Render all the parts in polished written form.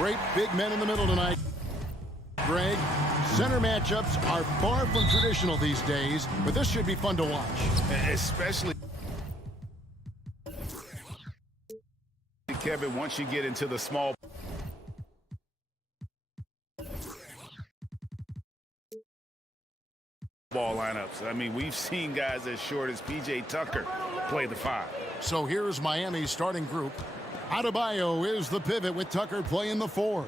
Great big men in the middle tonight. Greg, center matchups are far from traditional these days, but this should be fun to watch. Especially, Kevin, once you get into the small ball lineups. I mean, we've seen guys as short as P.J. Tucker play the 5. So here's Miami's starting group. Adebayo is the pivot with Tucker playing the 4.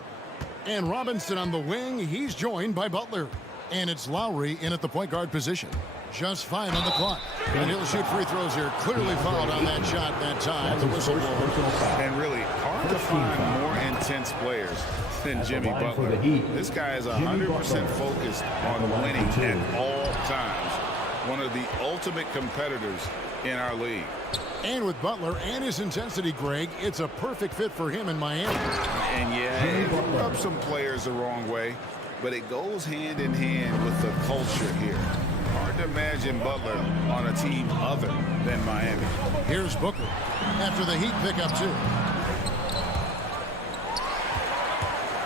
And Robinson on the wing, he's joined by Butler. And it's Lowry in at the point guard position. Just 5 on the clock. And he'll shoot free throws here. Clearly fouled on that shot that time. The whistle blows. And really hard to find more intense players than Jimmy Butler. This guy is 100% focused on winning at all times. One of the ultimate competitors in our league. And with Butler and his intensity, Greg, it's a perfect fit for him in Miami. And yeah, it rubs some players the wrong way, but it goes hand in hand with the culture here. Hard to imagine Butler on a team other than Miami. Here's Booker after the Heat pick up 2.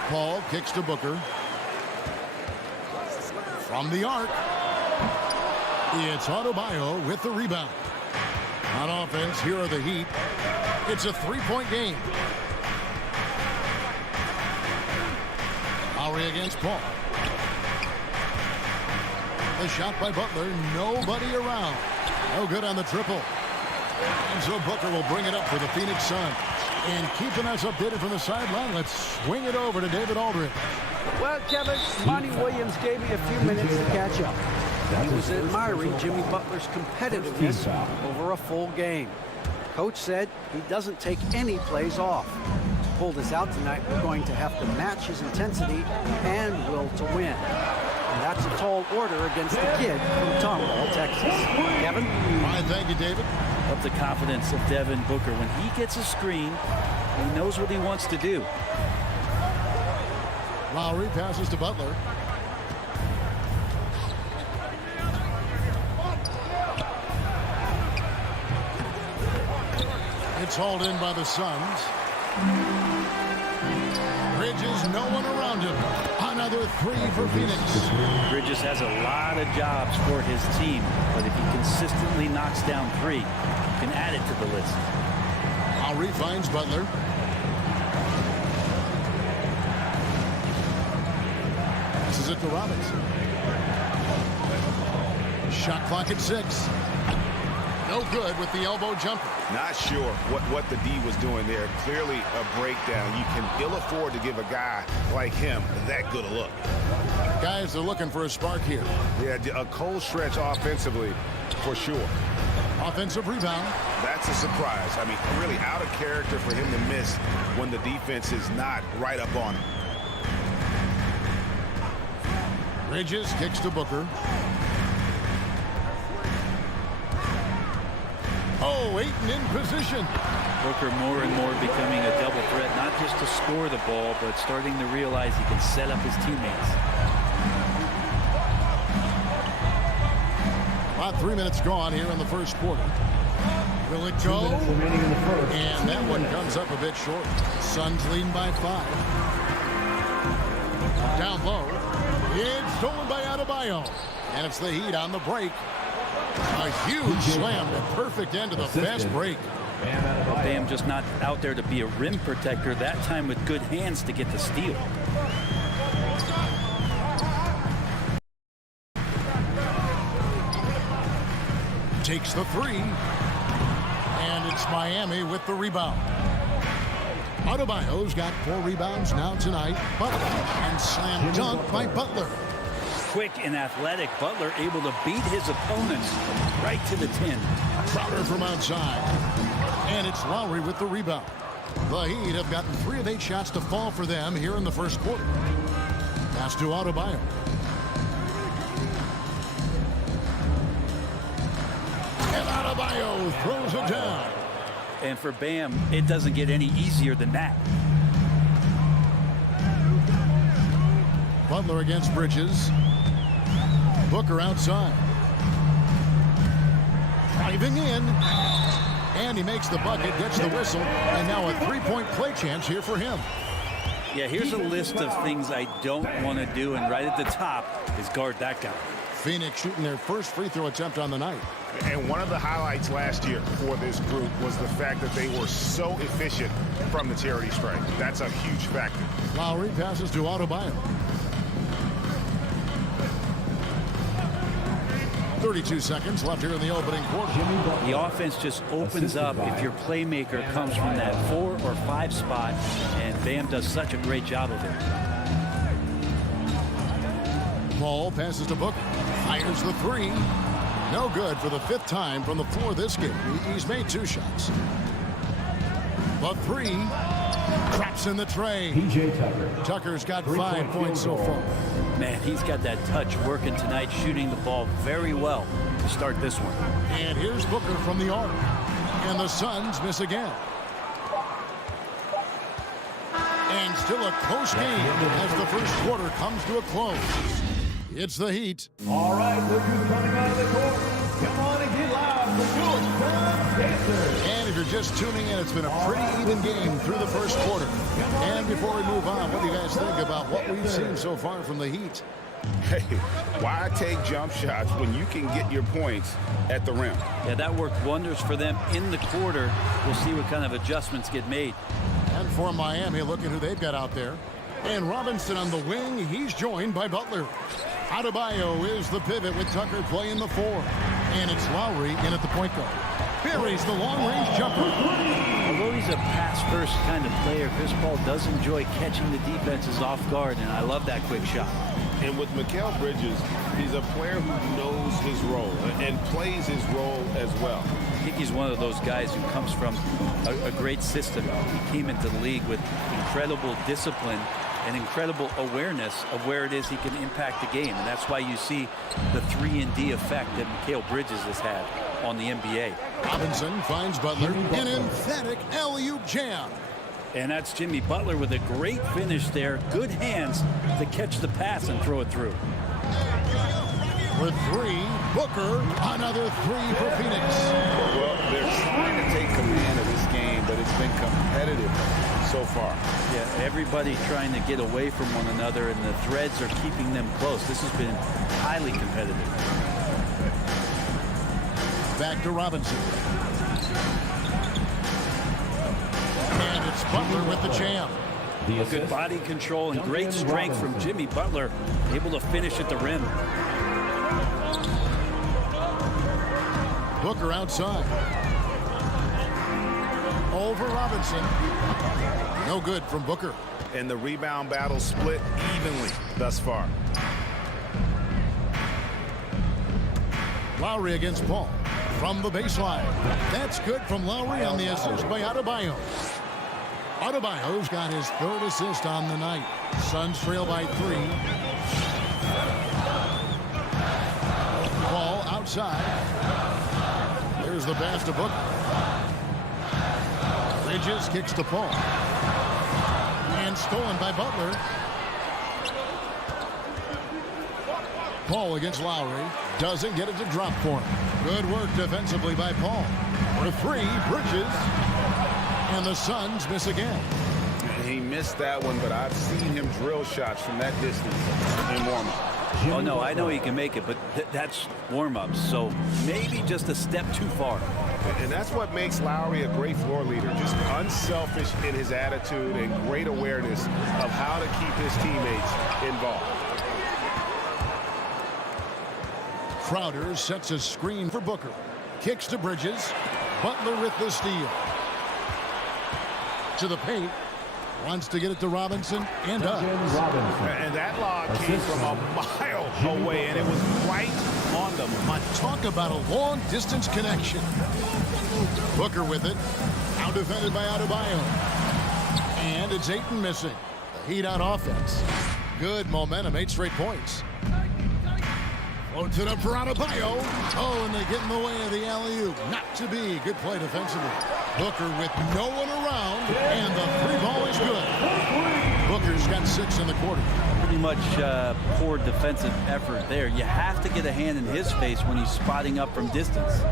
Paul kicks to Booker. From the arc, it's Adebayo with the rebound. On offense, here are the Heat. It's a 3-point game. Lowry against Paul. The shot by Butler, nobody around. No good on the triple. And so Booker will bring it up for the Phoenix Suns. And keeping us updated from the sideline, let's swing it over to David Aldridge. Well, Kevin, Monty Williams gave me a few minutes to catch up. He was admiring Jimmy Butler's competitiveness over a full game. Coach said he doesn't take any plays off. To pull this out tonight, we're going to have to match his intensity and will to win. And that's a tall order against the kid from Tomball, Texas. Kevin? Fine, thank you, David. Love the confidence of Devin Booker. When he gets a screen, he knows what he wants to do. Lowry passes to Butler. It's hauled in by the Suns. Bridges, no one around him. Another 3 for Phoenix. Bridges has a lot of jobs for his team, but if he consistently knocks down 3, he can add it to the list. Lowry finds Butler. This is it to Robinson. Shot clock at 6. No good with the elbow jumper. Not sure what the D was doing there. Clearly a breakdown. You can ill afford to give a guy like him that good a look. Guys are looking for a spark here. Yeah, a cold stretch offensively for sure. Offensive rebound. That's a surprise. I mean, really out of character for him to miss when the defense is not right up on him. Bridges kicks to Booker. Oh, Ayton in position. Booker more and more becoming a double threat, not just to score the ball, but starting to realize he can set up his teammates. About 3 minutes gone here in the first quarter. Will it go? And that one comes up a bit short. Suns leading by 5. Down low. It's stolen by Adebayo. And it's the Heat on the break. A huge slam, the perfect end to the fast break. Bam just not out there to be a rim protector, that time with good hands to get the steal. Takes the 3. And it's Miami with the rebound. Adebayo's got 4 rebounds now tonight. Butler and slam dunk by Butler. Quick and athletic, Butler able to beat his opponents right to the 10. Crowder from outside. And it's Lowry with the rebound. The Heat have gotten 3 of 8 shots to fall for them here in the first quarter. Pass to Adebayo. And Adebayo throws it down. And for Bam, it doesn't get any easier than that. Butler against Bridges. Booker outside. Driving in. And he makes the bucket, gets the whistle, and now a 3-point play chance here for him. Yeah, here's a list of things I don't want to do, and right at the top is guard that guy. Phoenix shooting their first free throw attempt on the night. And one of the highlights last year for this group was the fact that they were so efficient from the charity stripe. That's a huge factor. Lowry passes to Adebayo. 32 seconds left here in the opening quarter. The offense just opens up if your playmaker comes from that 4 or 5 spot, and Bam does such a great job of it. Paul passes to Booker. Fires the three. No good for the 5th time from the floor this game. He's made 2 shots. The 3. Traps in the tray. PJ Tucker. Tucker's got 5 points so far. Man, he's got that touch working tonight, shooting the ball very well to start this one. And here's Booker from the arc. And the Suns miss again. And still a close game as the first quarter comes to a close. It's the Heat. All right, look who's coming out of the court. Come on and get loud for Georgetown Pacers. And if you're just tuning in, it's been a pretty even game through the first quarter. And before we move on, what do you guys think about what we've seen so far from the Heat? Hey, why take jump shots when you can get your points at the rim? Yeah, that worked wonders for them in the quarter. We'll see what kind of adjustments get made. And for Miami, look at who they've got out there. And Robinson on the wing, he's joined by Butler. Adebayo is the pivot with Tucker playing the 4. And it's Lowry in at the point guard. Buries the long-range jumper. Although he's a pass-first kind of player, Chris Paul does enjoy catching the defenses off guard, and I love that quick shot. And with Mikal Bridges, he's a player who knows his role and plays his role as well. I think he's one of those guys who comes from a great system. He came into the league with incredible discipline and incredible awareness of where it is he can impact the game. And that's why you see the 3-and-D effect that Mikal Bridges has had on the NBA. Robinson finds Butler. An emphatic alley-oop jam. And that's Jimmy Butler with a great finish there. Good hands to catch the pass and throw it through. For 3, Booker, another 3 for Phoenix. Well, they're trying to take command of this game, but it's been competitive so far. Yeah, everybody trying to get away from one another, and the threads are keeping them close. This has been highly competitive. Back to Robinson. And it's Butler with the jam. Good body control and great strength from Jimmy Butler, able to finish at the rim. Booker outside. Over Robinson. No good from Booker. And the rebound battle split evenly thus far. Lowry against Paul. From the baseline. That's good from Lowry on the assist by Adebayo. Adebayo's got his 3rd assist on the night. Suns trail by 3. Paul outside. There's the pass to Booker. Bridges kicks to Paul. And stolen by Butler. Paul against Lowry. Doesn't get it to drop for him. Good work defensively by Paul. For 3, Bridges. And the Suns miss again. He missed that one, but I've seen him drill shots from that distance in warm-up. Oh, no, I know he can make it, but that's warm-ups, so maybe just a step too far. And that's what makes Lowry a great floor leader, just unselfish in his attitude and great awareness of how to keep his teammates involved. Crowder sets a screen for Booker. Kicks to Bridges. Butler with the steal. To the paint. Wants to get it to Robinson and does. And that lob came from a mile away, and it was right on the money. Talk about a long-distance connection. Booker with it. Now defended by Adebayo. And it's Ayton missing. The Heat on offense. Good momentum, 8 straight points. Floats it up for Adebayo. Oh, and they get in the way of the alley-oop. Not to be. Good play defensively. Booker with no one around, and the 3 ball is good. Booker's got 6 in the quarter. Pretty much poor defensive effort there. You have to get a hand in his face when he's spotting up from distance.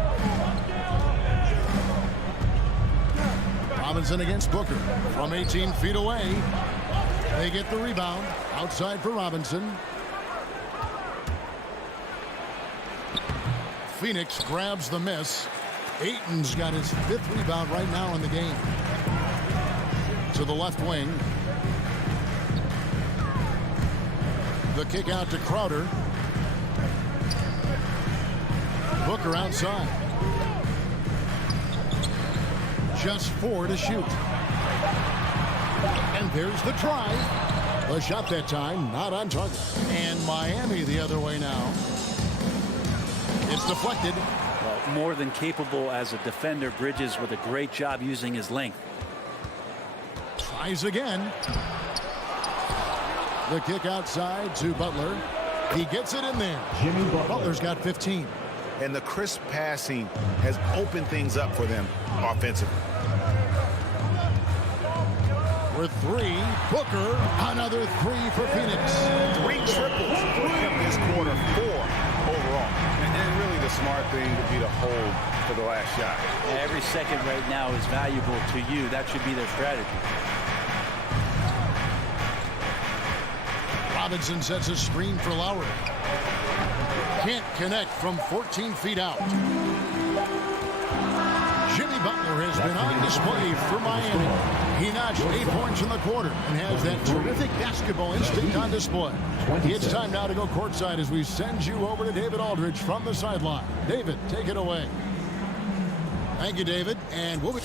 Robinson against Booker from 18 feet away. They get the rebound. Outside for Robinson. Phoenix grabs the miss. Ayton's got his 5th rebound right now in the game. To the left wing. The kick out to Crowder. Booker outside. Just 4 to shoot. And there's the try. The shot that time, not on target. And Miami the other way now. It's deflected. Well, more than capable as a defender. Bridges with a great job using his length. Tries again. The kick outside to Butler. He gets it in there. Jimmy Butler. Butler's got 15. And the crisp passing has opened things up for them offensively. For 3, Booker. Another 3 for Phoenix. 3 triples for him this quarter, 4 overall. And really the smart thing would be to hold for the last shot. Every second right now is valuable to you. That should be their strategy. Robinson sets a screen for Lowry. Can't connect from 14 feet out. Jimmy Butler has been on display for Miami. He notched 8 points in the quarter and has that terrific basketball instinct on display. It's time now to go courtside as we send you over to David Aldridge from the sideline. David, take it away. Thank you, David. And we'll be...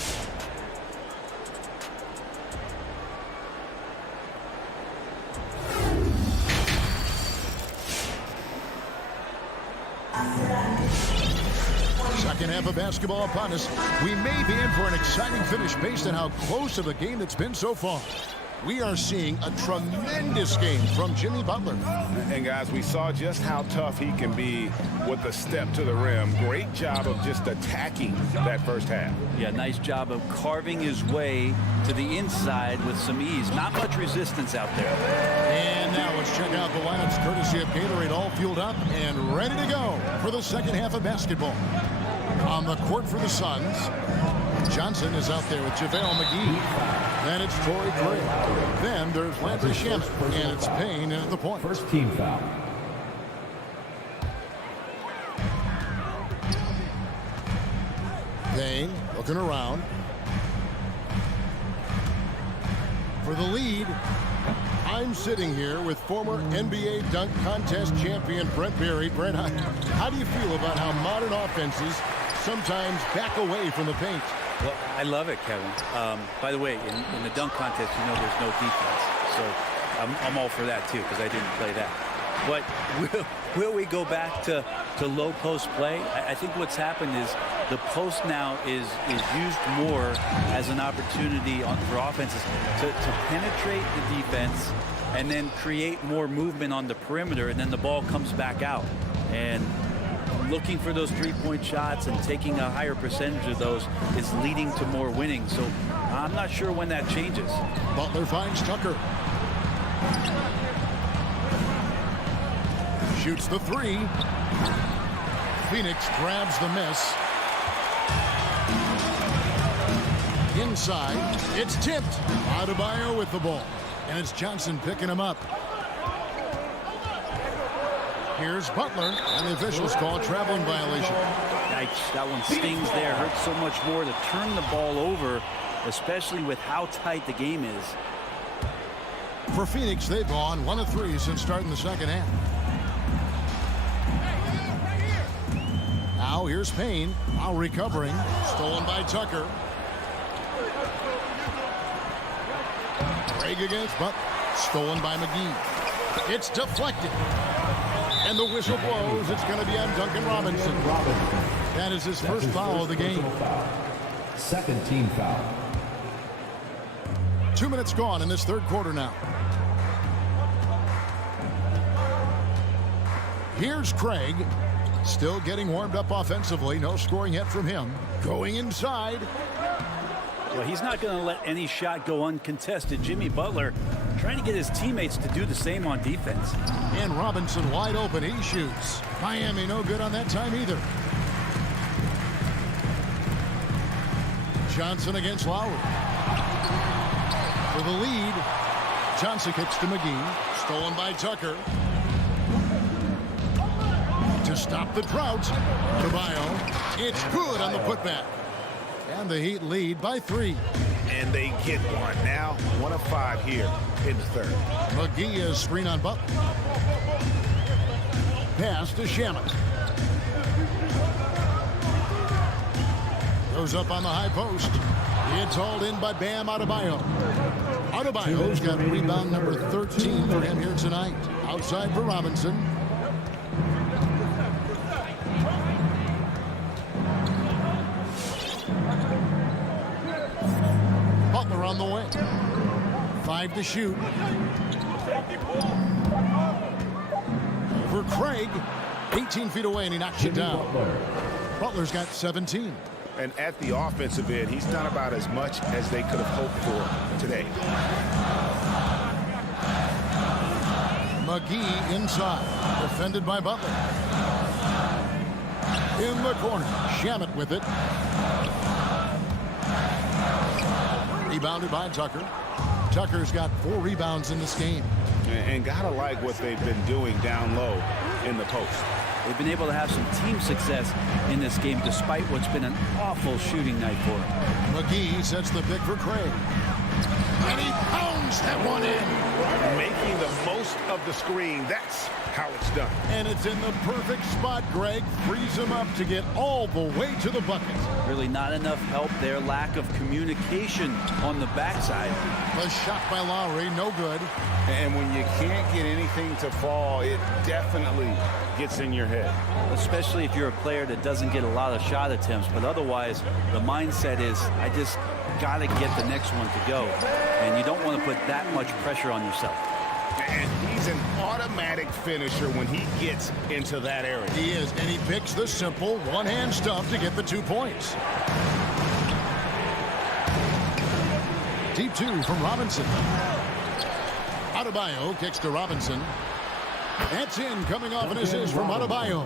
Second half of basketball upon us. We may be in for an exciting finish based on how close of a game it's been so far. We are seeing a tremendous game from Jimmy Butler. And guys, we saw just how tough he can be with the step to the rim. Great job of just attacking that first half. Yeah, nice job of carving his way to the inside with some ease. Not much resistance out there. And now let's check out the lineups courtesy of Gatorade, all fueled up and ready to go for the second half of basketball. On the court for the Suns, Johnson is out there with JaVale McGee. Then it's Torrey Craig. Then there's Landry Shamet. And it's Payne at the point. First team foul. Payne looking around. For the lead, I'm sitting here with former NBA dunk contest champion Brent Berry. Brent, how do you feel about how modern offenses sometimes back away from the paint? Well, I love it, Kevin. By the way, in the dunk contest, you know there's no defense. So I'm all for that, too, because I didn't play that. But will we go back to low post play? I think what's happened is the post now is used more as an opportunity for offenses to penetrate the defense and then create more movement on the perimeter, and then the ball comes back out. And looking for those three-point shots and taking a higher percentage of those is leading to more winning. So I'm not sure when that changes. Butler finds Tucker. Shoots the 3. Phoenix grabs the miss. Inside, it's tipped. Adebayo with the ball. And it's Johnson picking him up. Here's Butler, and the officials call a traveling violation. Yikes, that one stings there. Hurts so much more to turn the ball over, especially with how tight the game is. For Phoenix, they've gone 1 of 3 since starting the second half. Now here's Payne, now recovering, stolen by Tucker. Craig against Butler, stolen by McGee. It's deflected. And the whistle blows. It's going to be on Duncan Robinson. That is his first foul of the game. Second team foul. 2 minutes gone in this third quarter now. Here's Craig. Still getting warmed up offensively. No scoring yet from him. Going inside. Well, he's not going to let any shot go uncontested. Jimmy Butler trying to get his teammates to do the same on defense. And Robinson wide open. He shoots. Miami no good on that time either. Johnson against Lowry. For the lead. Johnson kicks to McGee. Stolen by Tucker. To stop the drought. Adebayo. It's good on the putback. And the Heat lead by 3. And they get one. Now 1 of 5 here in the third. McGee is screen on Butler. Pass to Shamet. Goes up on the high post. It's hauled in by Bam Adebayo. Adebayo's got rebound number 13 for him here tonight. Outside for Robinson. Butler on the wing. 5 to shoot. For Craig. 18 feet away and he knocks it down. Butler's got 17. And at the offensive end, he's done about as much as they could have hoped for today. McGee inside. Defended by Butler. In the corner. Shamet with it. Rebounded by Tucker. Tucker's got 4 rebounds in this game. And gotta like what they've been doing down low in the post. They've been able to have some team success in this game despite what's been an awful shooting night for them. McGee sets the pick for Craig. And he pounds that one in. Making the most of the screen. That's how it's done. And it's in the perfect spot. Greg frees him up to get all the way to the bucket. Really not enough help there. Lack of communication on the backside. The shot by Lowry, no good. And when you can't get anything to fall, it definitely gets in your head. Especially if you're a player that doesn't get a lot of shot attempts. But otherwise, the mindset is, I just got to get the next one to go. And you don't want to put that much pressure on yourself. And he's an automatic finisher when he gets into that area. He is, and he picks the simple one-hand stuff to get the 2 points. Deep 2 from Robinson. Adebayo kicks to Robinson. That's in, coming off an assist from Adebayo.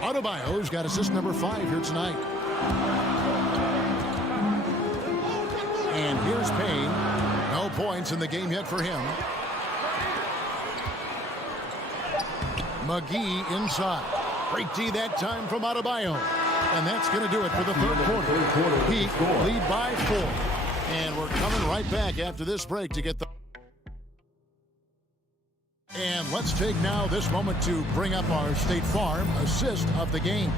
Adebayo's got assist number 5 here tonight. And here's Payne. No points in the game yet for him. McGee inside. Great D that time from Adebayo. And that's going to do it for the third quarter. Heat lead by 4. And we're coming right back after this break to get the... And let's take now this moment to bring up our State Farm assist of the game.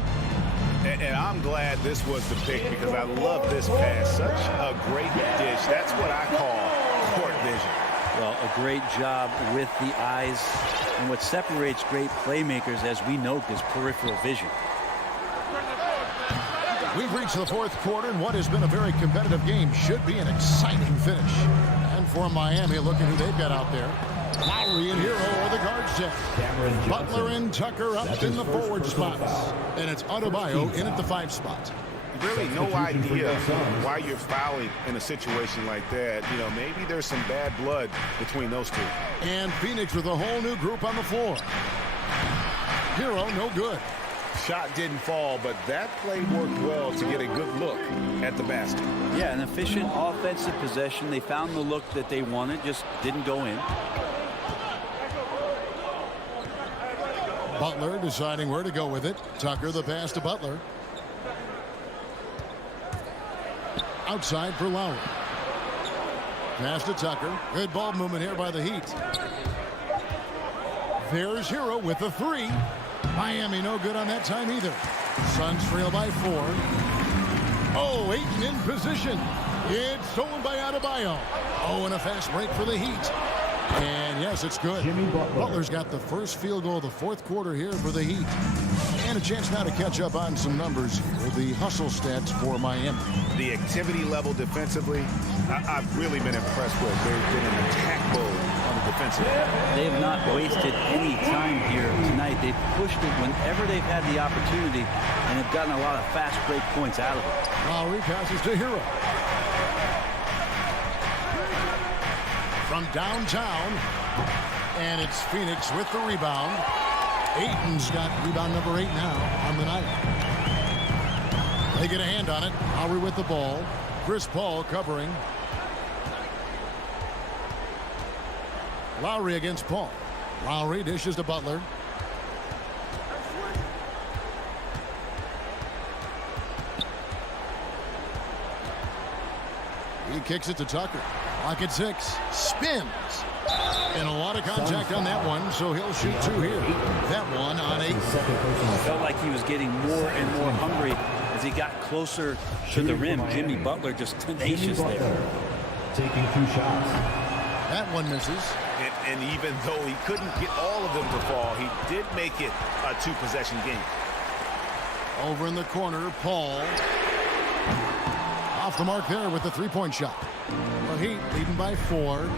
And I'm glad this was the pick because I love this pass. Such a great dish. That's what I call court vision. Well, a great job with the eyes. And what separates great playmakers, as we note, is peripheral vision. We've reached the fourth quarter, and what has been a very competitive game should be an exciting finish. And for Miami, look at who they've got out there. Lowry and Hero are the guard set. Butler and Tucker up in the forward spots. And it's Adebayo in at the 5 spot. Really no idea why you're fouling in a situation like that. You know, maybe there's some bad blood between those two. And Phoenix with a whole new group on the floor. Hero, no good. Shot didn't fall, but that play worked well to get a good look at the basket. Yeah, an efficient offensive possession. They found the look that they wanted, just didn't go in. Butler deciding where to go with it. Tucker the pass to Butler. Outside for Lowry. Pass to Tucker. Good ball movement here by the Heat. There's Hero with the 3. Miami no good on that time either. Suns trail by 4. Oh, Ayton in position. It's stolen by Adebayo. Oh, and a fast break for the Heat. And yes, it's good. Butler's got the first field goal of the fourth quarter here for the Heat. And a chance now to catch up on some numbers here. The hustle stats for Miami. The activity level defensively, I've really been impressed with. They've been in attack mode on the defensive end. They have not wasted any time here tonight. They've pushed it whenever they've had the opportunity and have gotten a lot of fast break points out of it. Lowry passes to Hero. From downtown, and it's Phoenix with the rebound. Ayton's got rebound number 8 now on the night. They get a hand on it. Lowry with the ball. Chris Paul covering. Lowry against Paul. Lowry dishes to Butler. He kicks it to Tucker. Clock at 6. Spins. And a lot of contact on that one, so he'll shoot 2 here. That one on 8. Felt like he was getting more and more hungry as he got closer to the rim. Jimmy Butler just tenacious there. Taking 2 shots. That one misses. And even though he couldn't get all of them to fall, he did make it a 2-possession game. Over in the corner, Paul. Off the mark there with the 3-point shot. The Heat leading by 4.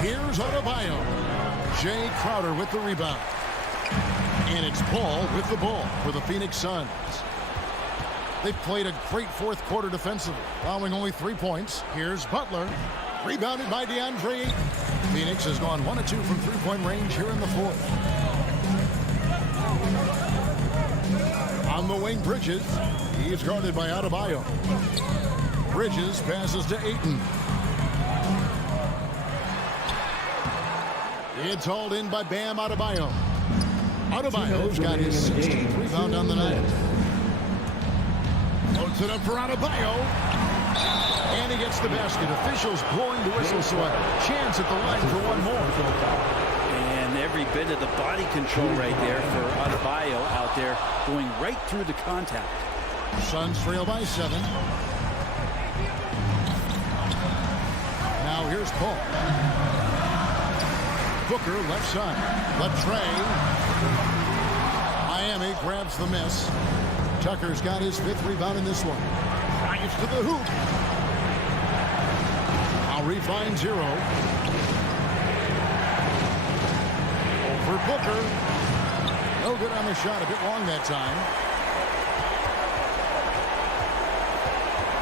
Here's Adebayo. Jay Crowder with the rebound. And it's Paul with the ball for the Phoenix Suns. They've played a great fourth quarter defensively, allowing only 3 points. Here's Butler. Rebounded by DeAndre Ayton. Phoenix has gone 1 of 2 from 3-point range here in the fourth. On the wing, Bridges. He's guarded by Adebayo. Bridges passes to Ayton. It's hauled in by Bam Adebayo. Adebayo's got his 16th rebound on the night. Loads it up for Adebayo. And he gets the basket. Officials blowing the whistle, so a chance at the line for one more. And every bit of the body control right there for Adebayo out there, going right through the contact. Suns trail by 7. Now here's Paul. Booker left side. Latrey. Miami grabs the miss. Tucker's got his 5th rebound in this one. Drives to the hoop. Lowry finds 0. Over Booker. No good on the shot. A bit long that time.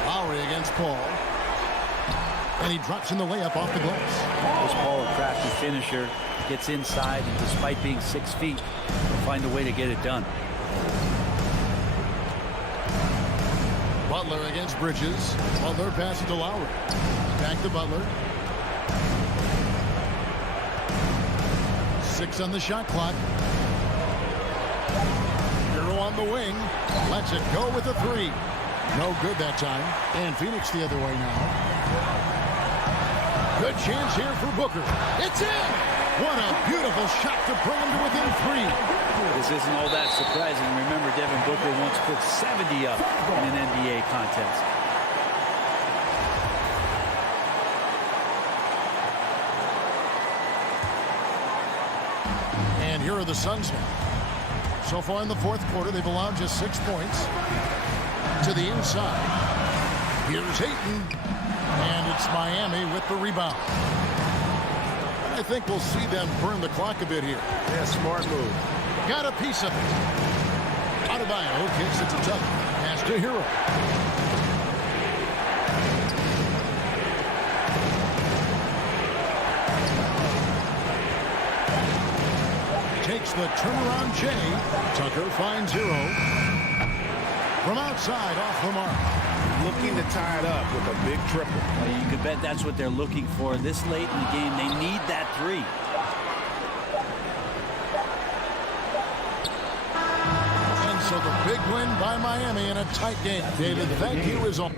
Lowry against Paul. And he drops in the layup off the glass. This Paul, a crafty finisher, gets inside, and despite being 6 feet, will find a way to get it done. Butler against Bridges. Butler passes to Lowry. Back to Butler. 6 on the shot clock. Hero on the wing. Lets it go with a 3. No good that time. And Phoenix the other way now. Good chance here for Booker. It's in! What a beautiful shot to bring him to within 3. This isn't all that surprising. Remember, Devin Booker once put 70 up in an NBA contest. And here are the Suns now. So far in the fourth quarter, they've allowed just 6 points. To the inside. Here's Ayton. And it's Miami with the rebound. I think we'll see them burn the clock a bit here. Yeah, smart move. Got a piece of it. Adebayo kicks it to Tucker. Pass to Hero. Takes the turnaround Jay. Tucker finds Hero. From outside, off the mark. Looking to tie it up with a big triple. Well, you could bet that's what they're looking for this late in the game. They need that 3. And so the big win by Miami in a tight game. David, thank you as always.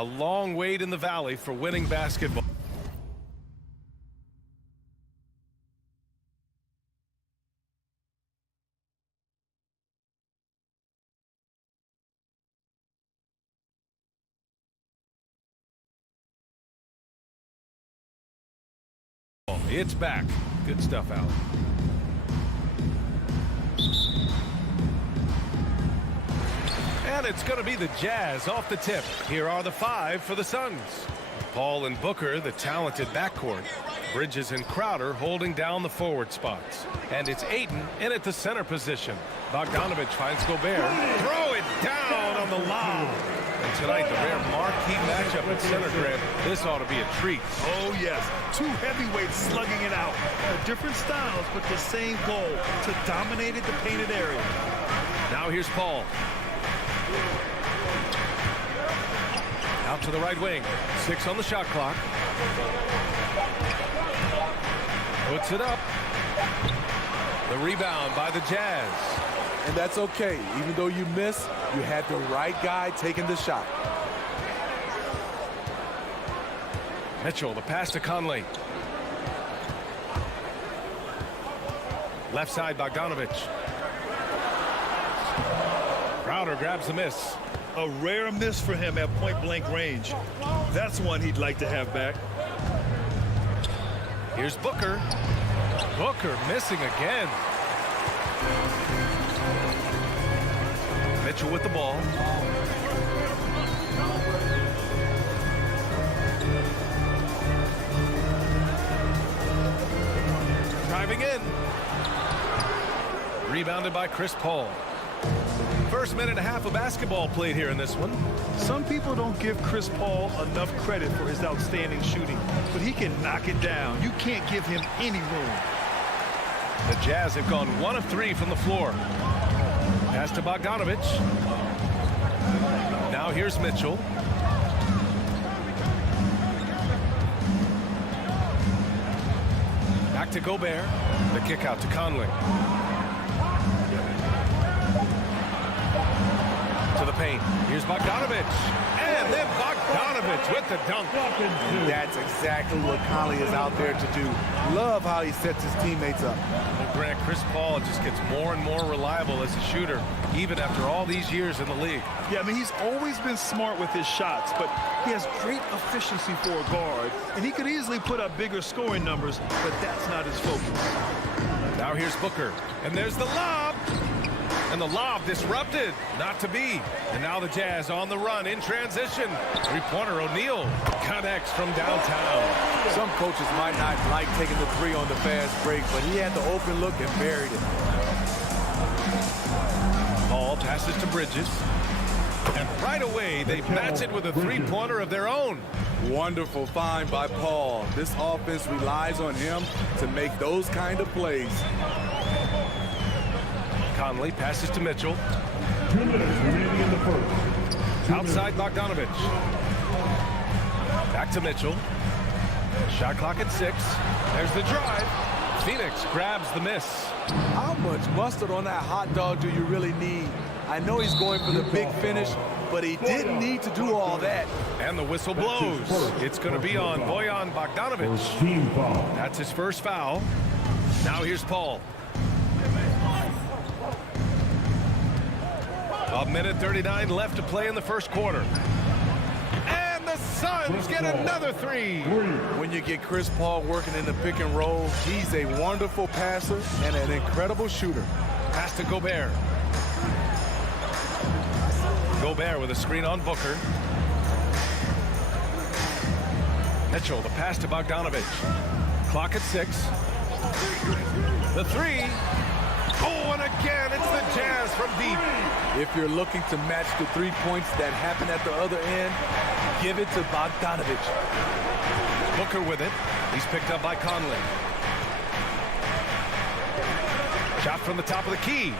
A long wait in the valley for winning basketball. It's back. Good stuff, Allen. And it's going to be the Jazz off the tip. Here are the 5 for the Suns. Paul and Booker, the talented backcourt. Bridges and Crowder holding down the forward spots. And it's Ayton in at the center position. Bogdanovich finds Gobert. Throw it down on the lob. And tonight, the rare marquee matchup at center, Grant. This ought to be a treat. Oh, yes. 2 heavyweights slugging it out. Different styles, but the same goal, to dominate the painted area. Now here's Paul. Out to the right wing. 6 on the shot clock. Puts it up. The rebound by the Jazz. And that's okay. Even though you miss, you had the right guy taking the shot. Mitchell, the pass to Conley. Left side, Bogdanovich. Crowder grabs the miss. A rare miss for him at point-blank range. That's one he'd like to have back. Here's Booker. Booker missing again. Mitchell with the ball. Driving in. Rebounded by Chris Paul. First minute and a half of basketball played here in this one. Some people don't give Chris Paul enough credit for his outstanding shooting, but he can knock it down. You can't give him any room. The Jazz have gone 1 of 3 from the floor. Pass to Bogdanovich. Now here's Mitchell. Back to Gobert. The kick out to Conley. To the paint. Here's Bogdanovich. And then Bogdanovich with the dunk. And that's exactly what Conley is out there to do. Love how he sets his teammates up. Well, Grant, Chris Paul just gets more and more reliable as a shooter, even after all these years in the league. Yeah, I mean, he's always been smart with his shots, but he has great efficiency for a guard, and he could easily put up bigger scoring numbers, but that's not his focus. Now here's Booker, and there's the lob. And the lob disrupted, not to be. And now the Jazz on the run in transition. Three-pointer O'Neal connects from downtown. Some coaches might not like taking the 3 on the fast break, but he had the open look and buried it. Paul passes to Bridges. And right away, they match it with a three-pointer of their own. Wonderful find by Paul. This offense relies on him to make those kind of plays. Conley passes to Mitchell. 2 minutes remaining in the first. Outside Bogdanovich. Back to Mitchell. Shot clock at 6. There's the drive. Phoenix grabs the miss. How much mustard on that hot dog do you really need? I know he's going for the big finish, but he didn't need to do all that. And the whistle blows. It's going to be on Bojan Bogdanovich. Team foul. That's his first foul. Now here's Paul. A minute 39 left to play in the first quarter. And the Suns get another 3. When you get Chris Paul working in the pick and roll, he's a wonderful passer and an incredible shooter. Pass to Gobert. Gobert with a screen on Booker. Mitchell, the pass to Bogdanovich. Clock at 6. The 3. Oh, and again, it's the Jazz from deep. If you're looking to match the 3 points that happen at the other end, give it to Bogdanovich. Booker with it. He's picked up by Conley. Shot from the top of the key.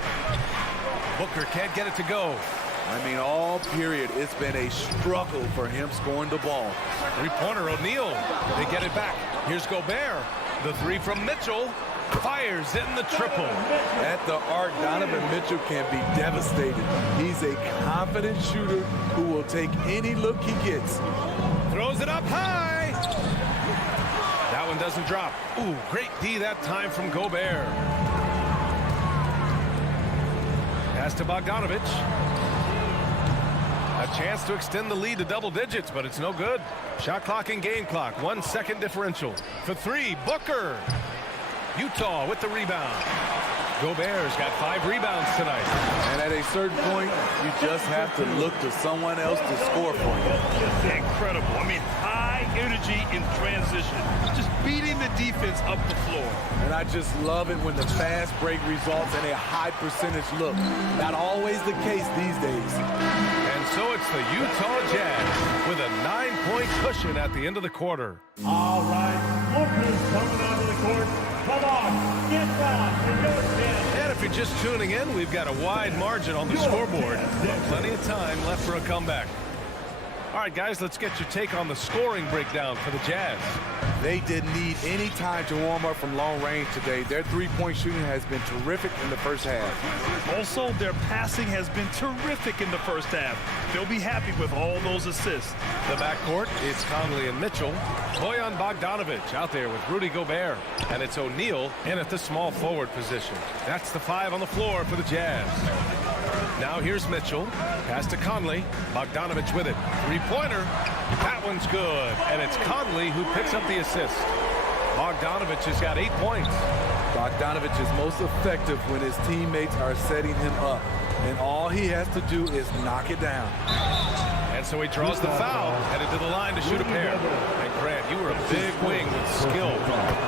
Booker can't get it to go. I mean, all period, it's been a struggle for him scoring the ball. Three-pointer O'Neal. They get it back. Here's Gobert. The 3 from Mitchell. Fires in the triple. At the arc, Donovan Mitchell can be devastating. He's a confident shooter who will take any look he gets. Throws it up high. That one doesn't drop. Ooh, great D that time from Gobert. Pass to Bogdanovich. A chance to extend the lead to double digits, but it's no good. Shot clock and game clock. 1 second differential. For three, Booker. Utah with the rebound. Gobert's got 5 rebounds tonight. And at a certain point, you just have to look to someone else to score for you. Incredible. I mean, high energy in transition. Just beating the defense up the floor. And I just love it when the fast break results in a high percentage look. Not always the case these days. And so it's the Utah Jazz with a 9-point cushion at the end of the quarter. All right, Booker's coming onto the court. Come on, get down for your 10. And if you're just tuning in, we've got a wide margin on the scoreboard. Plenty of time left for a comeback. All right, guys, let's get your take on the scoring breakdown for the Jazz. They didn't need any time to warm up from long range today. Their three-point shooting has been terrific in the first half. Also, their passing has been terrific in the first half. They'll be happy with all those assists. The backcourt, it's Conley and Mitchell. Bojan Bogdanovich out there with Rudy Gobert. And it's O'Neal in at the small forward position. That's the 5 on the floor for the Jazz. Now here's Mitchell. Pass to Conley. Bogdanovich with it. Three-pointer. That one's good. And it's Conley who picks up the assist. Bogdanovich has got 8 points. Bogdanovich is most effective when his teammates are setting him up. And all he has to do is knock it down. And so he draws the foul, headed to the line to shoot a pair. And Grant, you were a big wing with skill.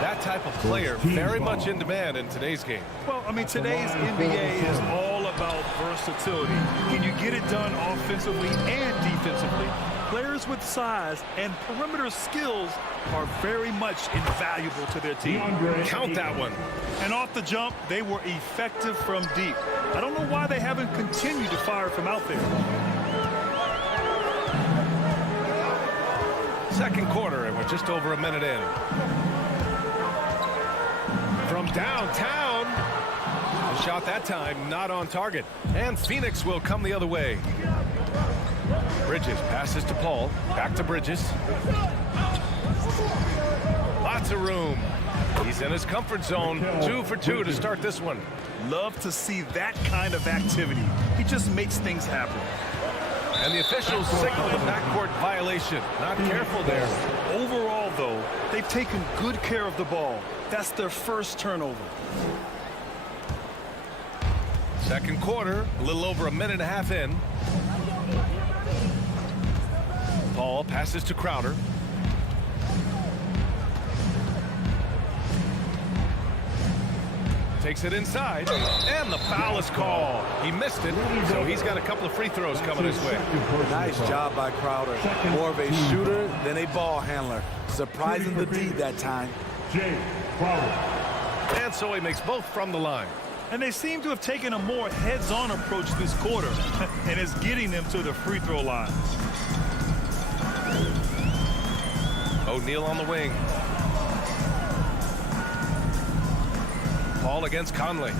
That type of player very much in demand in today's game. Well, I mean, today's NBA is all about versatility. Can you get it done offensively and defensively? Players with size and perimeter skills are very much invaluable to their team. Count that one. And off the jump, they were effective from deep. I don't know why they haven't continued to fire from out there. Second quarter, and we're just over a minute in. From downtown. The shot that time not on target. And Phoenix will come the other way. Bridges passes to Paul. Back to Bridges. Lots of room. He's in his comfort zone. 2 for 2 to start this one. Love to see that kind of activity. He just makes things happen. And the officials signal the backcourt violation. Not careful there. Overall, though, they've taken good care of the ball. That's their first turnover. Second quarter, a little over a minute and a half in. Paul passes to Crowder. Takes it inside, and the foul is called. He missed it, so he's got a couple of free throws coming his way. Nice job by Crowder. More of a shooter than a ball handler. Surprising the D that time. And so he makes both from the line. And they seem to have taken a more heads-on approach this quarter, and it's getting them to the free throw line. O'Neal on the wing. Paul against Conley.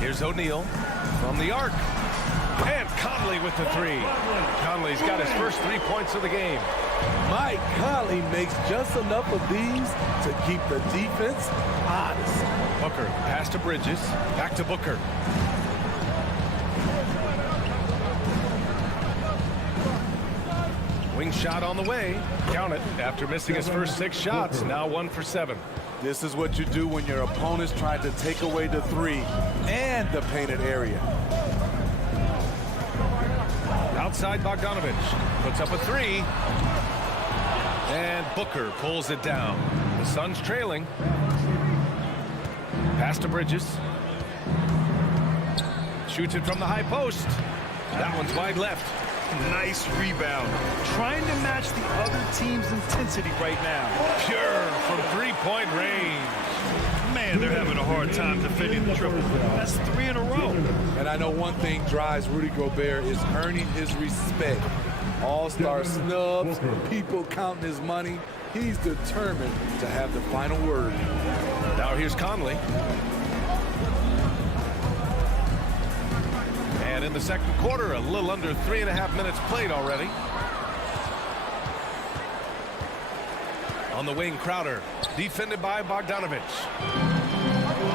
Here's O'Neal from the arc. And Conley with the 3. Conley's got his first 3 points of the game. Mike Conley makes just enough of these to keep the defense honest. Booker, pass to Bridges. Back to Booker. Wing shot on the way. Count it. After missing his first 6 shots, now 1 for 7. This is what you do when your opponent's trying to take away the 3 and the painted area. Outside Bogdanovich. Puts up a 3. And Booker pulls it down. The Suns trailing. Pass to Bridges. Shoots it from the high post. That one's wide left. Nice rebound. Trying to match the other team's intensity right now. Pure from three-point range. Man, they're having a hard time defending the triple. That's 3 in a row. And I know one thing drives Rudy Gobert is earning his respect. All-star snubs, people counting his money. He's determined to have the final word. Now here's Conley. And in the second quarter, a little under 3.5 minutes played already. On the wing, Crowder, defended by Bogdanovich.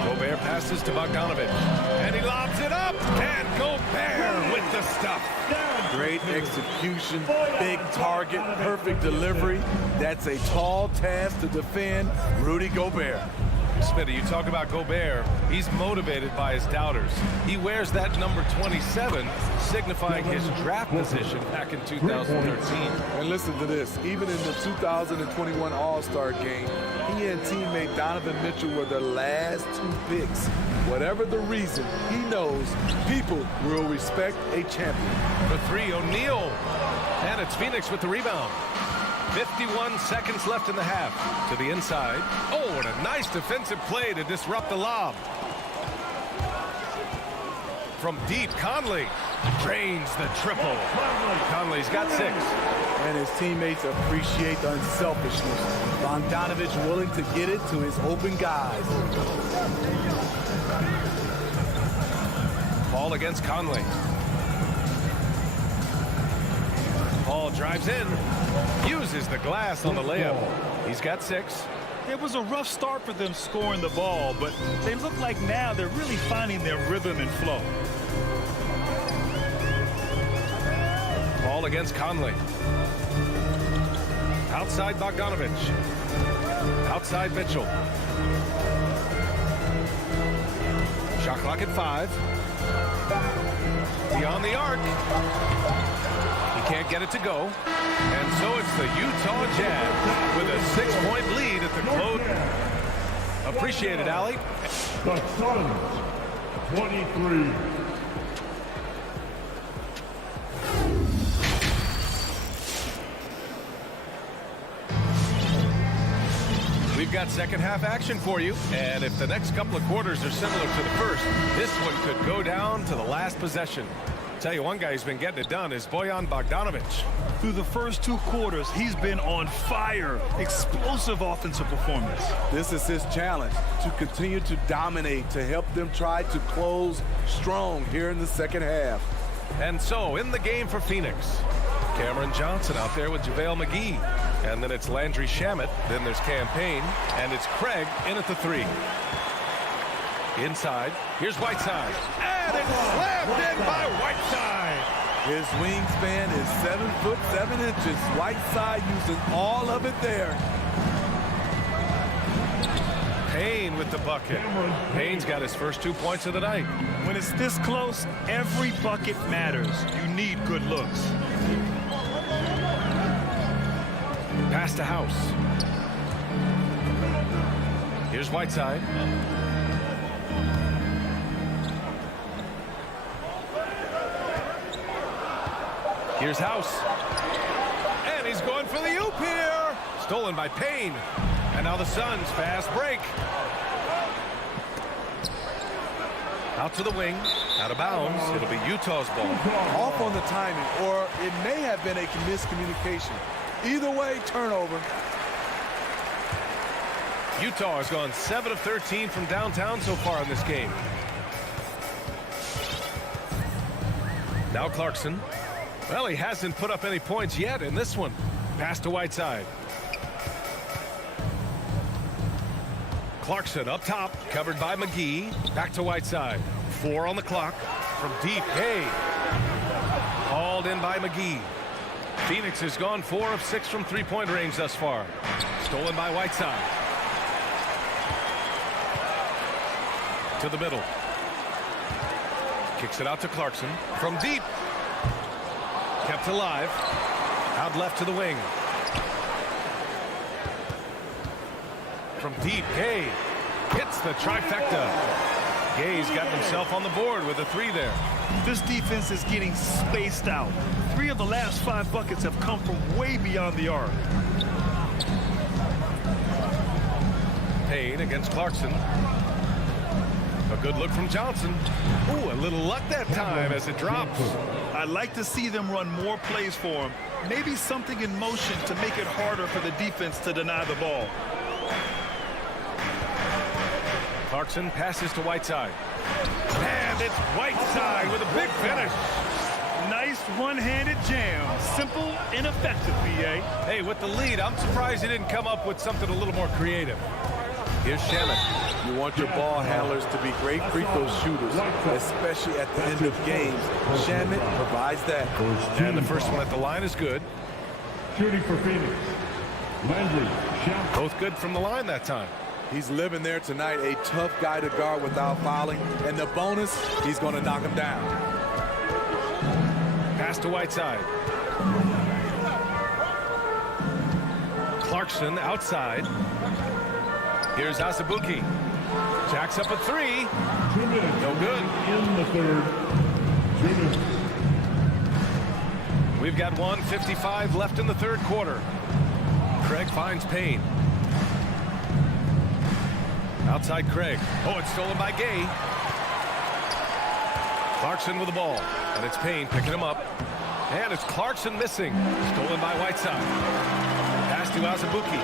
Gobert passes to Bogdanovich, and he lobs it up, and Gobert with the stuff. Great execution, big target, perfect delivery. That's a tall task to defend Rudy Gobert. Smitty, you talk about Gobert. He's motivated by his doubters. He wears that number 27, signifying his draft position back in 2013. And listen to this. Even in the 2021 All-Star game, he and teammate Donovan Mitchell were the last 2 picks. Whatever the reason, he knows people will respect a champion. For 3, O'Neal. And it's Phoenix with the rebound. 51 seconds left in the half. To the inside. Oh, and a nice defensive play to disrupt the lob. From deep, Conley drains the triple. Conley's got 6. And his teammates appreciate the unselfishness. Bogdanovich willing to get it to his open guys. Ball against Conley. Paul drives in, uses the glass on the layup. He's got 6. It was a rough start for them scoring the ball, but they look like now they're really finding their rhythm and flow. Ball against Conley. Outside Bogdanovich. Outside Mitchell. Shot clock at 5. Beyond the arc. Can't get it to go. And so it's the Utah Jazz with a 6-point lead at the close. Appreciate it, Allie. The Suns, 23. We've got second half action for you. And if the next couple of quarters are similar to the first, this one could go down to the last possession. Tell you one guy who's been getting it done is Bojan Bogdanovich. Through the first 2 quarters, he's been on fire. Explosive offensive performance. This is his challenge, to continue to dominate, to help them try to close strong here in the second half. And so, in the game for Phoenix, Cameron Johnson out there with JaVale McGee. And then it's Landry Shamet. Then there's Campaign. And it's Craig in at the 3. Inside. Here's Whiteside. And it's slammed in by Whiteside. His wingspan is 7 foot 7 inches. Whiteside using all of it there. Payne with the bucket. Payne's got his first 2 points of the night. When it's this close, every bucket matters. You need good looks. Pass to House. Here's Whiteside. Here's House. And he's going for the oop here. Stolen by Payne. And now the Suns fast break. Out to the wing. Out of bounds. It'll be Utah's ball. Off on the timing, or it may have been a miscommunication. Either way, turnover. Utah has gone 7 of 13 from downtown so far in this game. Now Clarkson. Well, he hasn't put up any points yet in this one. Pass to Whiteside. Clarkson up top, covered by McGee. Back to Whiteside. 4 on the clock. From deep, Hay. Hauled in by McGee. Phoenix has gone 4 of 6 from three-point range thus far. Stolen by Whiteside. To the middle. Kicks it out to Clarkson. From deep. Kept alive. Out left to the wing. From deep, Gay hits the trifecta. Gay's got himself on the board with a 3 there. This defense is getting spaced out. 3 of the last 5 buckets have come from way beyond the arc. Payne against Clarkson. A good look from Johnson. Ooh, a little luck that time as it drops. I'd like to see them run more plays for him. maybe something in motion to make it harder for the defense to deny the ball. Clarkson passes to Whiteside. And it's Whiteside with a big finish. Nice one-handed jam. Simple and effective, BA. Hey, with the lead, I'm surprised he didn't come up with something a little more creative. Here's Shamet. You want your ball handlers to be great free throw shooters, especially at the end of games. Shamet provides that. And the first one at the line is good. Shooting for Phoenix, Landry Shamet. Both good from the line that time. He's living there tonight, a tough guy to guard without fouling. And the bonus, he's going to knock him down. Pass to Whiteside. Clarkson outside. Here's Asabuki. Jacks up a three. No good. In the third. 2 minutes. We've got 1:55 left in the third quarter. Craig finds Payne. Outside Craig. Oh, it's stolen by Gay. Clarkson with the ball. And it's Payne picking him up. And it's Clarkson missing. Stolen by Whiteside. Pass to Asabuki.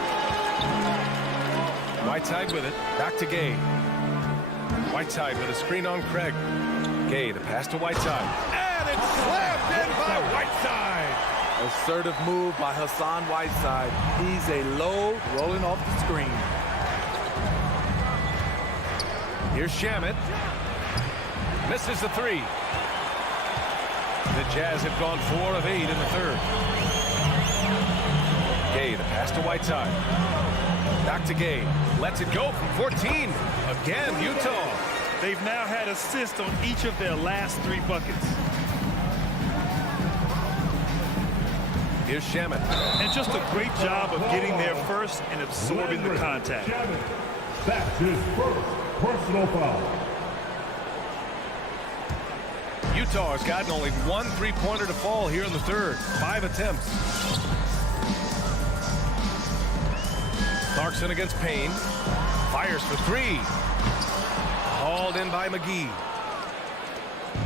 Whiteside with it. Back to Gay. Whiteside with a screen on Craig. Gay, the pass to Whiteside. And it's slammed in by Whiteside. Assertive move by Hassan Whiteside. He's a low rolling off the screen. Here's Shamet. Misses the three. The Jazz have gone 4 of 8 in the third. Gay, the pass to Whiteside. Back to Gay. Lets it go from 14. Again, Utah. They've now had assists on each of their last 3 buckets. Here's Shamet. And just a great job of getting there first and absorbing the contact. That's his first personal foul. Utah has gotten only 1 3-pointer to fall here in the third. 5 attempts. Clarkson against Payne. Fires for 3. Hauled in by McGee.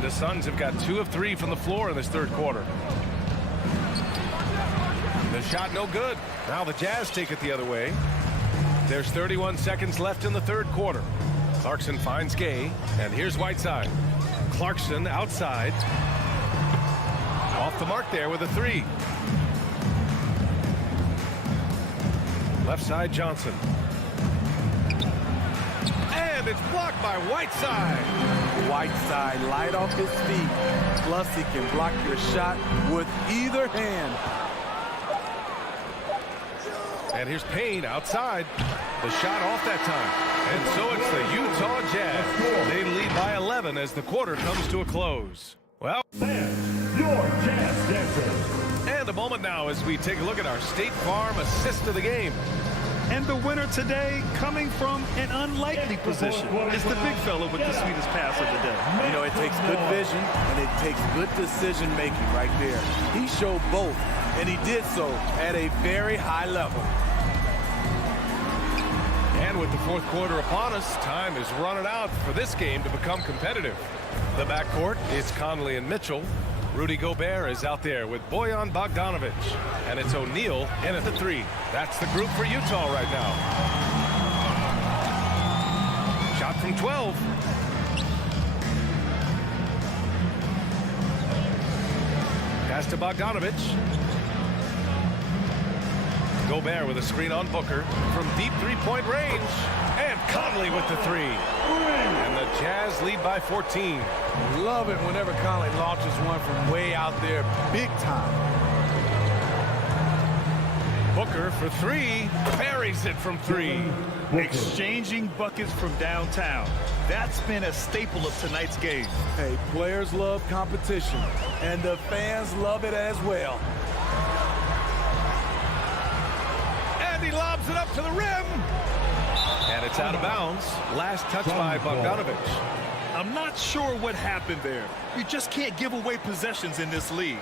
The Suns have got 2 of 3 from the floor in this third quarter. The shot no good. Now the Jazz take it the other way. There's 31 seconds left in the third quarter. Clarkson finds Gay. And here's Whiteside. Clarkson outside. Off the mark there with a 3. Left side Johnson. And it's blocked by Whiteside. Whiteside light off his feet. Plus he can block your shot with either hand. And here's Payne outside. The shot off that time. And so it's the Utah Jazz. They lead by 11 as the quarter comes to a close. Well, And your Jazz dancers. and a moment now as we take a look at our State Farm assist of the game. And the winner today, coming from an unlikely position, is the big fella with the sweetest pass of the day. You know, it takes good vision and it takes good decision making right there. He showed both, and he did so at a very high level. And with the fourth quarter upon us, time is running out for this game to become competitive. The backcourt is Conley and Mitchell. Rudy Gobert is out there with Bojan Bogdanovic. And it's O'Neal in at the 3. That's the group for Utah right now. Shot from 12. Pass to Bogdanovic. Gobert with a screen on Booker from deep 3-point range. And Conley with the 3. And the Jazz lead by 14. Love it whenever Conley launches one from way out there, big time. Booker for 3. Buries it from 3. Exchanging buckets from downtown. That's been a staple of tonight's game. Hey, players love competition, and the fans love it as well. And he lobs it up to the rim. And it's out of bounds. Last touch by Bogdanovic. I'm not sure what happened there. You just can't give away possessions in this league.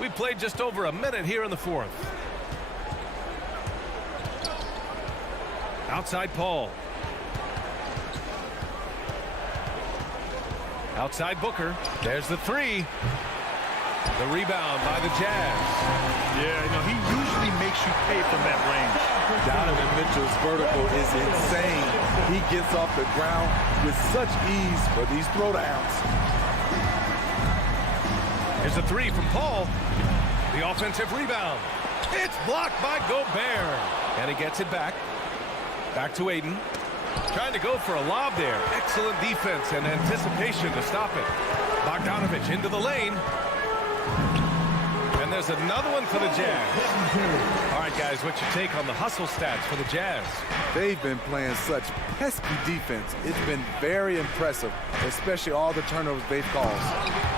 We played just over a minute here in the fourth. Outside Paul. Outside Booker. There's the 3. The rebound by the Jazz. Yeah, he usually makes you pay from that range. Donovan Mitchell's vertical is insane. He gets off the ground with such ease for these throwdowns. Here's a three from Paul. The offensive rebound. It's blocked by Gobert. And he gets it back. Back to Aiden. Trying to go for a lob there. Excellent defense and anticipation to stop it. Bogdanovich into the lane. And there's another one for the Jazz. All right, guys, what's your take on the hustle stats for the Jazz? They've been playing such pesky defense. It's been very impressive, especially all the turnovers they've caused.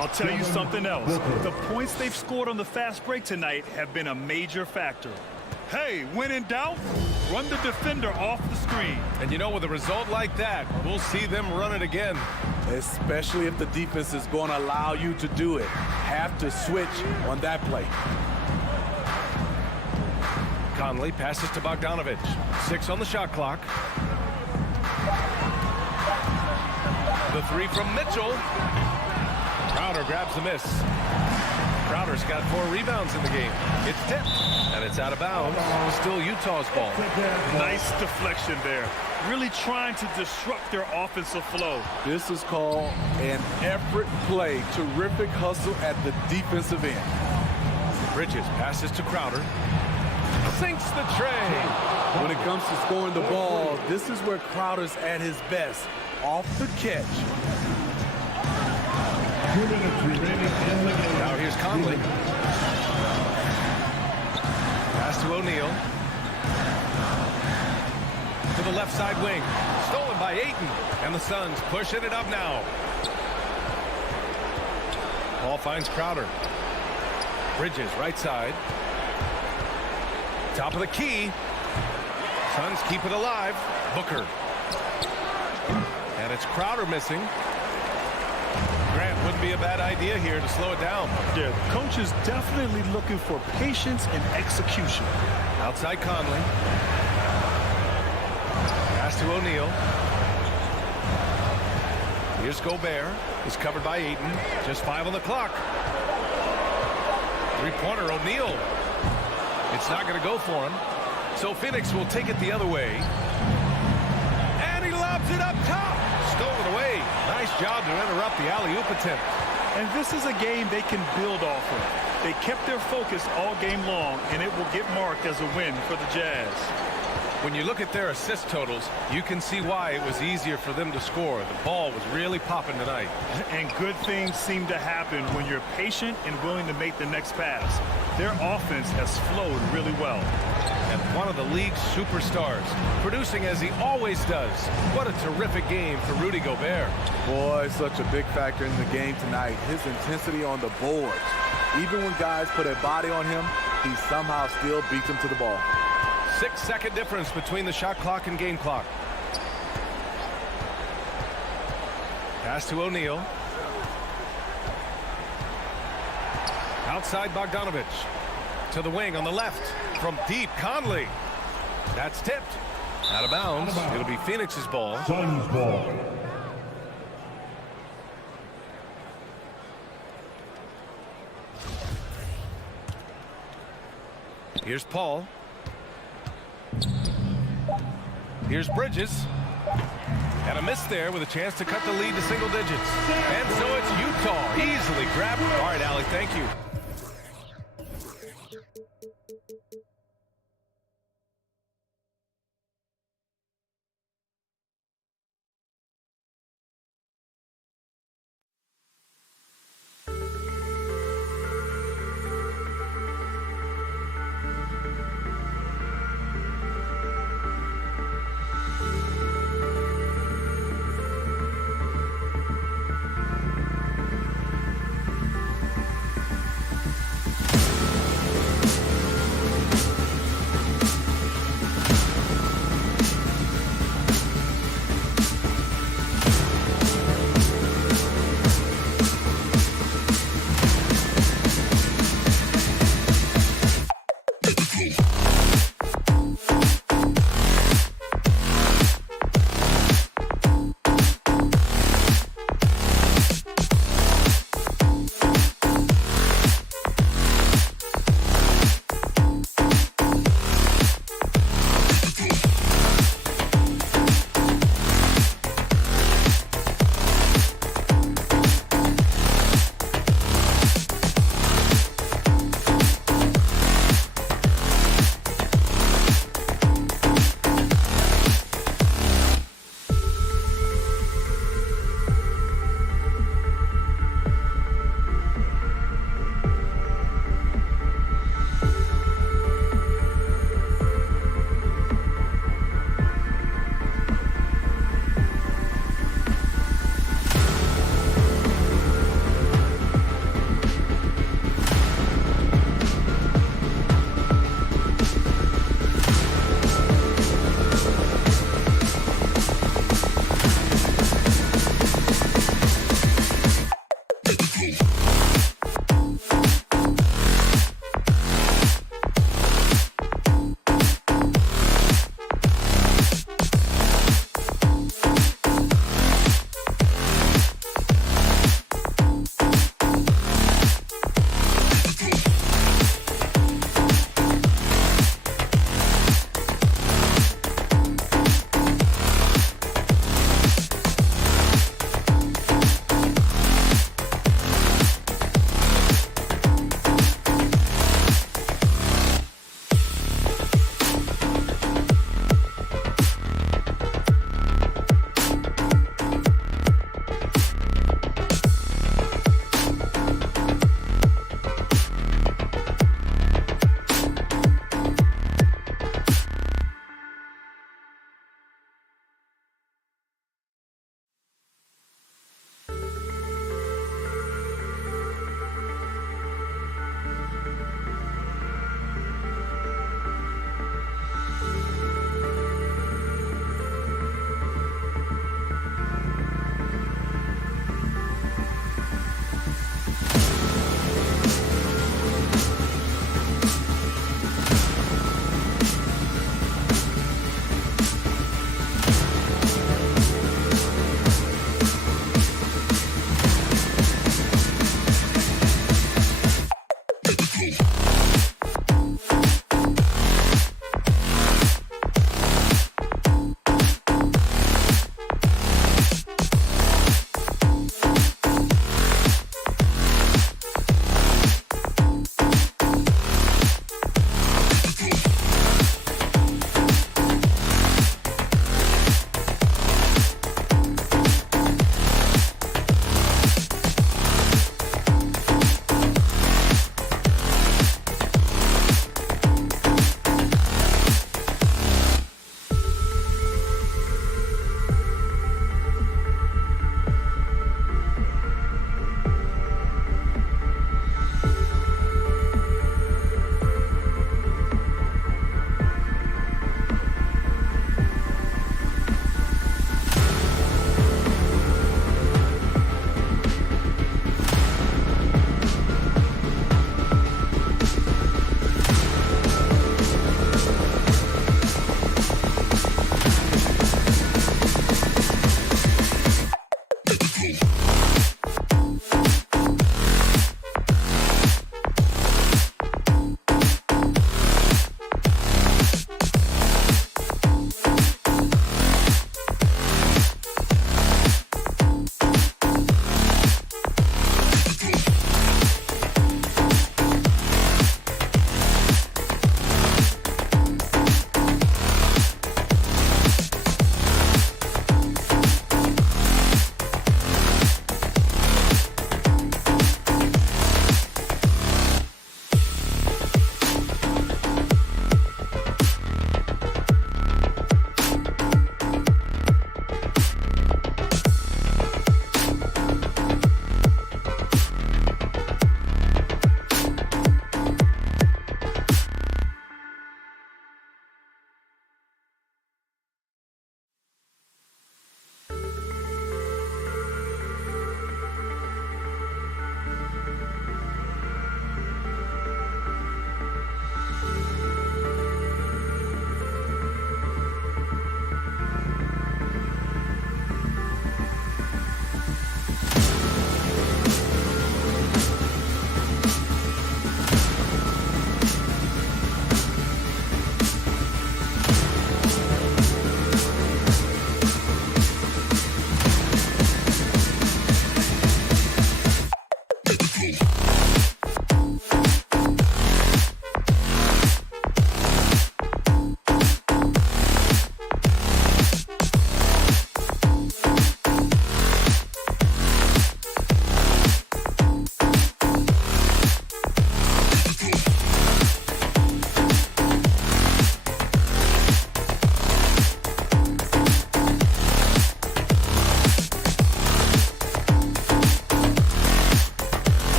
I'll tell you something else. The points they've scored on the fast break tonight have been a major factor. Hey, when in doubt, run the defender off the screen. And with a result like that, we'll see them run it again. Especially if the defense is going to allow you to do it. Have to switch on that play. Conley passes to Bogdanovich. 6 on the shot clock. The three from Mitchell. Crowder grabs the miss. Crowder's got 4 rebounds in the game. It's tipped, and it's out of bounds. Still Utah's ball. Nice deflection there. Really trying to disrupt their offensive flow. This is called an effort play. Terrific hustle at the defensive end. Bridges passes to Crowder. Sinks the tray. When it comes to scoring the ball, this is where Crowder's at his best. Off the catch. Now here's Conley. Pass to O'Neal. To the left side wing. Stolen by Ayton. And the Suns pushing it up now. Ball finds Crowder. Bridges, right side. Top of the key. Suns keep it alive. Booker. And it's Crowder missing. Grant, wouldn't be a bad idea here to slow it down. Yeah, the coach is definitely looking for patience and execution. Outside Conley. Pass to O'Neal. Here's Gobert. He's covered by Ayton. Just 5 on the clock. Three-pointer, O'Neal. It's not going to go for him. So Phoenix will take it the other way. And he lobs it up top. Stolen away. Nice job to interrupt the alley-oop attempt. And this is a game they can build off of. They kept their focus all game long, and it will get marked as a win for the Jazz. When you look at their assist totals, you can see why it was easier for them to score. The ball was really popping tonight. And good things seem to happen when you're patient and willing to make the next pass. Their offense has flowed really well. And one of the league's superstars, producing as he always does. What a terrific game for Rudy Gobert. Boy, such a big factor in the game tonight. His intensity on the boards. Even when guys put a body on him, he somehow still beats them to the ball. 6-second difference between the shot clock and game clock. Pass to O'Neal. Outside Bogdanovich. To the wing on the left. From deep, Conley. That's tipped. Out of bounds. It'll be Phoenix's ball. Suns ball. Here's Paul. Here's Bridges. And a miss there with a chance to cut the lead to single digits. And so it's Utah easily grabbed. All right, Allie, thank you.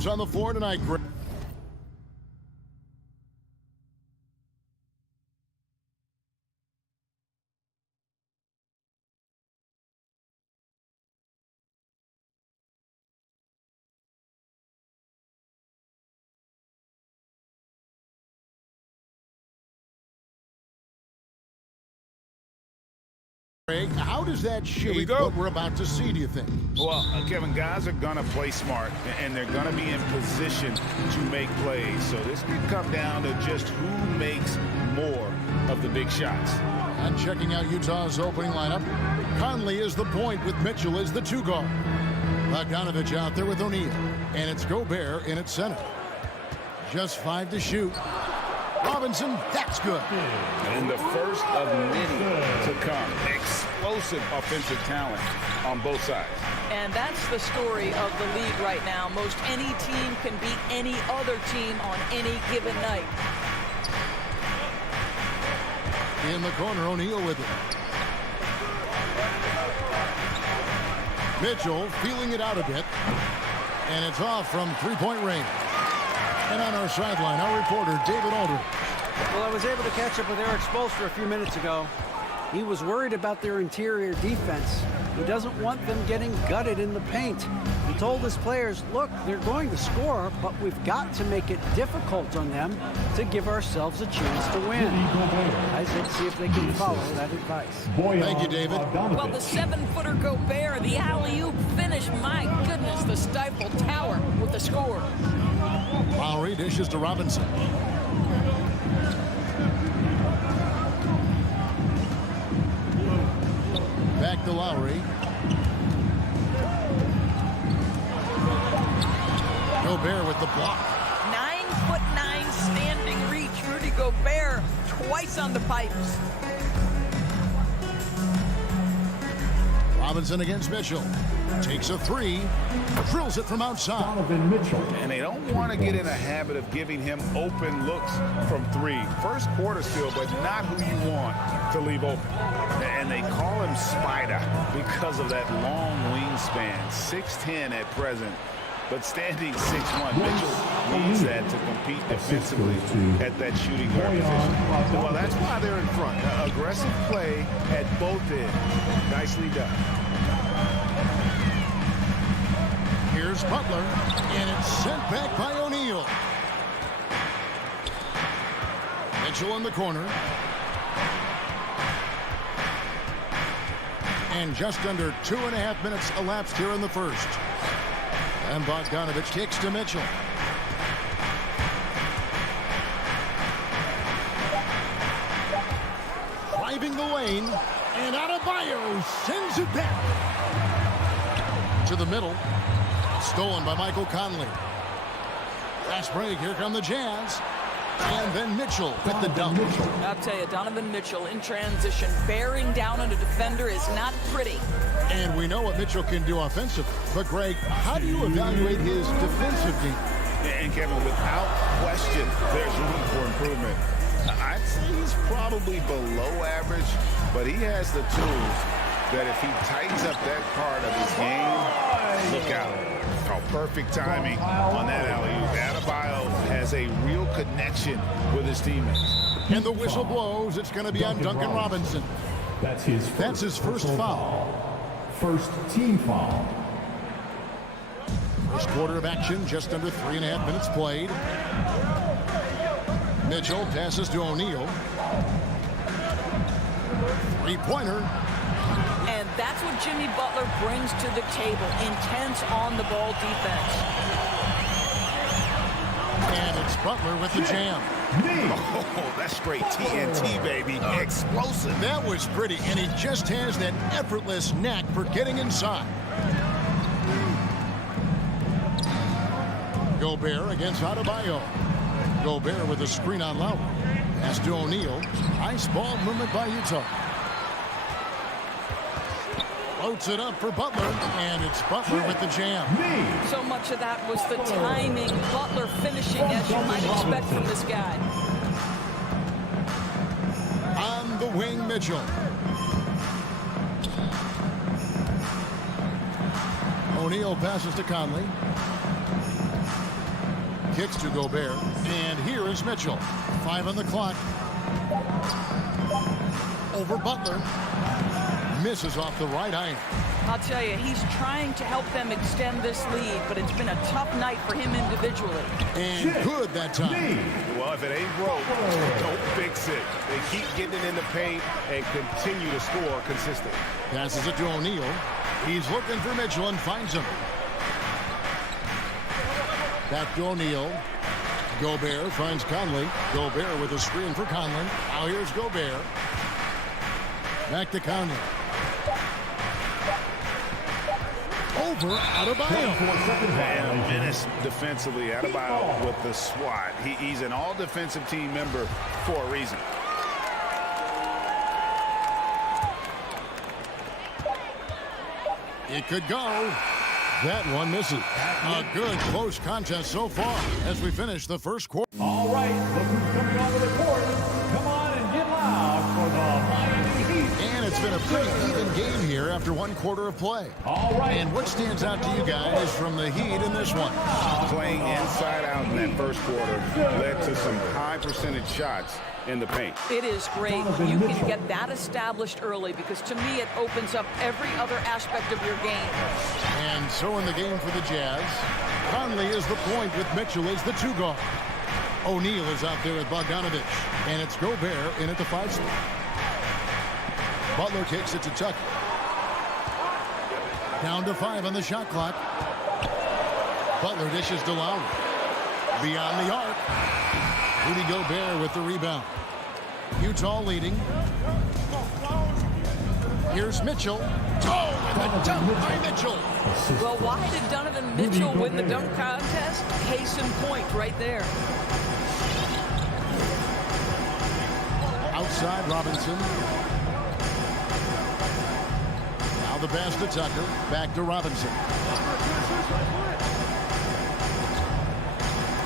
games on the floor tonight, Greg. How does that shape what we're about to see, do you think? Well, Kevin, guys are going to play smart, and they're going to be in position to make plays. So this could come down to just who makes more of the big shots. And checking out Utah's opening lineup, Conley is the point with Mitchell as the 2 guard. Bogdanovich out there with O'Neal, and it's Gobert in at center. Just 5 to shoot. Robinson, that's good. And the first of many to come. Explosive offensive talent on both sides. And that's the story of the league right now. Most any team can beat any other team on any given night. In the corner, O'Neal with it. Mitchell feeling it out a bit. And it's off from three-point range. And on our sideline, our reporter, David Aldridge. Well, I was able to catch up with Eric Spoelstra a few minutes ago. He was worried about their interior defense. He doesn't want them getting gutted in the paint. He told his players, look, they're going to score, but we've got to make it difficult on them to give ourselves a chance to win. Guys, let's see if they can follow that advice. Thank you, David. Well, the 7-footer Gobert, the alley-oop finish, my goodness, the stifled tower with the score. Lowry dishes to Robinson. Back to Lowry. Gobert with the block. 9'9" standing reach. Rudy Gobert twice on the pipes. Robinson against Mitchell. Takes a 3. Drills it from outside. And they don't want to get in a habit of giving him open looks from 3. First quarter still, but not who you want to leave open. And they call him Spider because of that long wingspan. 6'10" at present, but standing 6'1". Mitchell needs that to compete defensively at that shooting guard position. Well, that's why they're in front. Aggressive play at both ends. Nicely done. Here's Butler, and it's sent back by O'Neal. Mitchell in the corner. And just under 2.5 minutes elapsed here in the first. And Bogdanovich kicks to Mitchell. Driving the lane, and Adebayo sends it back to the middle. Stolen by Michael Conley. Last break, here come the Jazz. And then Mitchell with the dunk. I'll tell you, Donovan Mitchell in transition, bearing down on a defender is not pretty. And we know what Mitchell can do offensively. But, Greg, how do you evaluate his defensive game? And, Kevin, without question, there's room for improvement. I'd say he's probably below average, but he has the tools that if he tightens up that part of his game, look out. Oh, perfect timing on that alley-oop. Adebayo has a real connection with his teammates. And the whistle blows. It's going to be on Duncan Robinson. That's his first foul. First team foul. First quarter of action, just under 3.5 minutes played. Mitchell passes to O'Neal. Three-pointer. And that's what Jimmy Butler brings to the table. Intense on-the-ball defense. And it's Butler with the jam. Oh, that's straight TNT, baby. Explosive. That was pretty, and he just has that effortless knack for getting inside. Gobert against Adebayo. Gobert with a screen on Lowry. Pass to O'Neal. Nice ball movement by Utah. Floats it up for Butler, and it's Butler with the jam. So much of that was the timing. Butler finishing as you might expect from this guy. On the wing, Mitchell. O'Neal passes to Conley. kicks to Gobert. And here is Mitchell. 5 on the clock. Over Butler. Misses off the right iron. I'll tell you, he's trying to help them extend this lead, but it's been a tough night for him individually. And good that time. Well, if it ain't broke, don't fix it. They keep getting it in the paint and continue to score consistently. Passes it to O'Neal. He's looking for Mitchell and finds him. Back to O'Neal. Gobert finds Conley. Gobert with a screen for Conley. Now here's Gobert. Back to Conley. Over Adebayo. And a menace defensively. Adebayo with the swat. He's an all-defensive team member for a reason. It could go. That one misses. A good close contest so far as we finish the first quarter. All right, look who's coming onto the court. Come on and get loud for the Miami Heat. And it's been a pretty even game here after 1 quarter of play. All right. And what stands out to you guys from the Heat in this one? Playing inside out in that first quarter led to some high percentage shots in the paint. It is great when you can get that established early, because to me it opens up every other aspect of your game. And so in the game for the Jazz, Conley is the point with Mitchell as the 2 guard. O'Neal is out there with Bogdanovich, and it's Gobert in at the 5 spot. Butler kicks it to Tucker. Down to 5 on the shot clock. Butler dishes to Lowry. Beyond the arc. Rudy Gobert with the rebound. Utah leading. Here's Mitchell. Oh, and a dunk by Mitchell. Well, why did Donovan Mitchell win the dunk contest? Case in point right there. Outside Robinson. Now the pass to Tucker. Back to Robinson.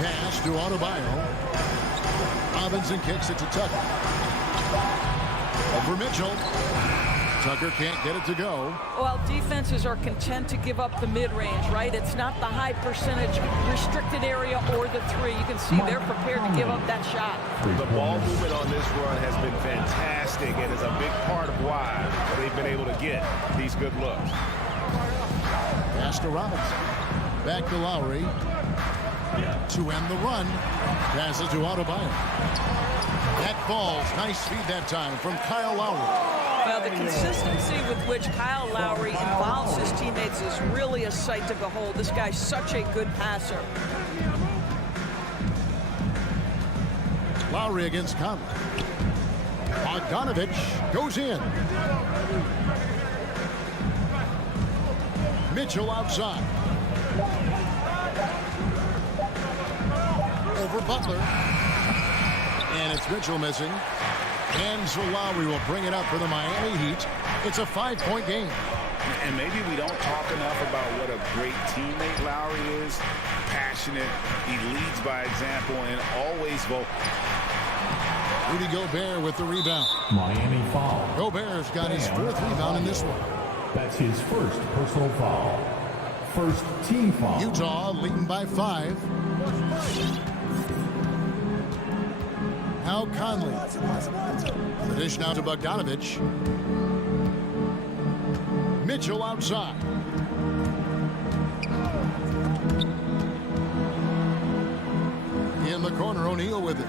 Pass to Adebayo. Robinson kicks it to Tucker. Over Mitchell. Tucker can't get it to go. Well, defenses are content to give up the mid-range, right? It's not the high percentage restricted area or the 3. You can see they're prepared to give up that shot. The ball movement on this run has been fantastic and is a big part of why they've been able to get these good looks. Pass to Robinson. Back to Lowry. To end the run. Passes to Adebayo. That falls. Nice speed that time from Kyle Lowry. Well, the consistency with which Kyle Lowry involves his teammates is really a sight to behold. This guy's such a good passer. Lowry against Conley. Bogdanovich goes in. Mitchell outside. Over Butler. And it's Mitchell missing. And so Lowry will bring it up for the Miami Heat. It's a 5-point game. And maybe we don't talk enough about what a great teammate Lowry is. Passionate. He leads by example and always vocal. Rudy Gobert with the rebound. Miami foul. Gobert's got his 4th rebound in this one. That's his first personal foul. First team foul. Utah leading by 5. Now Conley. The dish now to Bogdanovich. Mitchell outside. In the corner, O'Neal with it.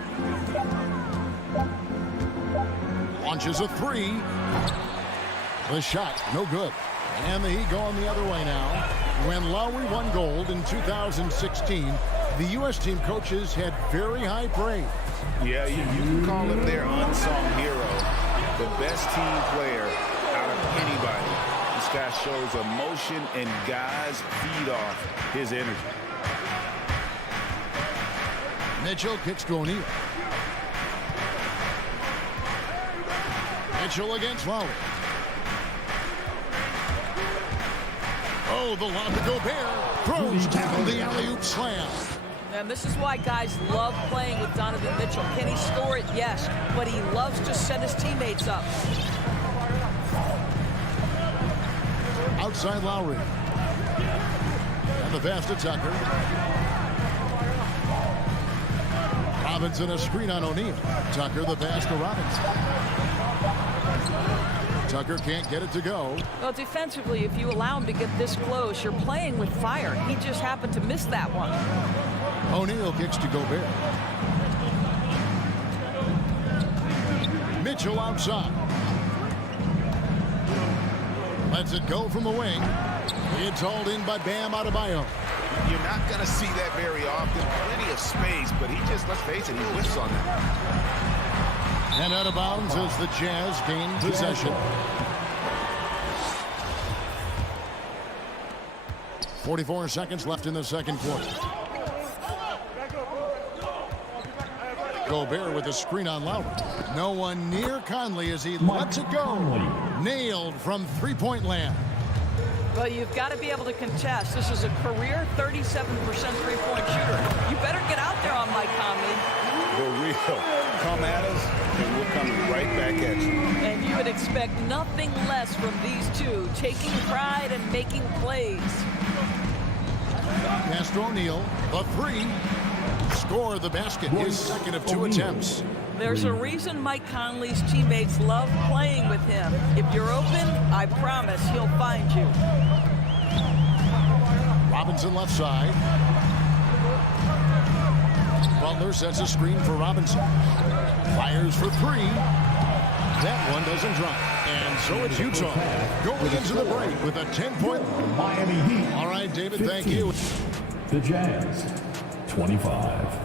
Launches a 3. The shot, no good. And the Heat going the other way now. When Lowry won gold in 2016, the U.S. team coaches had very high praise. Yeah, you can call him their unsung hero. The best team player out of anybody. This guy shows emotion, and guys feed off his energy. Mitchell kicks to O'Neal. Mitchell against Lowry. Oh, the lob to Gobert. Throws down the alley-oop slam. And this is why guys love playing with Donovan Mitchell. Can he score it? Yes. But he loves to set his teammates up. Outside Lowry. And the pass to Tucker. Robinson a screen on O'Neal. Tucker the pass to Robinson. Tucker can't get it to go. Well, defensively, if you allow him to get this close, you're playing with fire. He just happened to miss that one. O'Neal kicks to Gobert. Mitchell outside. Lets it go from the wing. It's hauled in by Bam Adebayo. You're not going to see that very often. Plenty of space, but he just, let's face it, he whiffs on that. And out of bounds as the Jazz gain possession. 44 seconds left in the second quarter. Gobert with a screen on Lowry. No one near Conley as he lets it go. Nailed from three-point land. Well, you've got to be able to contest. This is a career 37% three-point shooter. You better get out there on Mike Conley. For real. Come at us, and we're coming right back at you. And you would expect nothing less from these two, taking pride and making plays. Pass to O'Neal. The three. Score the basket. His second of 2 attempts. There's a reason Mike Conley's teammates love playing with him. If you're open, I promise he'll find you. Robinson left side. Butler sets a screen for Robinson. Fires for three. That one doesn't drop. And so it's Utah going into the break with a 10-point. Miami Heat. All right, David, thank you. The Jazz, 25.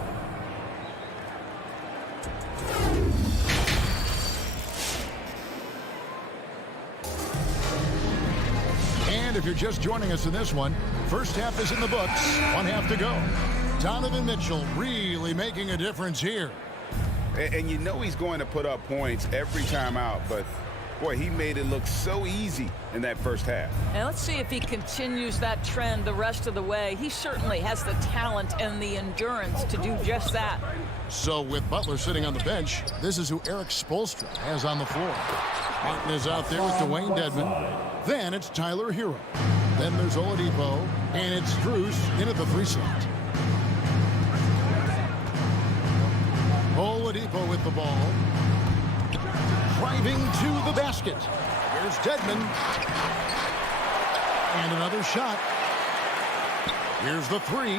And if you're just joining us in this one, first half is in the books. 1 half to go. Donovan Mitchell really making a difference here. And you know he's going to put up points every time out, but boy, he made it look so easy in that first half. And let's see if he continues that trend the rest of the way. He certainly has the talent and the endurance to do just that. So with Butler sitting on the bench, this is who Eric Spoelstra has on the floor. Martin is out there with Dwayne Dedmon. Then it's Tyler Hero. Then there's Oladipo, and it's Strus in at the 3 slot. Oladipo with the ball. Driving to the basket. Here's Dedmon. And another shot. Here's the 3.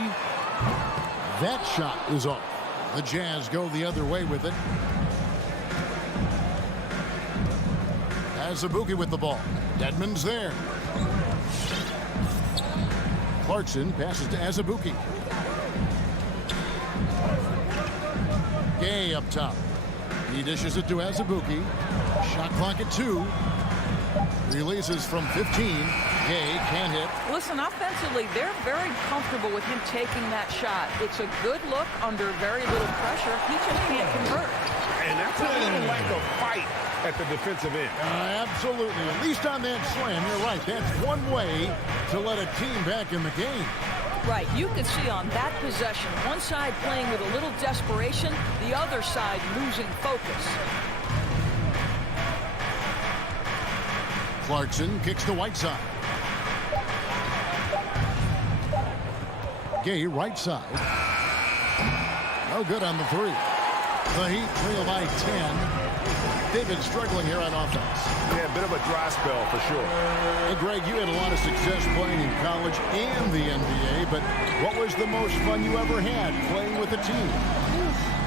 That shot is off. The Jazz go the other way with it. Azubuike with the ball. Dedmon's there. Clarkson passes to Azubuike. Gay up top. He dishes it to Azubuike. Shot clock at 2. Releases from 15. Gay can't hit. Listen, offensively, they're very comfortable with him taking that shot. It's a good look under very little pressure. He just can't convert. And that's a little lack of fight at the defensive end. Absolutely. At least on that slam, you're right. That's one way to let a team back in the game. Right. You can see on that possession, one side playing with a little desperation, the other side losing focus. Clarkson kicks to Whiteside. Gay right side. No good on the 3. The Heat trail by 10. They've been struggling here on offense. Yeah, a bit of a dry spell for sure. Hey, Greg, you had a lot of success playing in college and the NBA, but what was the most fun you ever had playing with a team?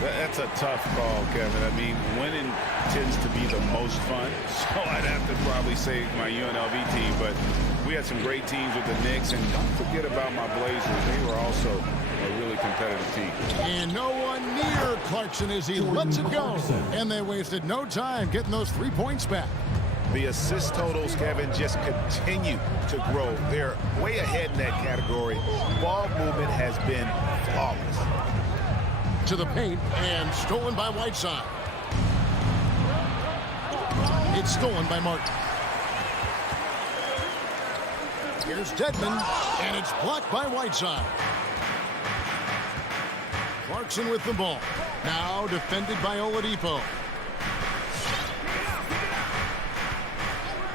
That's a tough call, Kevin. I mean, winning tends to be the most fun, so I'd have to probably say my UNLV team, but we had some great teams with the Knicks, and don't forget about my Blazers. They were also a really competitive team. And no one near Clarkson as he lets it go. And they wasted no time getting those 3 points back. The assist totals, Kevin, just continue to grow. They're way ahead in that category. Ball movement has been flawless. To the paint and stolen by Whiteside. It's stolen by Martin. Here's Dedmon, and it's blocked by Whiteside. Clarkson with the ball. Now defended by Oladipo.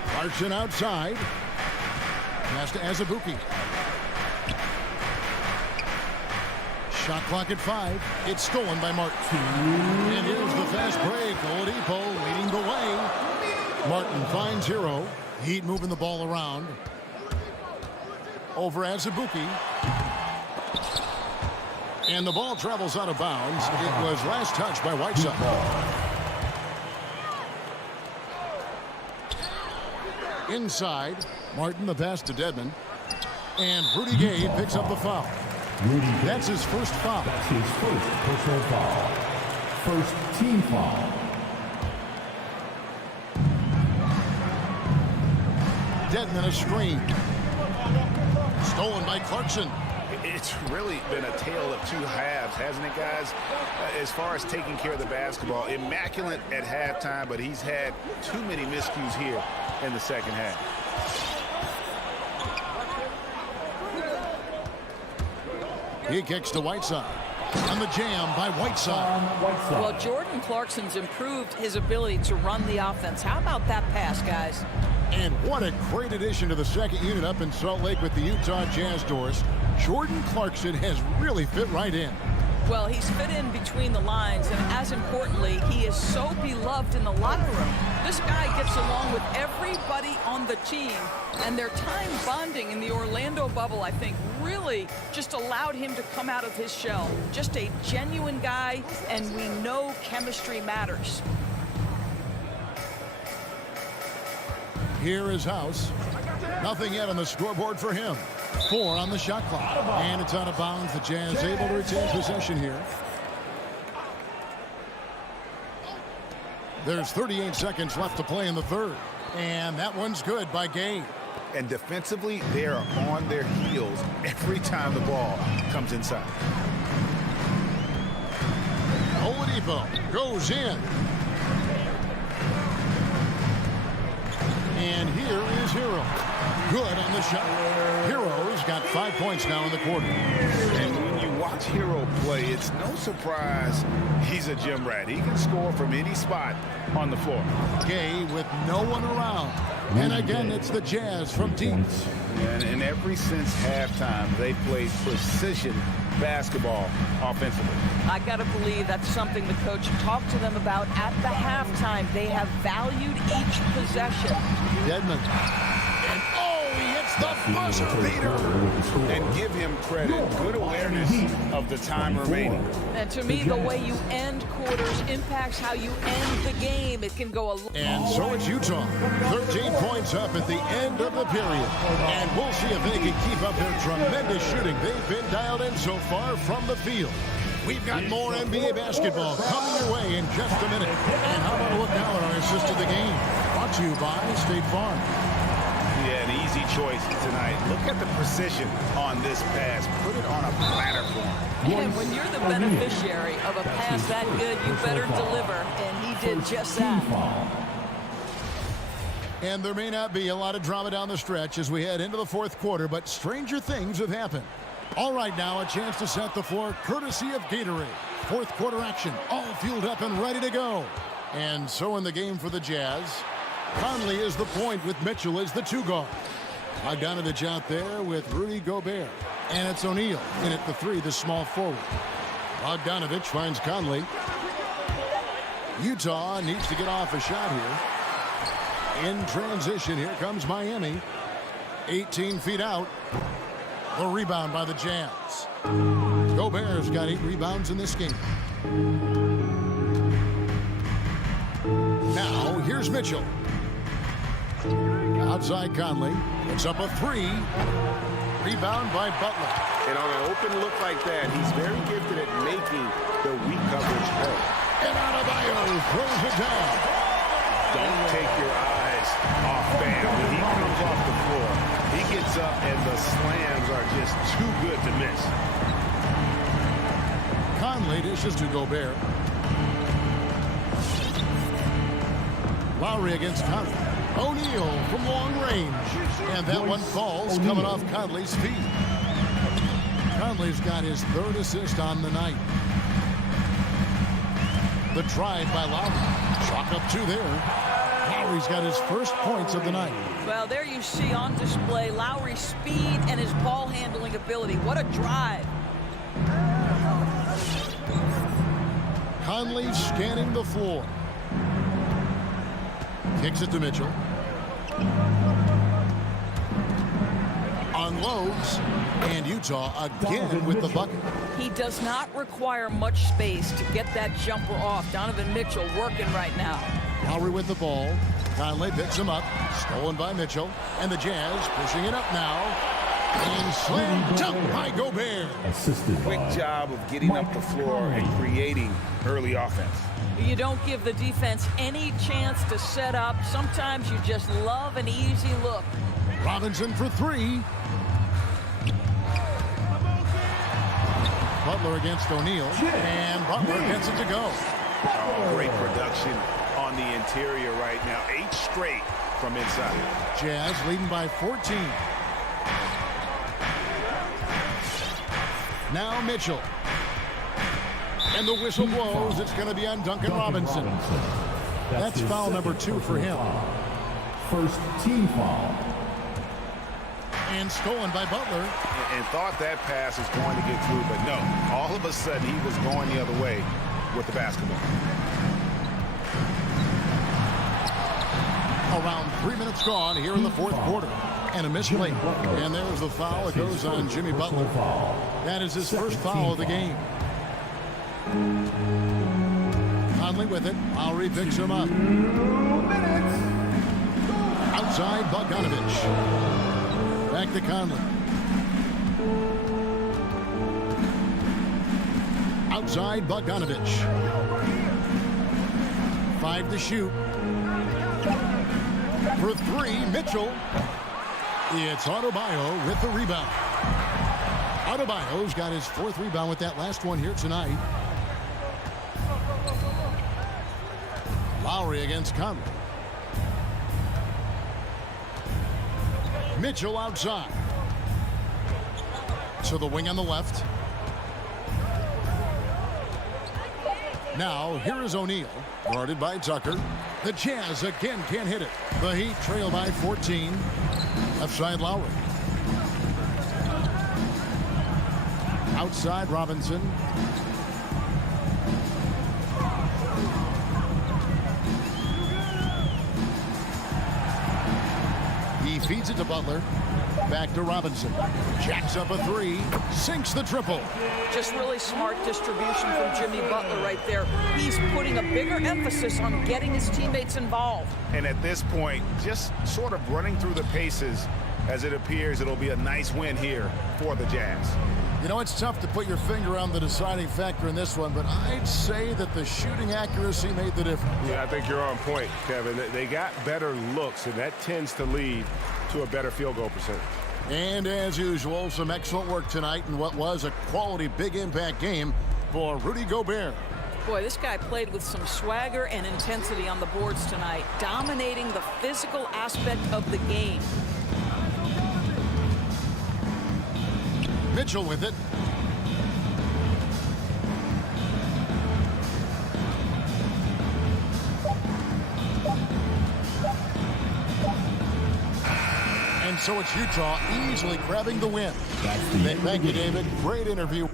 Clarkson outside. Pass to Azubuike. Shot clock at 5. It's stolen by Martin. And here's the fast break. Oladipo leading the way. Martin finds Hero. Heat moving the ball around. Over Azubuike. And the ball travels out of bounds. It was last touched by Whiteside. Inside. Martin the pass to Dedmon. And Rudy Gay picks up the foul. That's his first foul. That's his first personal foul. First team foul. Dedmon a screen. Stolen by Clarkson. It's really been a tale of two halves, hasn't it, guys? As far as taking care of the basketball, immaculate at halftime, but he's had too many miscues here in the second half. He kicks to Whiteside. On the jam by Whiteside. Well, Jordan Clarkson's improved his ability to run the offense. How about that pass, guys? And what a great addition to the second unit up in Salt Lake with the Utah Jazz doors. Jordan Clarkson has really fit right in. Well, he's fit in between the lines, and as importantly, he is so beloved in the locker room. This guy gets along with everybody on the team, and their time bonding in the Orlando bubble, I think, really just allowed him to come out of his shell. Just a genuine guy, and we know chemistry matters. Here is House. Nothing yet on the scoreboard for him. 4 on the shot clock. And it's out of bounds. The Jazz able to retain possession here. There's 38 seconds left to play in the third. And that one's good by Gay. And defensively, they are on their heels every time the ball comes inside. Oladipo goes in. And here is Hero. Good on the shot. Hero's got 5 points now in the quarter. And when you watch Hero play, it's no surprise he's a gym rat. He can score from any spot on the floor. Gay with no one around. And again, it's the Jazz from deep. And ever since halftime, they played precision basketball offensively. I got to believe that's something the coach talked to them about at the halftime. They have valued each possession. Dedmon. And he hits the buzzer beater. And give him credit. Good awareness of the time remaining. And to me, the way you end quarters impacts how you end the game. It can go a long way. And so it's Utah. 13 points up at the end of the period. And we'll see if they can keep up their tremendous shooting. They've been dialed in so far from the field. We've got more NBA basketball coming your way in just a minute. And how about a look now at our assist of the game? Brought to you by State Farm. Yeah, an easy choice tonight. Look at the precision on this pass. Put it on a platter for him. And when you're the beneficiary of a pass that good, you better deliver. And he did just that. And there may not be a lot of drama down the stretch as we head into the fourth quarter, but stranger things have happened. All right, now a chance to set the floor courtesy of Gatorade. Fourth quarter action, all fueled up and ready to go. And so in the game for the Jazz, Conley is the point with Mitchell as the 2 guard. Bogdanovich out there with Rudy Gobert. And it's O'Neal in at the 3, the small forward. Bogdanovich finds Conley. Utah needs to get off a shot here. In transition, here comes Miami. 18 feet out. The rebound by the Jazz. Gobert's got 8 rebounds in this game. Now, here's Mitchell. Outside Conley. Puts up a 3. Rebound by Butler. And on an open look like that, he's very gifted at making the weak coverage play. And Adebayo throws it down. Don't take your eyes off Bam. When he comes off the floor, he gets up and the slams are just too good to miss. Conley dishes to Gobert. Lowry against Conley. O'Neal from long range. And that one falls coming off Conley's feet. Conley's got his 3rd assist on the night. The drive by Lowry. Chalk up 2 there. Lowry's got his first points of the night. Well, there you see on display Lowry's speed and his ball handling ability. What a drive. Conley scanning the floor. Kicks it to Mitchell. Unloads. And Utah again with the bucket. He does not require much space to get that jumper off. Donovan Mitchell working right now. Lowry with the ball. Conley picks him up. Stolen by Mitchell. And the Jazz pushing it up now. And slam dunk by Gobert. Quick job of getting up the floor and creating early offense. You don't give the defense any chance to set up. Sometimes you just love an easy look. Robinson for three. Butler against O'Neal. And Butler gets it to go. Oh, great production on the interior right now. 8 straight from inside. Jazz leading by 14. Now Mitchell. And the whistle blows. It's going to be on Duncan Robinson. That's foul number 2 for him. First team foul. And stolen by Butler. And thought that pass was going to get through, but no. All of a sudden, he was going the other way with the basketball. Around 3 minutes gone here in the fourth quarter. And a misplay. And there's the foul. It goes on Jimmy Butler. That is his first foul of the game. Conley with it. Lowry picks him up. Outside Bogdanovich. Back to Conley. Outside Bogdanovich. 5 to shoot. For 3, Mitchell. It's Adebayo with the rebound. Adebayo's got his 4th rebound with that last one here tonight. Lowry against Conley. Mitchell outside. To the wing on the left. Now, here is O'Neal, guarded by Tucker. The Jazz again can't hit it. The Heat trail by 14. Left side Lowry. Outside Robinson. He feeds it to Butler. Back to Robinson. Jacks up a 3. Sinks the triple. Just really smart distribution from Jimmy Butler right there. He's putting a bigger emphasis on getting his teammates involved. And at this point, just sort of running through the paces as it appears it'll be a nice win here for the Jazz. You know, it's tough to put your finger on the deciding factor in this one, but I'd say that the shooting accuracy made the difference. Yeah, I think you're on point, Kevin. They got better looks, and that tends to lead to a better field goal percentage. And as usual, some excellent work tonight in what was a quality big impact game for Rudy Gobert. Boy, this guy played with some swagger and intensity on the boards tonight, dominating the physical aspect of the game. Mitchell with it. And so it's Utah easily grabbing the win. Thank you, David. Great interview.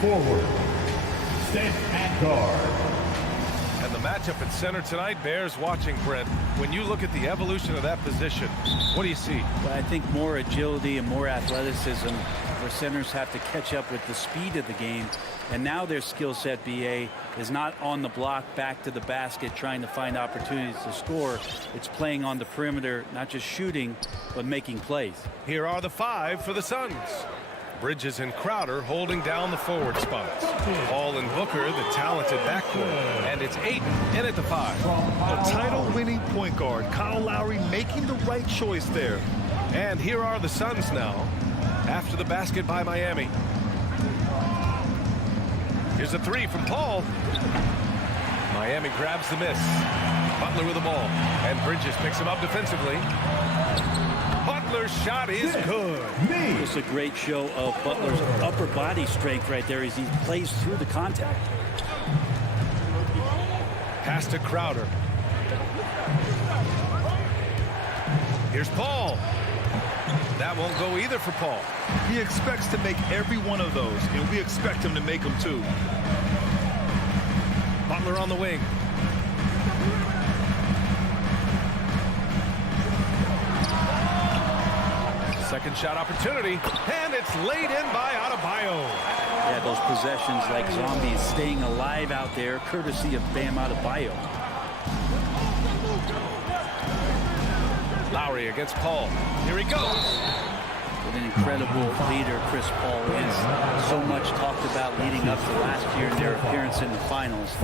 forward. Set at guard. And the matchup at center tonight bears watching, Brent. When you look at the evolution of that position, what do you see? Well, I think more agility and more athleticism, where centers have to catch up with the speed of the game. And now their skill set, BA, is not on the block back to the basket trying to find opportunities to score. It's playing on the perimeter, not just shooting, but making plays. Here are the 5 for the Suns. Bridges and Crowder holding down the forward spots. Paul and Booker, the talented backcourt. And it's Ayton in at the 5. A title-winning point guard, Kyle Lowry making the right choice there. And here are the Suns now, after the basket by Miami. Here's a 3 from Paul. Miami grabs the miss. Butler with the ball. And Bridges picks him up defensively. Butler's shot is good. It's a great show of Butler's upper body strength right there as he plays through the contact. Pass to Crowder. Here's Paul. That won't go either for Paul. He expects to make every one of those, and we expect him to make them too. Butler on the wing. Second shot opportunity, and it's laid in by Adebayo. Yeah, those possessions like zombies staying alive out there, courtesy of Bam Adebayo. Lowry against Paul. Here he goes. What an incredible leader Chris Paul is. So much talked about leading up to last year and their appearance in the finals.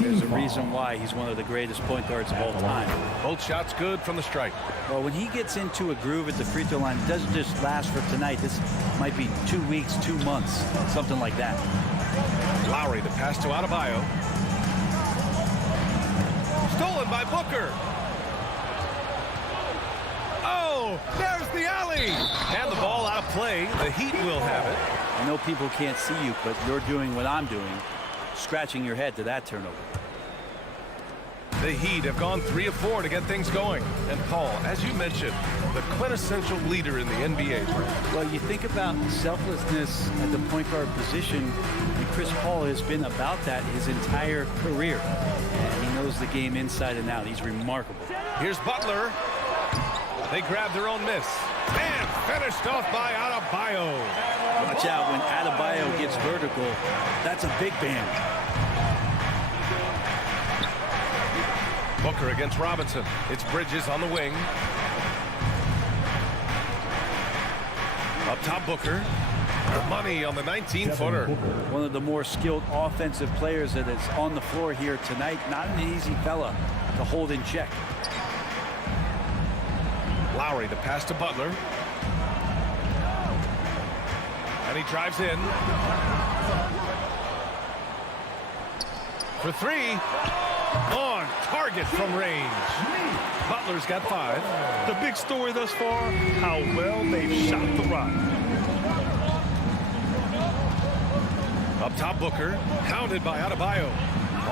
There's a reason why he's one of the greatest point guards of all time. Both shots good from the strike. Well, when he gets into a groove at the free throw line, it doesn't just last for tonight. This might be 2 weeks, 2 months, something like that. Lowry, the pass to Adebayo. Stolen by Booker. Oh, there's the alley. And the ball out of play. The Heat will have it. I know people can't see you, but you're doing what I'm doing, scratching your head to that turnover. The Heat have gone 3 of 4 to get things going. And Paul, as you mentioned, the quintessential leader in the NBA. Well, you think about selflessness at the point guard position, and Chris Paul has been about that his entire career. And he knows the game inside and out. He's remarkable. Here's Butler. They grab their own miss. And finished off by Adebayo. Watch out when Adebayo gets vertical. That's a big band. Booker against Robinson. It's Bridges on the wing. Up top, Booker. The money on the 19-footer. One of the more skilled offensive players that is on the floor here tonight. Not an easy fella to hold in check. Lowry, the pass to Butler. And he drives in. For 3. On target from range. Butler's got 5. The big story thus far, how well they've shot the rock. Up top, Booker. Pounded by Adebayo.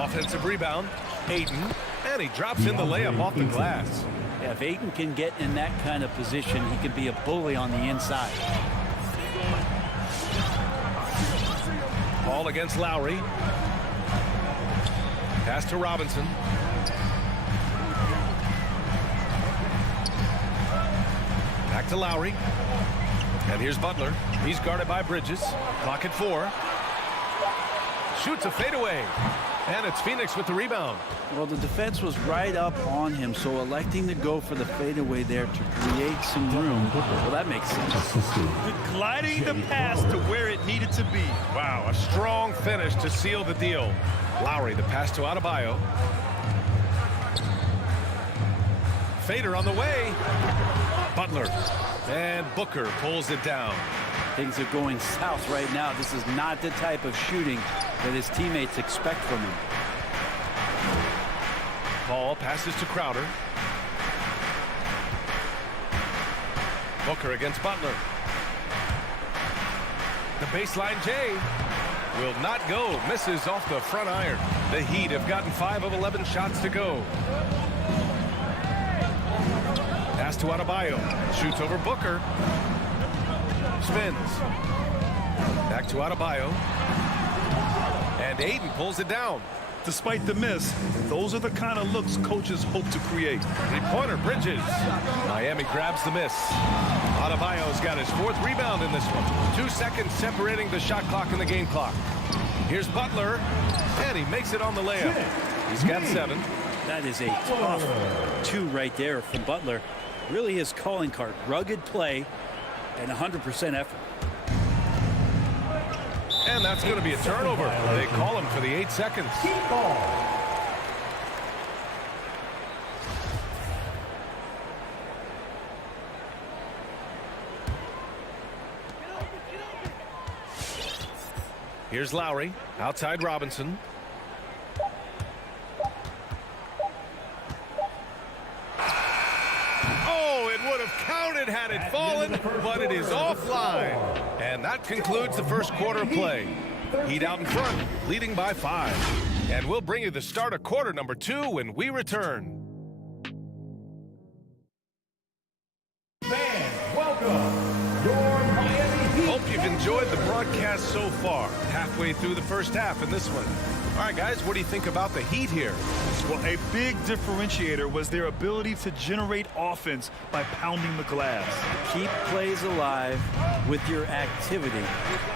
Offensive rebound. Ayton. And he drops in the layup off the glass. Yeah, if Ayton can get in that kind of position, he can be a bully on the inside. Paul against Lowry. Pass to Robinson. Back to Lowry. And here's Butler. He's guarded by Bridges. Clock at 4. Shoots a fadeaway. And it's Phoenix with the rebound. Well, the defense was right up on him, so electing to go for the fadeaway there to create some room. Well, that makes sense. Gliding the pass to where it needed to be. Wow, a strong finish to seal the deal. Lowry, the pass to Adebayo. Fader on the way. Butler. And Booker pulls it down. Things are going south right now. This is not the type of shooting that his teammates expect from him. Paul passes to Crowder. Booker against Butler. The baseline J will not go. Misses off the front iron. The Heat have gotten 5 of 11 shots to go. Pass to Adebayo. Shoots over Booker. Spins. Back to Adebayo. And Aiden pulls it down. Despite the miss, those are the kind of looks coaches hope to create. Three-pointer, Bridges. Miami grabs the miss. Adebayo's got his 4th rebound in this one. 2 seconds separating the shot clock and the game clock. Here's Butler, and he makes it on the layup. He's got 7. That is a tough 2 right there from Butler. Really his calling card. Rugged play and 100% effort. And that's going to be a turnover. They call him for the 8 seconds. Here's Lowry, outside Robinson. Oh, it would have counted had it fallen, but it is offline. And that concludes the first quarter of play. Heat out in front, leading by 5. And we'll bring you the start of quarter number 2 when we return. Fans, welcome your Miami Heat. Hope you've enjoyed the broadcast so far. Halfway through the first half in this one. All right, guys, what do you think about the Heat here? Well, a big differentiator was their ability to generate offense by pounding the glass. Keep plays alive with your activity.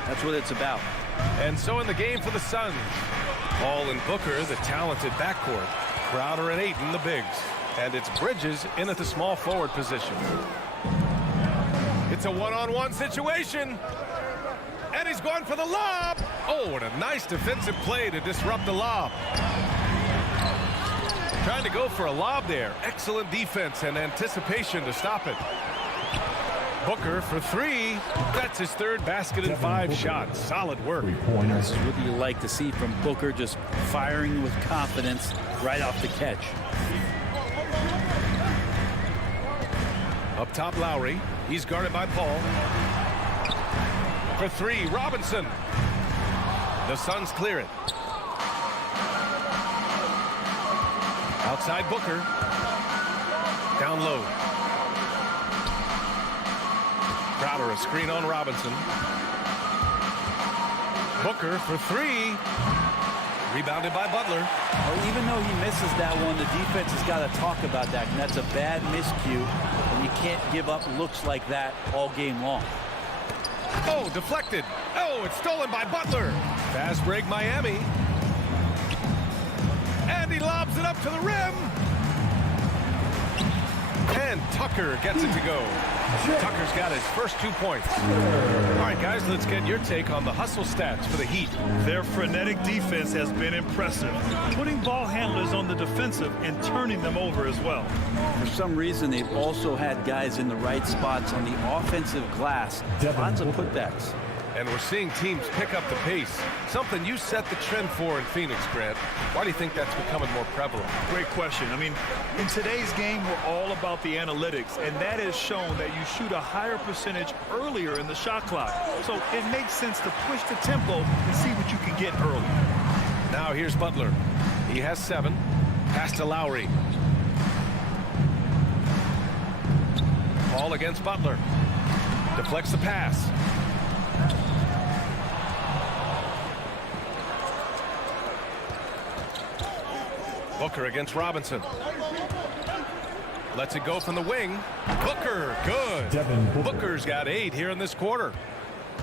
That's what it's about. And so in the game for the Suns, Paul and Booker, the talented backcourt. Crowder and Ayton, the bigs. And it's Bridges in at the small forward position. It's a one-on-one situation. And he's going for the lob. Oh, and a nice defensive play to disrupt the lob. Trying to go for a lob there. Excellent defense and anticipation to stop it. Booker for 3. That's his 3rd basket in 5 shots. Solid work. That's what you like to see from Booker, just firing with confidence right off the catch. Up top, Lowry. He's guarded by Paul. For 3, Robinson. The Suns clear it. Outside Booker. Down low. Crowder, a screen on Robinson. Booker for 3. Rebounded by Butler. Well, even though he misses that one, the defense has got to talk about that. And that's a bad miscue. And you can't give up looks like that all game long. Oh, deflected. Oh, it's stolen by Butler. Fast break Miami. And he lobs it up to the rim. And Tucker gets it to go. Tucker's got his first 2 points. All right, guys, let's get your take on the hustle stats for the Heat. Their frenetic defense has been impressive, putting ball handlers on the defensive and turning them over as well. For some reason, they've also had guys in the right spots on the offensive glass. Lots of putbacks. And we're seeing teams pick up the pace. Something you set the trend for in Phoenix, Grant. Why do you think that's becoming more prevalent? Great question. I mean, in today's game, we're all about the analytics, and that has shown that you shoot a higher percentage earlier in the shot clock. So it makes sense to push the tempo and see what you can get early. Now here's Butler. He has 7. Pass to Lowry. Paul against Butler. Deflects the pass. Booker against Robinson. Lets it go from the wing. Booker, good. Booker's got 8 here in this quarter.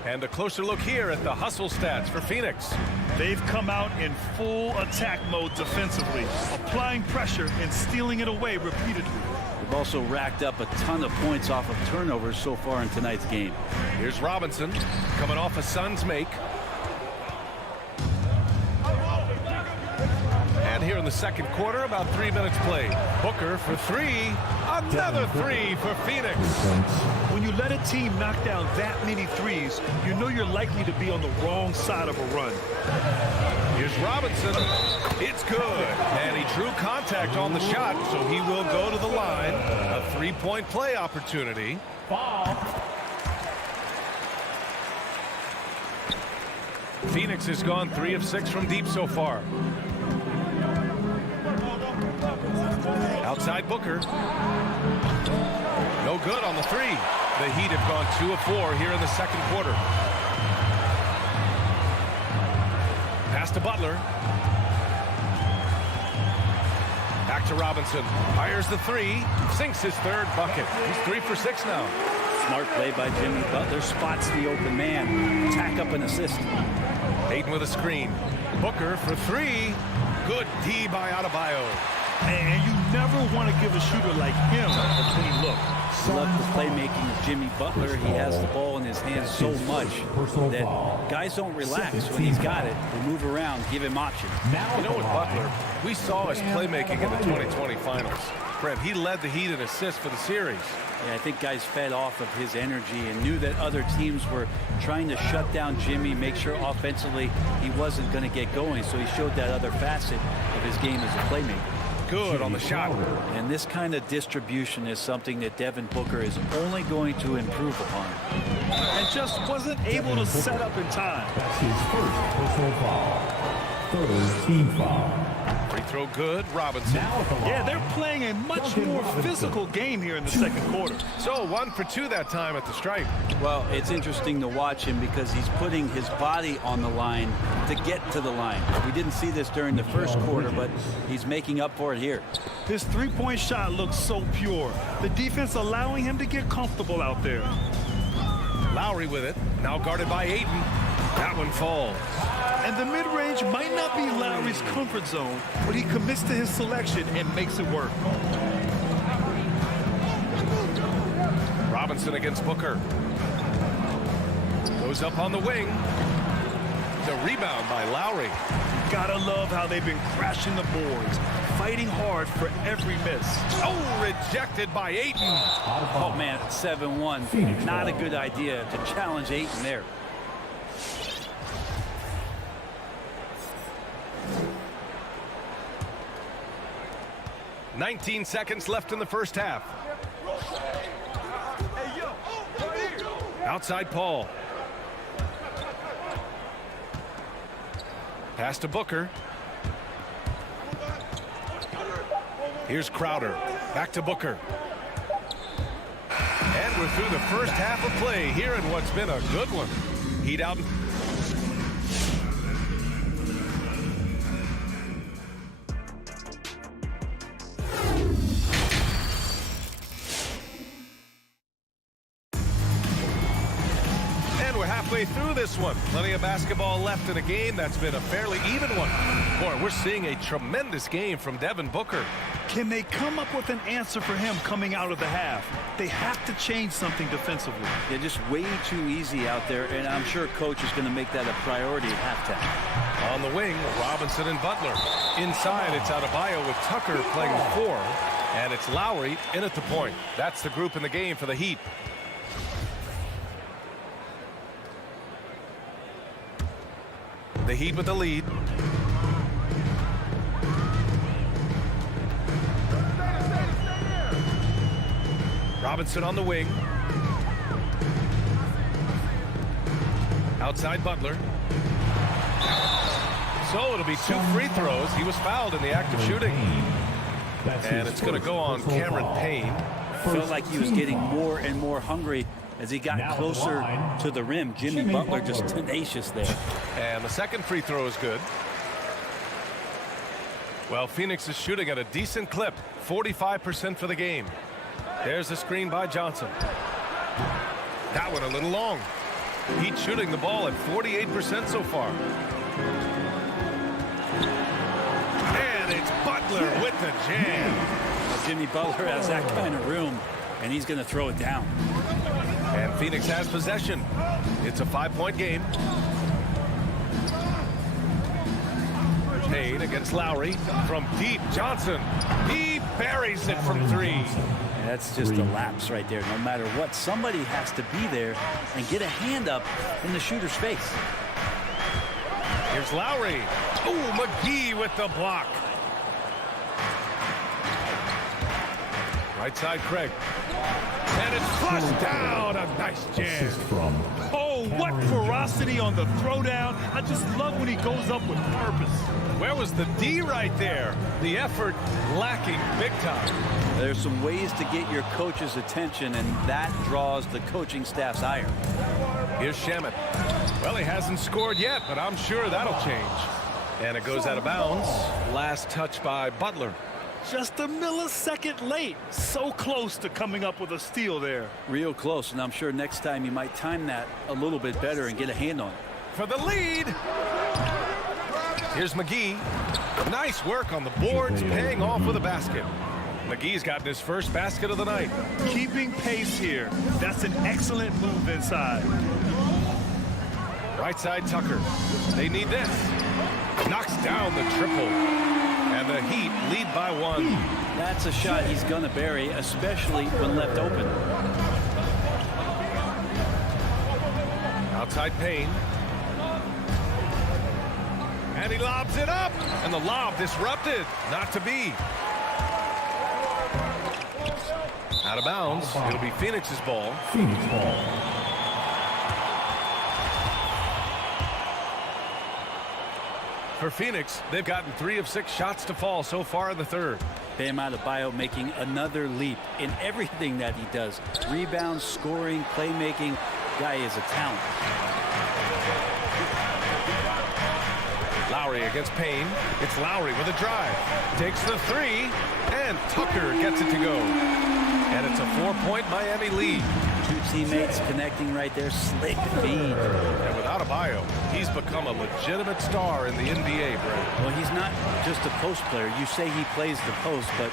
And a closer look here at the hustle stats for Phoenix. They've come out in full attack mode defensively, applying pressure and stealing it away repeatedly. They've also racked up a ton of points off of turnovers so far in tonight's game. Here's Robinson coming off a Suns make. And here in the second quarter, about 3 minutes played. Booker for 3. Another 3 for Phoenix. When you let a team knock down that many threes, you know you're likely to be on the wrong side of a run. Here's Robinson. It's good. And he drew contact on the shot, so he will go to the line. A 3-point play opportunity. Phoenix has gone 3 of 6 from deep so far. Outside Booker. No good on the 3. The Heat have gone 2 of 4 here in the second quarter. Pass Pass to Butler. Back to Robinson. Fires the three. Sinks his third bucket. He's 3 for 6 now. Smart play by Jimmy Butler. Spots the open man. Tack up an assist. Ayton with a screen. Booker for 3. Good D by Adebayo. And you never want to give a shooter like him a clean look. Love the playmaking of Jimmy Butler. He has the ball in his hands so much that guys don't relax when he's got it. They move around, give him options. You know what, Butler? We saw his playmaking in the 2020 finals. Brent, he led the Heat in assists for the series. Yeah, I think guys fed off of his energy and knew that other teams were trying to shut down Jimmy, make sure offensively he wasn't going to get going. So he showed that other facet of his game as a playmaker. Good on the shot. And this kind of distribution is something that Devin Booker is only going to improve upon. And just wasn't able to set up in time. That's his first personal foul. Third team foul. Free throw good. Robinson. Yeah, they're playing a much more physical game here in the second quarter. So 1 for 2 that time at the stripe. Well, it's interesting to watch him because he's putting his body on the line to get to the line. We didn't see this during the first quarter, but he's making up for it here. His three-point shot looks so pure. The defense allowing him to get comfortable out there. Lowry with it. Now guarded by Ayton. That one falls. And the mid-range might not be Lowry's comfort zone, but he commits to his selection and makes it work. Robinson against Booker. Goes up on the wing. The rebound by Lowry. Gotta love how they've been crashing the boards, fighting hard for every miss. Oh, rejected by Ayton. Oh, man, 7-1. Not a good idea to challenge Ayton there. "19 seconds left in the first half. Outside Paul. Pass to Booker. Here's Crowder. Back to Booker. And we're through the first half of play here in what's been a good one. Heat out. Through this one. Plenty of basketball left in a game that's been a fairly even one. Boy, we're seeing a tremendous game from Devin Booker. Can they come up with an answer for him coming out of the half? They have to change something defensively. They're just way too easy out there, and I'm sure coach is going to make that a priority at halftime. On the wing, Robinson and Butler. Inside, it's Adebayo with Tucker playing the 4, and it's Lowry in at the point. That's the group in the game for the Heat. The Heat with the lead. Robinson on the wing. Outside Butler. So it'll be 2 free throws. He was fouled in the act of shooting. And it's going to go on Cameron Payne. Felt like he was getting more and more hungry as he got closer to the rim. Jimmy Butler just tenacious there. And the second free throw is good. Well, Phoenix is shooting at a decent clip, 45% for the game. There's the screen by Johnson. That one a little long. Heat shooting the ball at 48% so far. And it's Butler with the jam. Well, Jimmy Butler has that kind of room, and he's going to throw it down. And Phoenix has possession. It's a 5-point game. Payne against Lowry from deep. Johnson, he buries it from 3. That's just a lapse right there. No matter what, somebody has to be there and get a hand up in the shooter's face. Here's Lowry. Oh, McGee with the block. Right side, Craig. And it's flushed down. A nice jam. Oh, what ferocity on the throwdown. I just love when he goes up with purpose. Where was the D right there? The effort lacking big time. There's some ways to get your coach's attention, and that draws the coaching staff's ire. Here's Shamet. Well, he hasn't scored yet, but I'm sure that'll change. And it goes out of bounds. Last touch by Butler. Just a millisecond late. So close to coming up with a steal there. Real close, and I'm sure next time you might time that a little bit better and get a hand on it. For the lead. Here's McGee. Nice work on the boards, paying off with a basket. McGee's gotten his first basket of the night. Keeping pace here. That's an excellent move inside. Right side Tucker. They need this. Knocks down the triple. And the Heat lead by 1. That's a shot he's going to bury, especially when left open. Outside Payne. And he lobs it up. And the lob disrupted. Not to be. Out of bounds. It'll be Phoenix's ball. Phoenix ball. For Phoenix, they've gotten 3 of 6 shots to fall so far in the third. Bam Adebayo making another leap in everything that he does. Rebounds, scoring, playmaking. Guy is a talent. Lowry against Payne. It's Lowry with a drive. Takes the 3, and Tucker gets it to go. And it's a 4-point Miami lead. 2 teammates connecting right there. Slick feed. And with Adebayo, he's become a legitimate star in the NBA, Brad. Well, he's not just a post player. You say he plays the post, but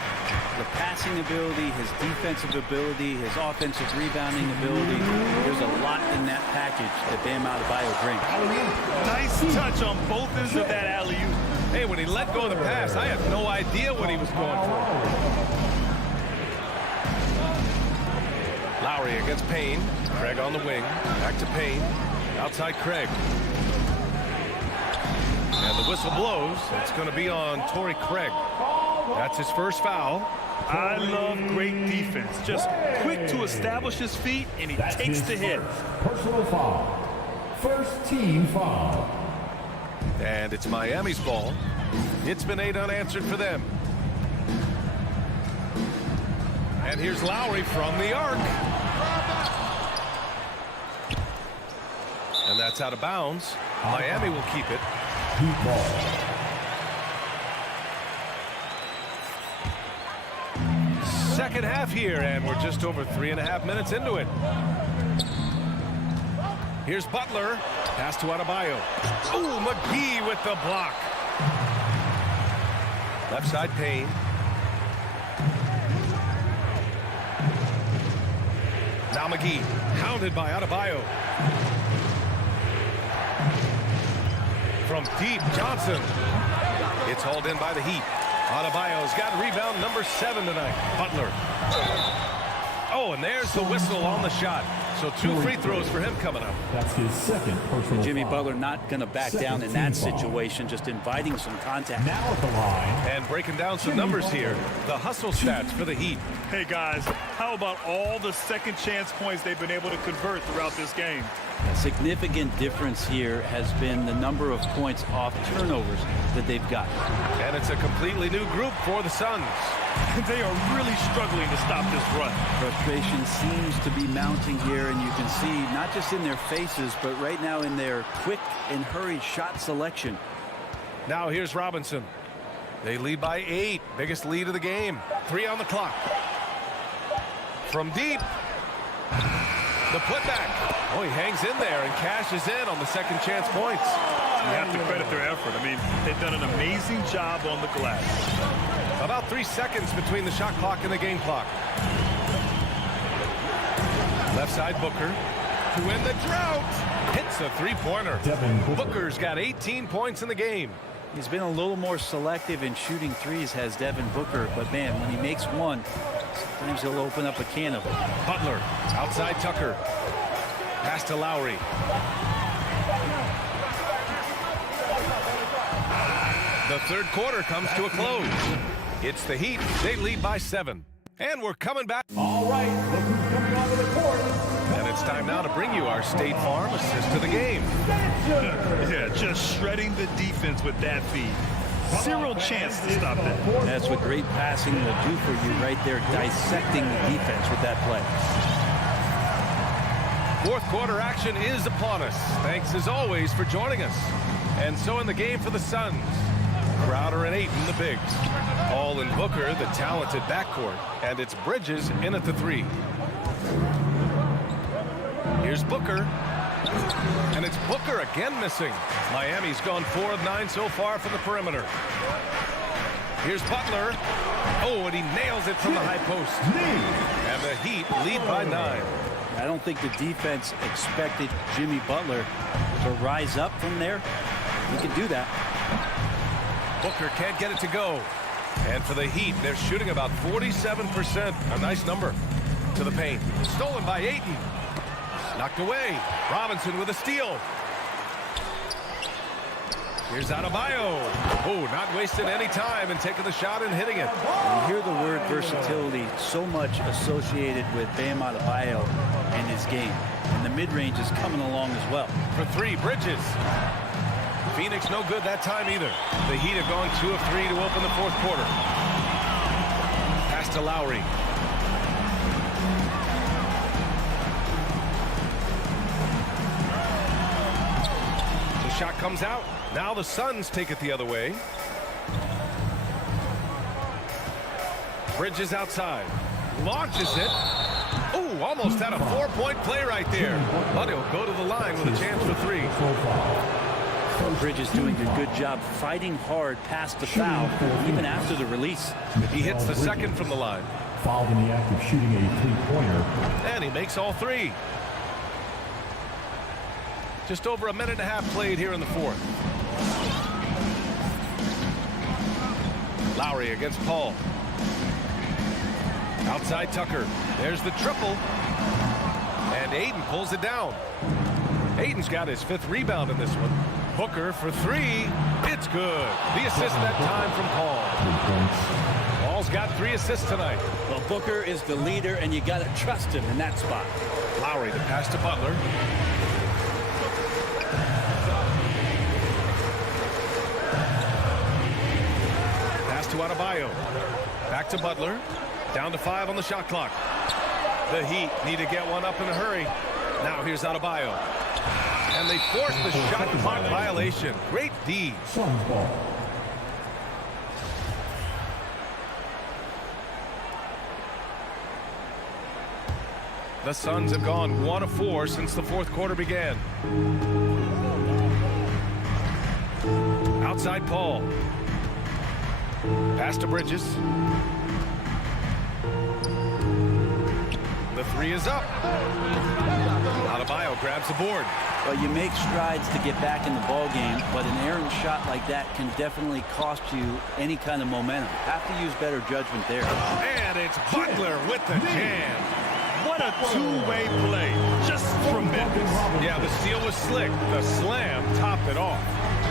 the passing ability, his defensive ability, his offensive rebounding ability, there's a lot in that package that Bam Adebayo brings. Nice touch on both ends of that alley-oop. Hey, when he let go of the pass, I had no idea what he was going for. Lowry against Payne. Craig on the wing. Back to Payne. Outside Craig. And the whistle blows. It's going to be on Torrey Craig. That's his first foul. I love great defense. Just quick to establish his feet, and he takes the hit. Personal foul. First team foul. And it's Miami's ball. It's been 8 unanswered for them. And here's Lowry from the arc. And that's out of bounds. Miami will keep it. Heat ball. Second half here, and we're just over 3.5 minutes into it. Here's Butler. Pass to Adebayo. Ooh, McGee with the block. Left side Payne. Now McGee, hounded by Adebayo. From deep, Johnson. It's hauled in by the Heat. Adebayo's got rebound number 7 tonight. Butler. Oh, and there's the whistle on the shot. So 2 free throws for him coming up. That's his second personal Jimmy foul. Butler not going to back down in that situation, just inviting some contact. Now at the line. And breaking down some numbers here. The hustle stats for the Heat. Hey, guys, how about all the second chance points they've been able to convert throughout this game? A significant difference here has been the number of points off turnovers that they've got. And it's a completely new group for the Suns. They are really struggling to stop this run. Frustration seems to be mounting here, and you can see not just in their faces, but right now in their quick and hurried shot selection. Now here's Robinson. They lead by 8. Biggest lead of the game. 3 on the clock. From deep. The putback. Oh, he hangs in there and cashes in on the second chance points. You have to credit their effort. I mean, they've done an amazing job on the glass. About 3 seconds between the shot clock and the game clock. Left side Booker to win the drought. Hits a 3-pointer. Booker's got 18 points in the game. He's been a little more selective in shooting threes, has Devin Booker, but man, when he makes one, sometimes he'll open up a can of it. Butler outside Tucker. Pass to Lowry. The third quarter comes to a close. It's the Heat. They lead by 7. And we're coming back. All right, look who's coming onto the court. And it's time now to bring you our State Farm assist to the game. Yeah, just shredding the defense with that feed. Zero chance to stop that. That's what great passing will do for you right there, dissecting the defense with that play. Fourth quarter action is upon us. Thanks as always for joining us. And so in the game for the Suns, Crowder and Ayton, the bigs. Paul and Booker, the talented backcourt. And it's Bridges in at the 3. Here's Booker. And it's Booker again missing. Miami's gone 4 of 9 so far from the perimeter. Here's Butler. Oh, and he nails it from the high post. And the Heat lead by 9. I don't think the defense expected Jimmy Butler to rise up from there. He can do that. Booker can't get it to go. And for the Heat, they're shooting about 47%. A nice number to the paint. Stolen by Ayton. Knocked away. Robinson with a steal. Here's Adebayo. Oh, not wasting any time and taking the shot and hitting it. You hear the word versatility so much associated with Bam Adebayo and his game. And the mid-range is coming along as well. For 3, Bridges. Phoenix no good that time either. The Heat have gone 2 of 3 to open the 4th quarter. Pass to Lowry. The shot comes out. Now the Suns take it the other way. Bridges outside. Launches it. Oh, almost had a 4-point play right there. But he'll go to the line with a chance for 3. Bridges doing a good job fighting hard past the foul, even after the release. He hits the second from the line. Fouled in the act of shooting a 3-pointer. And he makes all 3. Just over a minute and a half played here in the 4th. Lowry against Paul. Outside Tucker. There's the triple. And Ayton pulls it down. Ayton's got his 5th rebound in this one. Booker for 3. It's good. The assist that time from Paul. Paul's got 3 assists tonight. Well, Booker is the leader, and you got to trust him in that spot. Lowry, the pass to Butler. Pass to Adebayo. Back to Butler. Down to 5 on the shot clock. The Heat need to get one up in a hurry. Now here's Adebayo. And they force the shot clock violation. Great D. Suns ball. The Suns have gone 1 of 4 since the 4th quarter began. Outside Paul. Pass to Bridges. The 3 is up. Adebayo grabs the board. Well, you make strides to get back in the ball game, but an errant shot like that can definitely cost you any kind of momentum. Have to use better judgment there. And it's Butler with the jam. What a two-way play. Just tremendous. Yeah, the steal was slick. The slam topped it off.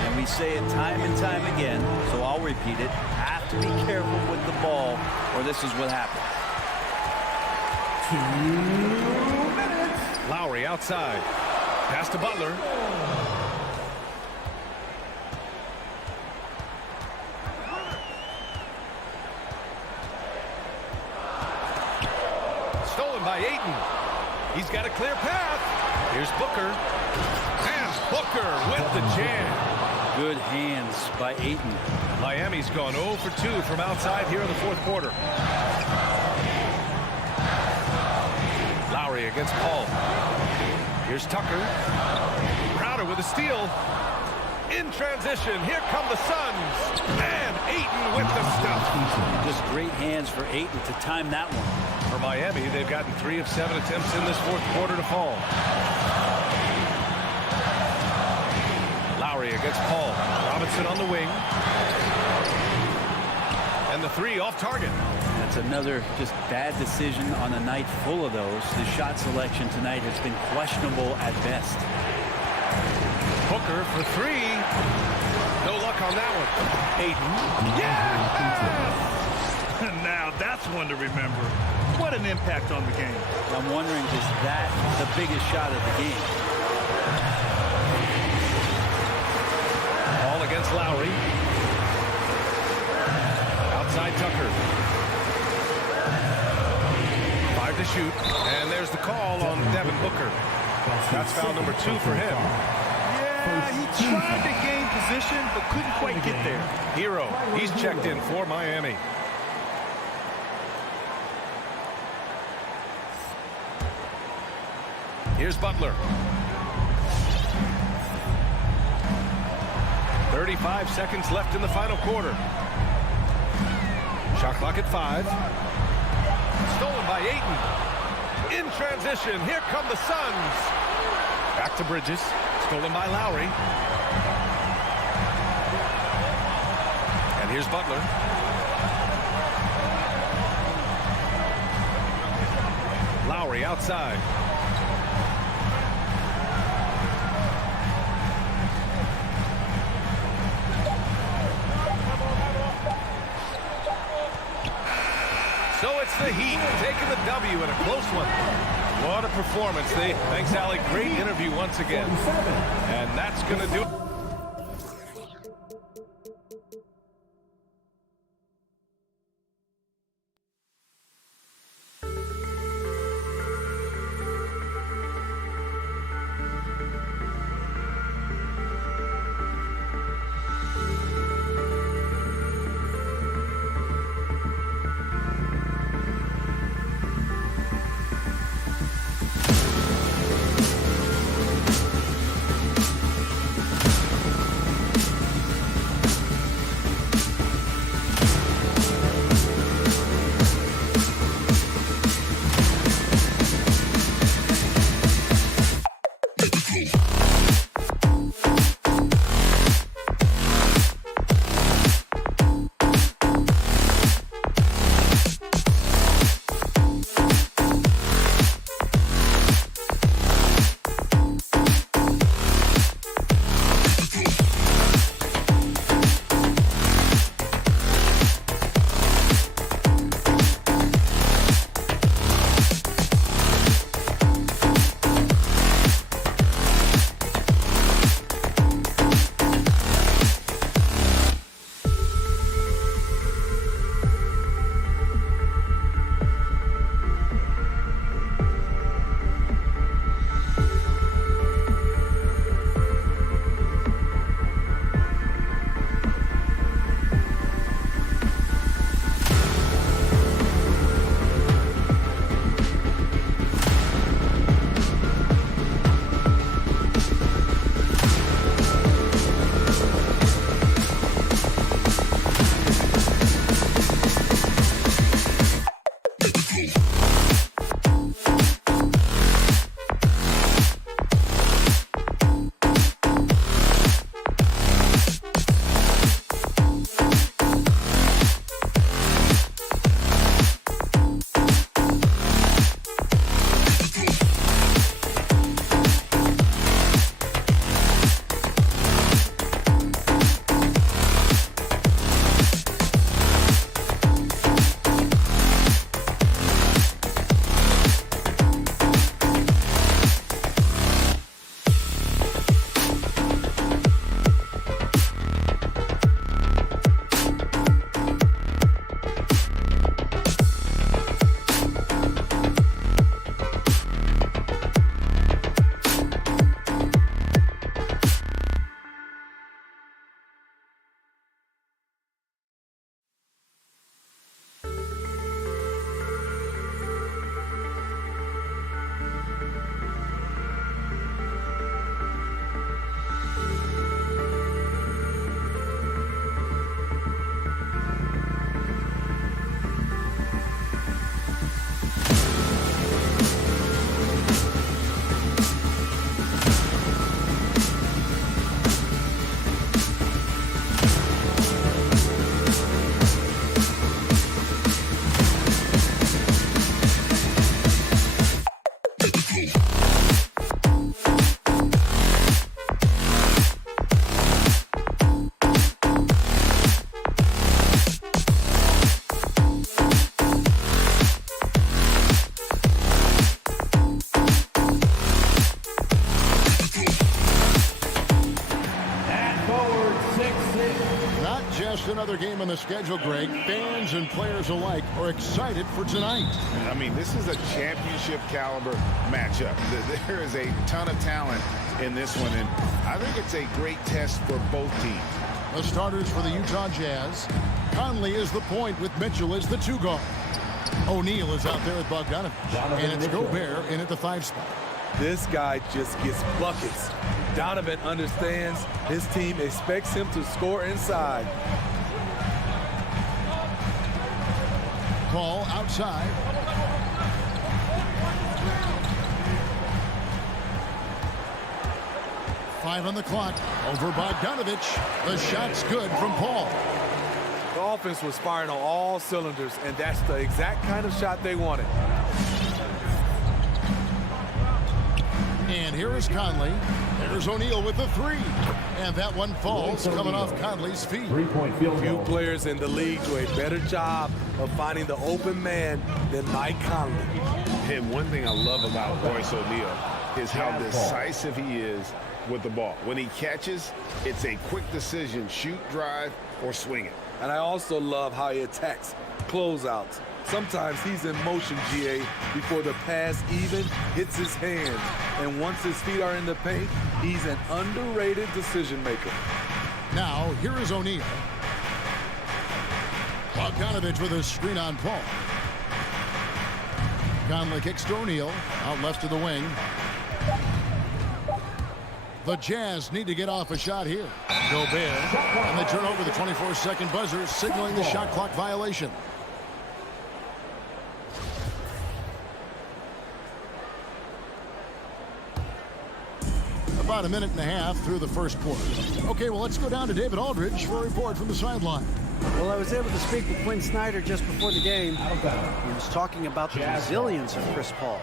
And we say it time and time again, so I'll repeat it. Have to be careful with the ball, or this is what happens. 2 minutes. Lowry outside. Pass to Butler. Stolen by Ayton. He's got a clear path. Here's Booker. And Booker with the jam. Good hands by Ayton. Miami's gone 0 for 2 from outside here in the 4th quarter. Lowry against Paul. Here's Tucker. Crowder with a steal. In transition, here come the Suns. And Ayton with the stuff. Just great hands for Ayton to time that one. For Miami, they've gotten 3 of 7 attempts in this 4th quarter to fall. Lowry against Paul. Robinson on the wing. And the 3 off target. That's another just bad decision on a night full of those. The shot selection tonight has been questionable at best. Booker for 3. No luck on that one. Ayton. Yeah! Now that's one to remember. What an impact on the game. I'm wondering, is that the biggest shot of the game? Ball against Lowry. Outside Tucker. 5 to shoot. And there's the call on Devin Booker. That's foul number 2 for him. Yeah, He tried to gain position, but couldn't quite get there. Hero, he's checked in for Miami. Here's Butler. 35 seconds left in the final quarter. Shot clock at 5. Stolen by Ayton. In transition, here come the Suns. Back to Bridges. Stolen by Lowry. And here's Butler. Lowry outside. So it's the Heat taking the W in a close one. What a performance. Thanks, Allie. Great interview once again. And that's going to do it. Just another game on the schedule, Greg. Fans and players alike are excited for tonight. I mean, this is a championship caliber matchup. There is a ton of talent in this one, and I think it's a great test for both teams. The starters for the Utah Jazz. Conley is the point with Mitchell as the 2 guard. O'Neal is out there with Bogdanovich. And it's Gobert in at the 5 spot. This guy just gets buckets. Donovan understands his team expects him to score inside. Ball outside. Five on the clock. Over Bogdanovich. The shot's good from Paul. The offense was firing on all cylinders, and that's the exact kind of shot they wanted. And here is Conley. There's O'Neal with the 3. And that one falls coming off Conley's feet. Three-point field Few goal. players in the league do a better job of finding the open man than Mike Conley. And one thing I love about Royce O'Neal is how decisive he is with the ball. When he catches, it's a quick decision, shoot, drive, or swing it. And I also love how he attacks closeouts. Sometimes he's in motion, GA, before the pass even hits his hands. And once his feet are in the paint, he's an underrated decision maker. Now, here is O'Neal. Bogdanovich with a screen on Paul. Conley kicks to O'Neal, out left to the wing. The Jazz need to get off a shot here. Gobert, and they turn over the 24-second buzzer, signaling the shot clock violation. About a minute and a half through the first quarter. Okay, well, let's go down to David Aldridge for a report from the sideline. Well, I was able to speak with Quinn Snyder just before the game. He was talking about the resilience of Chris Paul.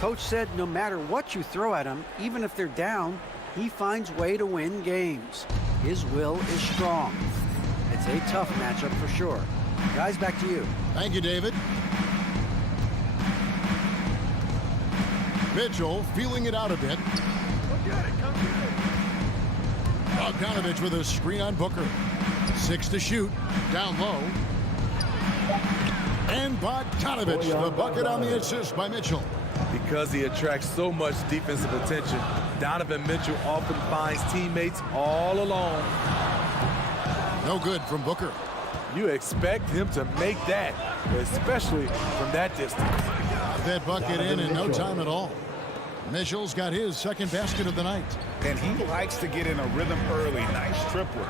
Coach said no matter what you throw at him, even if they're down, he finds a way to win games. His will is strong. It's a tough matchup for sure. Guys, back to you. Thank you, David. Mitchell feeling it out a bit. Bogdanovich with a screen on Booker. 6 to shoot. Down low. And Bogdanovich, the bucket on the assist by Mitchell. Because he attracts so much defensive attention, Donovan Mitchell often finds teammates all alone. No good from Booker. You expect him to make that, especially from that distance. That bucket in no time at all. Mitchell's got his second basket of the night. And he likes to get in a rhythm early. Nice tripler.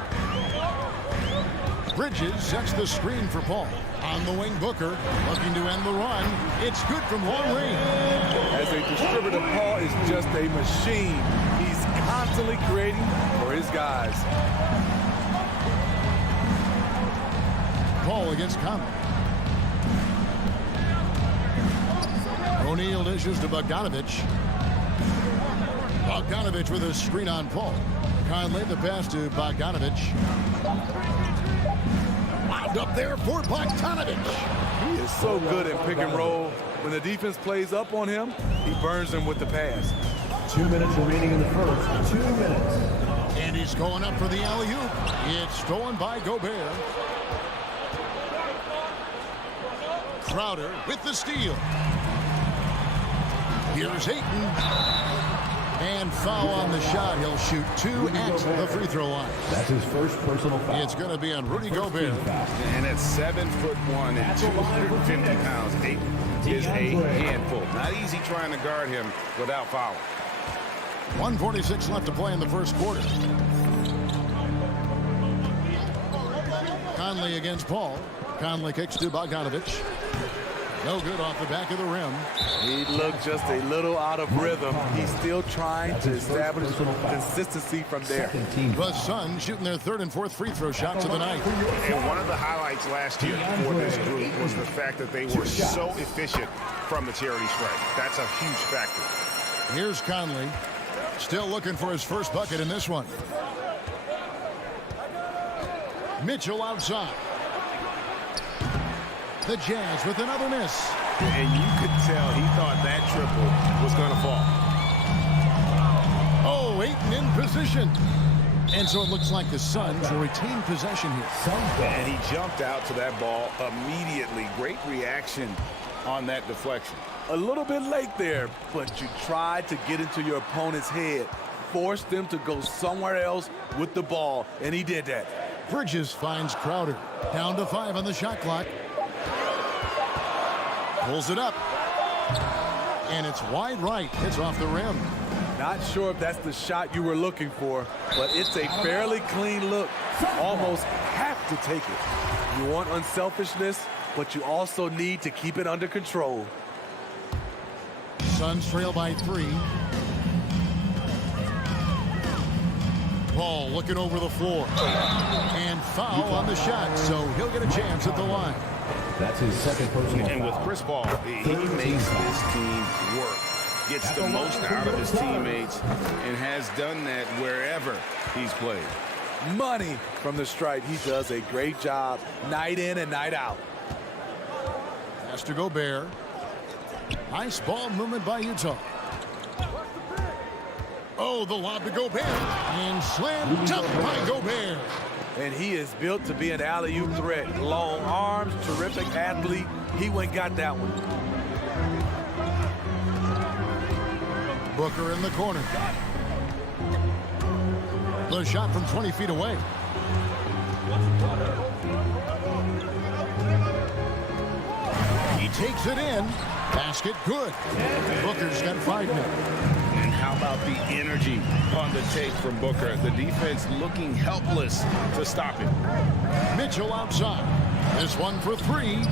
Bridges sets the screen for Paul. On the wing, Booker looking to end the run. It's good from long range. As a distributor, Paul is just a machine. He's constantly creating for his guys. Paul against Conley. O'Neal dishes to Bogdanovich. Bogdanovich with a screen on Paul. Conley the pass to Bogdanovich. Wound up there for Bogdanovich. He is so good in pick and roll. When the defense plays up on him, he burns them with the pass. 2 minutes remaining in the first. 2 minutes. And he's going up for the alley-oop. It's stolen by Gobert. Crowder with the steal. Here's Ayton. And foul on the shot. He'll shoot 2 at the free throw line. That's his first personal foul. It's going to be on Rudy Gobert. And at 7'1" and 250 pounds, Ayton is a handful. Not easy trying to guard him without fouling. 1:46 left to play in the first quarter. Conley against Paul. Conley kicks to Bogdanovich. No good off the back of the rim. He looked just a little out of rhythm. He's still trying to establish consistency from there. The Suns shooting their third and fourth free throw shots of the night. And one of the highlights last year for this group was the fact that they were so efficient from the charity stripe. That's a huge factor. Here's Conley. Still looking for his first bucket in this one. Mitchell outside. The Jazz with another miss. And you could tell he thought that triple was going to fall. Oh, Ayton in position. And so it looks like the Suns will retain possession here. And he jumped out to that ball immediately. Great reaction on that deflection. A little bit late there, but you tried to get into your opponent's head. Forced them to go somewhere else with the ball, and he did that. Bridges finds Crowder. Down to 5 on the shot clock. Pulls it up. And it's wide right. Hits off the rim. Not sure if that's the shot you were looking for, but it's a fairly clean look. Almost have to take it. You want unselfishness, but you also need to keep it under control. Suns trail by 3. Paul looking over the floor. And foul on the shot, so he'll get a chance at the line. That's his second personal And with Chris Paul, he makes this team work. Gets the most out of his teammates and has done that wherever he's played. Money from the stripe. He does a great job night in and night out. Has to Gobert. Nice ball movement by Utah. Oh, the lob to Gobert. And slam dunk by Gobert. And he is built to be an alley-oop threat. Long arms, terrific athlete. He went and got that one. Booker in the corner. The shot from 20 feet away. He takes it in. Basket good. Booker's got 5 now. And how about the energy on the take from Booker? The defense looking helpless to stop him. Mitchell outside. This one for 3.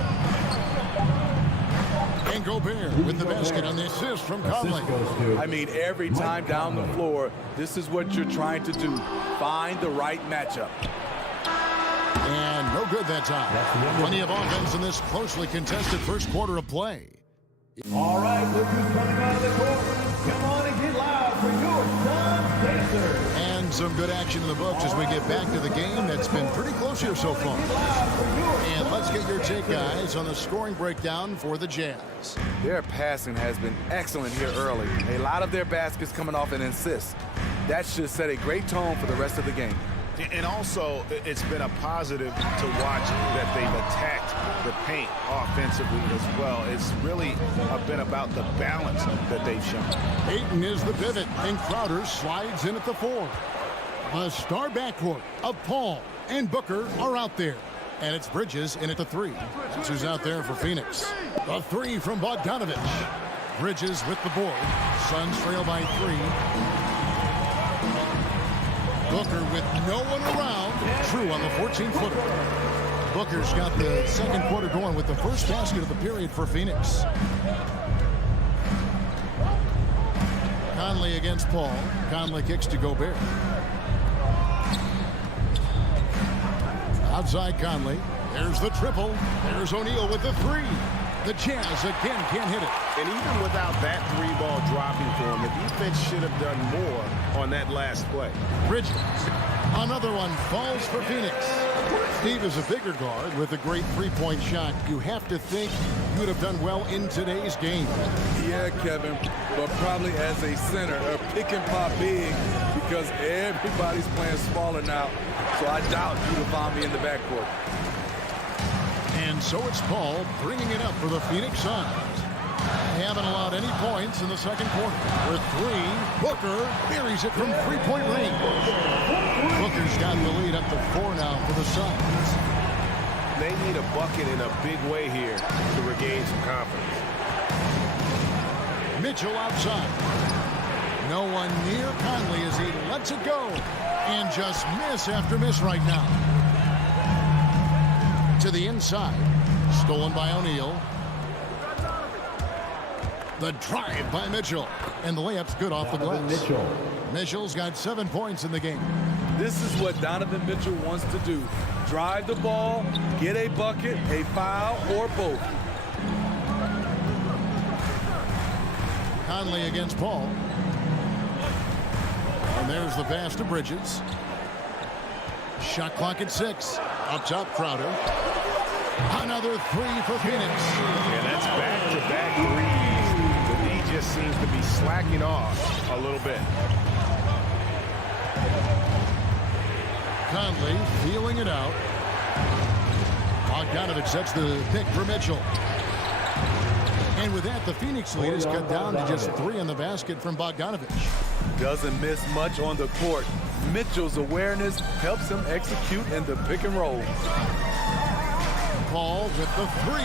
And Gobert with the basket on the assist from Conley. I mean, every time down the floor, this is what you're trying to do. Find the right matchup. And no good that time. Plenty of offense in this closely contested first quarter of play. All right, look who's coming out of the court. Come on and get loud for your Sun Pacers. And some good action in the books as we get back to the game that's been pretty close here so far. And let's get your take, guys, on the scoring breakdown for the Jazz. Their passing has been excellent here early. A lot of their baskets coming off an assist. That should set a great tone for the rest of the game. And also, it's been a positive to watch that they've attacked the paint offensively as well. It's really been about the balance that they've shown. Ayton is the pivot, and Crowder slides in at the 4. The star backcourt of Paul and Booker are out there. And it's Bridges in at the 3. That's who's out there for Phoenix. The 3 from Bogdanovich. Bridges with the board. Suns trail by 3. Booker with no one around. True on the 14-footer. Booker's got the second quarter going with the first basket of the period for Phoenix. Conley against Paul. Conley kicks to Gobert. Outside Conley. There's the triple. There's O'Neal with the 3. The Jazz again can't hit it. And even without that 3-ball dropping for him, the defense should have done more on that last play. Bridges. Another one falls for Phoenix. Steve is a bigger guard with a great 3-point shot. You have to think you would have done well in today's game. Yeah, Kevin, but probably as a center, a pick and pop big because everybody's playing smaller now. So I doubt you'd have found me in the backcourt. And so it's Paul bringing it up for the Phoenix Suns. They haven't allowed any points in the second quarter. For 3, Booker buries it from 3-point range. Booker's got the lead up to 4 now for the Suns. They need a bucket in a big way here to regain some confidence. Mitchell outside. No one near Conley as he lets it go. And just miss after miss right now. To the inside. Stolen by O'Neal. The drive by Mitchell. And the layup's good off the glass. Mitchell's got 7 points in the game. This is what Donovan Mitchell wants to do. Drive the ball, get a bucket, a foul, or both. Conley against Paul. And there's the pass to Bridges. Shot clock at 6. Up top, Crowder. Another 3 for Phoenix. And that's back-to-back threes. The D just seems to be slacking off a little bit. Conley feeling it out. Bogdanovich sets the pick for Mitchell. And with that, the Phoenix lead is cut down to just 3 in the basket from Bogdanovich. Doesn't miss much on the court. Mitchell's awareness helps him execute in the pick and roll. Paul with the 3.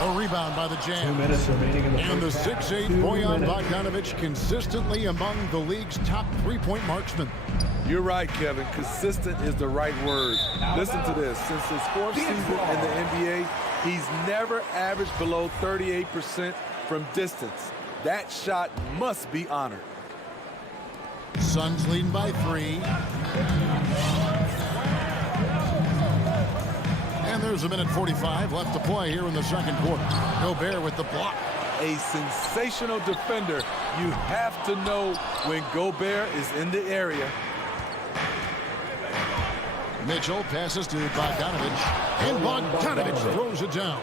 A rebound by the Jazz. 2 minutes remaining in the And the first half. 6'8" 2 Bojan minutes. Bogdanovich consistently among the league's top three-point marksmen. You're right, Kevin. Consistent is the right word. Listen to this. Since his 4th season in the NBA, he's never averaged below 38% from distance. That shot must be honored. Suns leading by 3. And there's a minute 45 left to play here in the second quarter. Gobert with the block. A sensational defender. You have to know when Gobert is in the area. Mitchell passes to Bogdanovich. And Bogdanovich throws it down.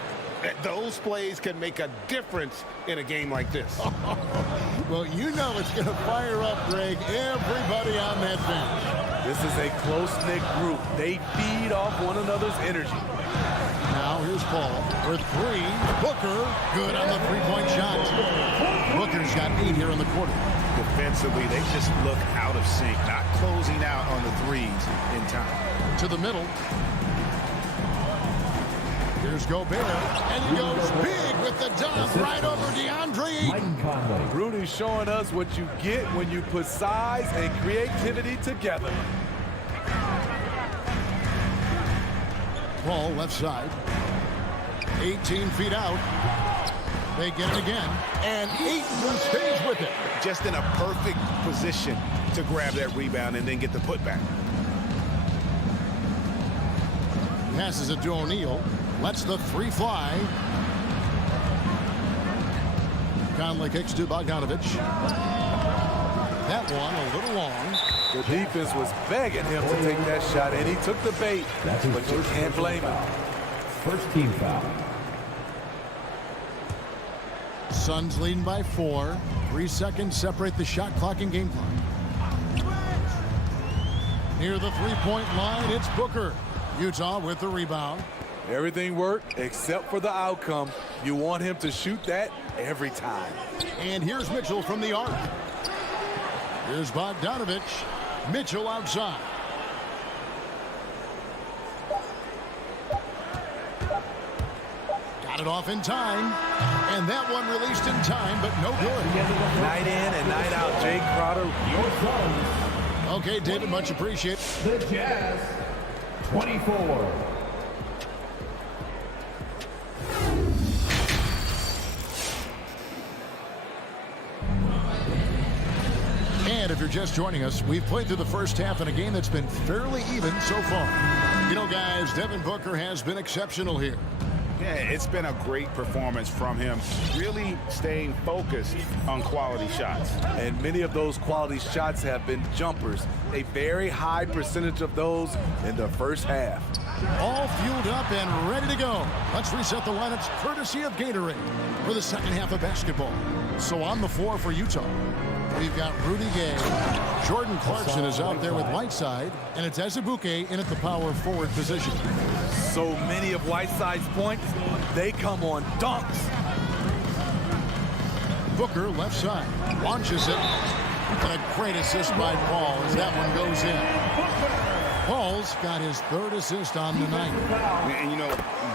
Those plays can make a difference in a game like this. Well, you know it's going to fire up, Greg, everybody on that bench. This is a close-knit group. They feed off one another's energy. Now here's Paul for 3. Booker, good on the three-point shot. Booker's got 8 here in the quarter. Defensively, they just look out of sync, not closing out on the threes in time. To the middle. Here's Gobert, and he goes big with the dunk right over DeAndre Ayton. Rudy's showing us what you get when you put size and creativity together. Paul left side. 18 feet out. They get it again, and Ayton stays with it. Just in a perfect position to grab that rebound and then get the putback. Passes it to O'Neal. Lets the 3 fly. Conley kicks to Bogdanovich. That one a little long. The defense was begging him to take that shot, and he took the bait. But you can't blame him. First team foul. Suns leading by 4. 3 seconds separate the shot clock and game clock. Near the three-point line, it's Booker. Utah with the rebound. Everything worked except for the outcome. You want him to shoot that every time. And here's Mitchell from the arc. Here's Bogdanovich. Mitchell outside. Got it off in time. And that one released in time, but no good. Night in and night out, Jay Crowder. Okay, David, much appreciated. The Jazz, 24. And if you're just joining us, we've played through the first half in a game that's been fairly even so far. You know, guys, Devin Booker has been exceptional here. Yeah, it's been a great performance from him, really staying focused on quality shots. And many of those quality shots have been jumpers. A very high percentage of those in the first half. All fueled up and ready to go. Let's reset the lineups courtesy of Gatorade for the second half of basketball. So on the floor for Utah, we've got Rudy Gay. Jordan Clarkson is out there with Whiteside, and it's Azubuike in at the power forward position. So many of Whiteside's points, they come on dunks. Booker left side, launches it, and a great assist by Paul as that one goes in. Paul's got his 3rd assist on the night. And you know,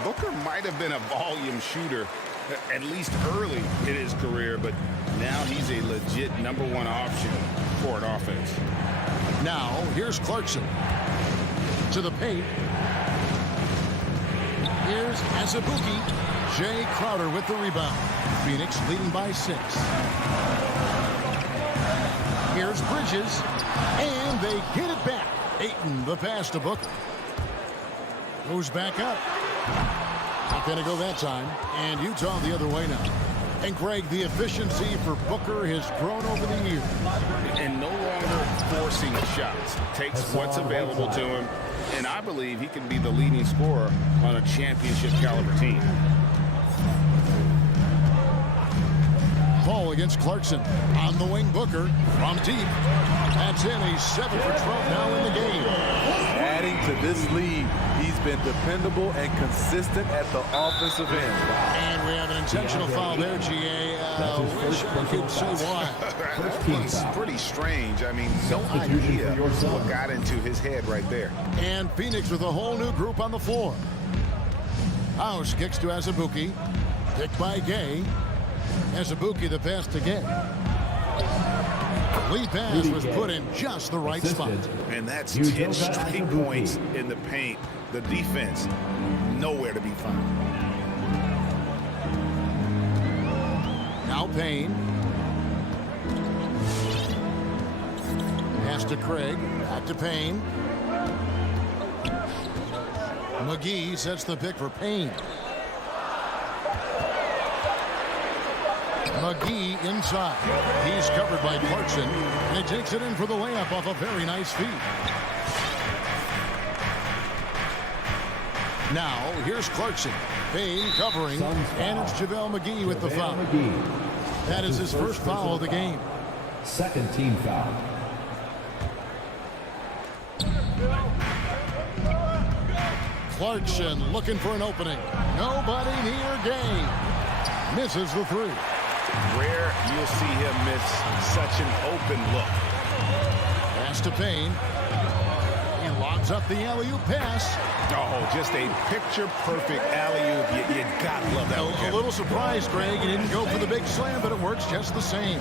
Booker might have been a volume shooter, at least early in his career, but now he's a legit #1 option for an offense. Now, here's Clarkson. To the paint. Here's Azubuike. Jay Crowder with the rebound. Phoenix leading by 6. Here's Bridges. And they get it back. Ayton, the pass to Booker. Goes back up. Not going to go that time. And Utah the other way now. And Greg, the efficiency for Booker has grown over the years. And no longer forcing shots. Takes what's available to him. And I believe he can be the leading scorer on a championship caliber team. Paul against Clarkson. On the wing, Booker from deep. That's in. He's 7 for 12 now in the game. into this league, he's been dependable and consistent at the offensive end. And we have an intentional foul there, GA. Wish I could say why. That one's pretty strange. I mean, no idea what got into his head right there. And Phoenix with a whole new group on the floor. House kicks to Azubuike. Picked by Gay. Azubuike the pass to Gay. Lead pass was put in just the right spot. And that's 10 straight points in the paint. The defense, nowhere to be found. Now Payne. Pass to Craig. Back to Payne. McGee sets the pick for Payne. McGee inside. He's covered by Clarkson, and he takes it in for the layup off a very nice feed. Now, here's Clarkson. Payne covering, and it's JaVale McGee with the foul. That is his first foul of the game. Second team foul. Clarkson looking for an opening. Nobody near Gay. Misses the three. Rare you'll see him miss such an open look. Pass to Payne. He lobs up the alley-oop pass. Oh, just a picture-perfect alley-oop. You gotta love that one, Kevin. A little surprised, Greg. He didn't go for the big slam, but it works just the same.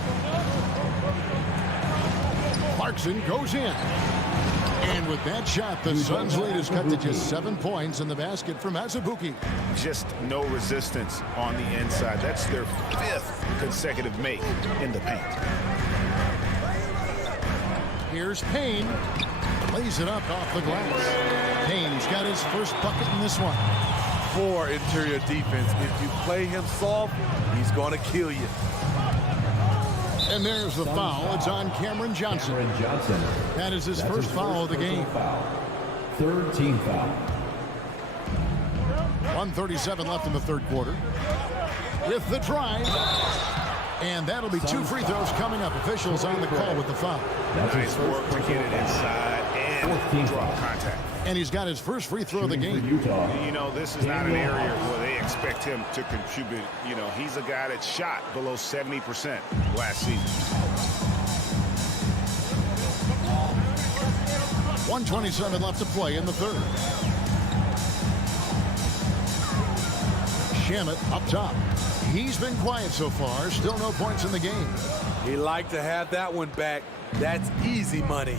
Clarkson goes in. And with that shot, the Suns' lead is cut to just 7 points in the basket from Azubuike. Just no resistance on the inside. That's their 5th consecutive make in the paint. Here's Payne. Lays it up off the glass. Payne's got his first bucket in this one. For interior defense, if you play him soft, he's going to kill you. And there's the foul. It's on Cameron Johnson. That is his first foul of the game. Third team foul. 1:37 left in the third quarter. With the drive. And that'll be 2 free throws coming up. Officials on the call with the foul. Nice work to get it inside and draw contact. And he's got his first free throw of the game. You know, this is not an area where they expect him to contribute. You know, he's a guy that shot below 70% last season. 1:27 left to play in the third. Shamet up top. He's been quiet so far. Still no points in the game. He'd like to have that one back. That's easy money.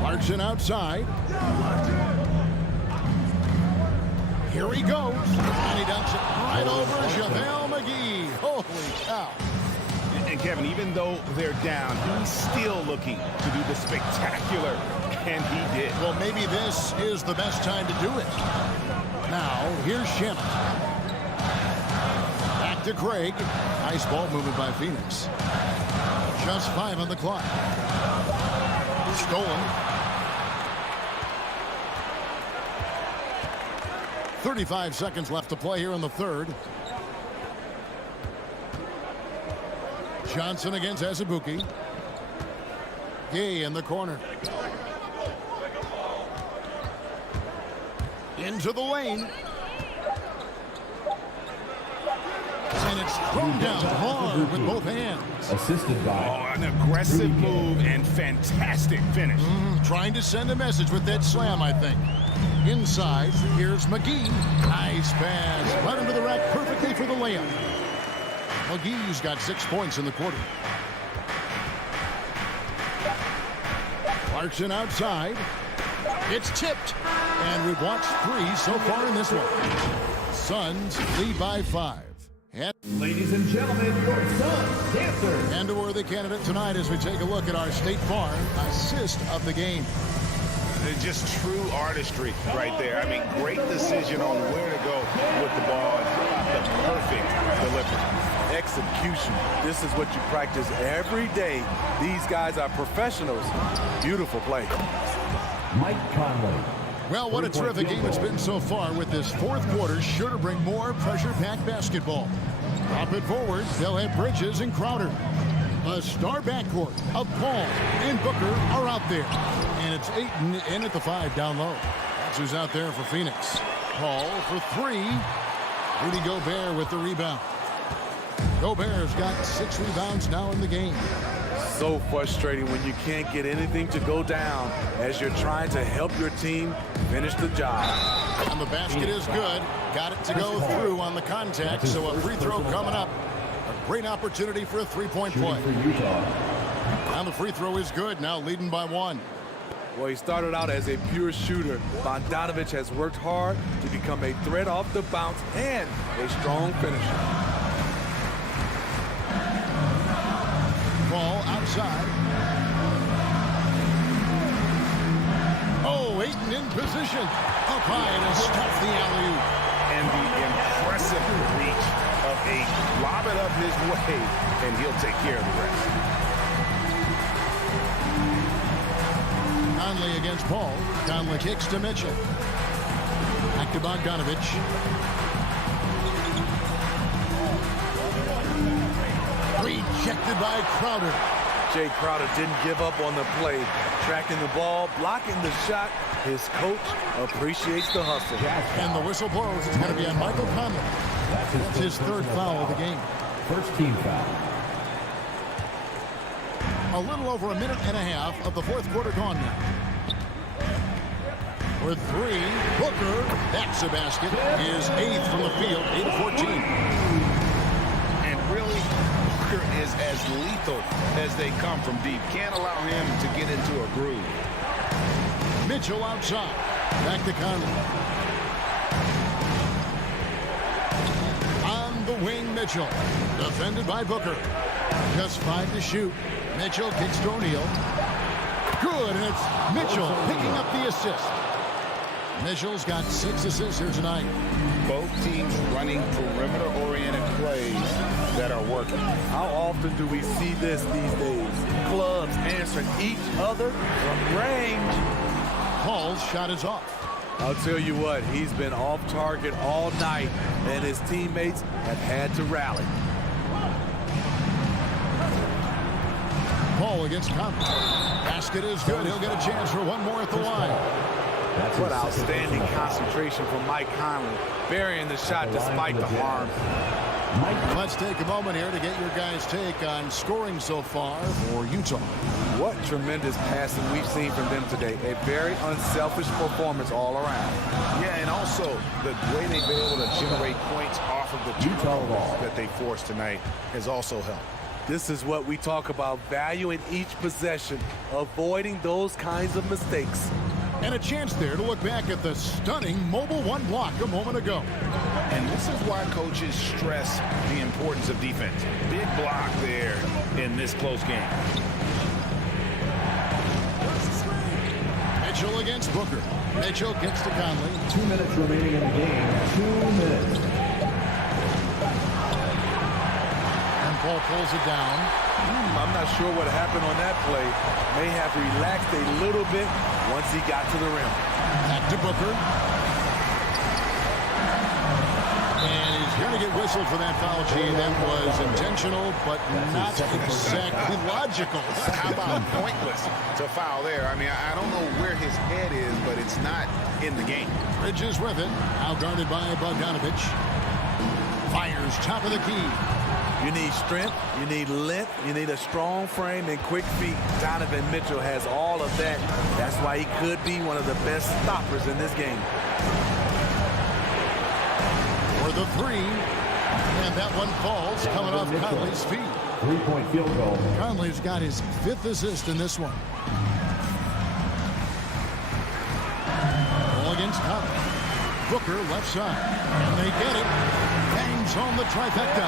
Clarkson outside. Here he goes. And he dunks it right over JaVale McGee. Holy cow. And Kevin, even though they're down, he's still looking to do the spectacular. And he did. Well, maybe this is the best time to do it. Now, here's Shamet. Back to Craig. Nice ball movement by Phoenix. Just 5 on the clock. Stolen. 35 seconds left to play here in the third. Johnson against Azubuike. Gay in the corner. Into the lane. And it's thrown down hard with both hands. Assisted by. Oh, an aggressive move and fantastic finish. Trying to send a message with that slam, I think. Inside, here's McGee. Nice pass. Right under the rack perfectly for the layup. McGee's got 6 points in the quarter. Clarkson outside. It's tipped. And we've watched 3 so far in this one. Suns lead by 5. And Ladies and gentlemen, your Suns dancer. and a worthy candidate tonight as we take a look at our State Farm assist of the game. Just true artistry right there. I mean, great decision on where to go with the ball. The perfect delivery. Execution. This is what you practice every day. These guys are professionals. Beautiful play. Mike Conley. Well, what a terrific game it's been so far, with this fourth quarter sure to bring more pressure-packed basketball. Drop it forward. They'll have Bridges and Crowder. A star backcourt of Paul and Booker are out there. And it's Ayton in at the 5 down low. That's who's out there for Phoenix. Paul for 3. Rudy Gobert with the rebound. Gobert's got 6 rebounds now in the game. So frustrating when you can't get anything to go down as you're trying to help your team finish the job. And the basket is good. Got it to go through on the contact, so a free throw coming up. A great opportunity for a three-point play. And the free throw is good, now leading by 1. Well, he started out as a pure shooter. Bogdanovich has worked hard to become a threat off the bounce and a strong finisher. Ball outside. Oh, Ayton in position. Up high and stuff the alley-oop. And the impressive reach of Ayton. Lob it up his way, and he'll take care of the rest. Conley against Paul. Conley kicks to Mitchell. Back to Bogdanovich. Rejected by Crowder. Jay Crowder didn't give up on the play. Tracking the ball, blocking the shot. His coach appreciates the hustle. And the whistle blows. It's going to be on Michael Conley. That's his 3rd foul of the game. First team foul. A little over a minute and a half of the 4th quarter gone now. For 3, Booker. That's a basket. His 8th from the field, 8 of 14. Is as lethal as they come from deep. Can't allow him to get into a groove. Mitchell outside. Back to Conley. On the wing, Mitchell. Defended by Booker. Just 5 to shoot. Mitchell kicks to O'Neal. Good, and it's Mitchell picking up the assist. Mitchell's got 6 assists here tonight. Both teams running perimeter-oriented plays that are working. How often do we see this these days? Clubs answering each other from range. Paul's shot is off. I'll tell you what, he's been off target all night, and his teammates have had to rally. Paul against Conley. Basket is good. He'll get a chance for one more at the line. What outstanding concentration from Mike Conley, burying the shot despite the harm. Let's take a moment here to get your guys' take on scoring so far for Utah. What tremendous passing we've seen from them today. A very unselfish performance all around. Yeah, and also the way they've been able to generate points off of the turnovers that they forced tonight has also helped. This is what we talk about, valuing each possession, avoiding those kinds of mistakes. And a chance there to look back at the stunning mobile 1 block a moment ago. And this is why coaches stress the importance of defense. Big block there in this close game. Mitchell against Booker. Mitchell kicks to Conley. 2 minutes remaining in the game. 2 minutes. And Paul pulls it down. I'm not sure what happened on that play. May have relaxed a little bit once he got to the rim. Back to Booker. And he's going to get whistled for that foul, G. That was intentional, but not exactly logical. How about pointless to foul there? I mean, I don't know where his head is, but it's not in the game. Bridges with it. Now guarded by Bogdanovich. Fires top of the key. You need strength, you need length, you need a strong frame and quick feet. Donovan Mitchell has all of that. That's why he could be one of the best stoppers in this game. For the 3. And that one falls, coming off Conley's feet. 3-point field goal. Conley's got his 5th assist in this one. Ball against Conley. Booker left side. And they get it. Bangs home the trifecta.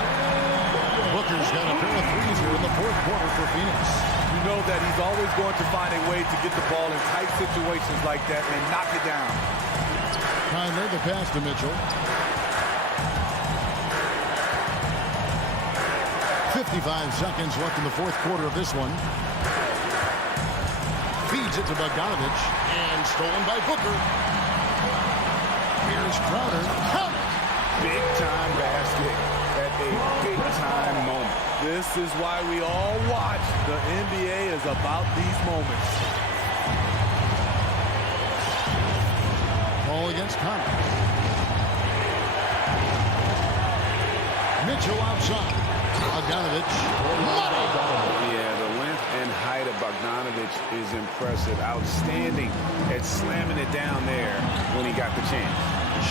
Booker's got a pair of threes here in the 4th quarter for Phoenix. You know that he's always going to find a way to get the ball in tight situations like that and knock it down. Conley, the pass to Mitchell. 55 seconds left in the 4th quarter of this one. Feeds it to Bogdanovich and stolen by Booker. Here's Crowder. Big time basket at a big-time moment. This is why we all watch. The NBA is about these moments. Ball against Connor. Mitchell outside. Bogdanovich. Yeah, the length and height of Bogdanovich is impressive. Outstanding at slamming it down there when he got the chance.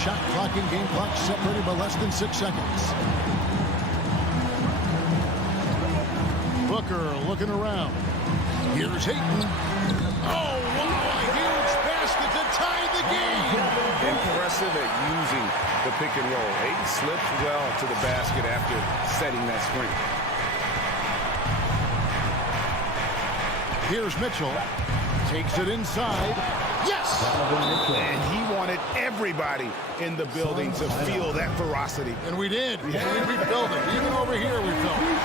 Shot clock and game clock separated by less than 6 seconds. Booker looking around. Here's Ayton. Oh, wow, a huge basket to tie the game. Impressive at using the pick and roll. Ayton slipped well to the basket after setting that screen. Here's Mitchell. Takes it inside. Yes! And he wanted everybody in the building to feel that ferocity. And we did. Yeah. We felt it. Even over here, we felt it.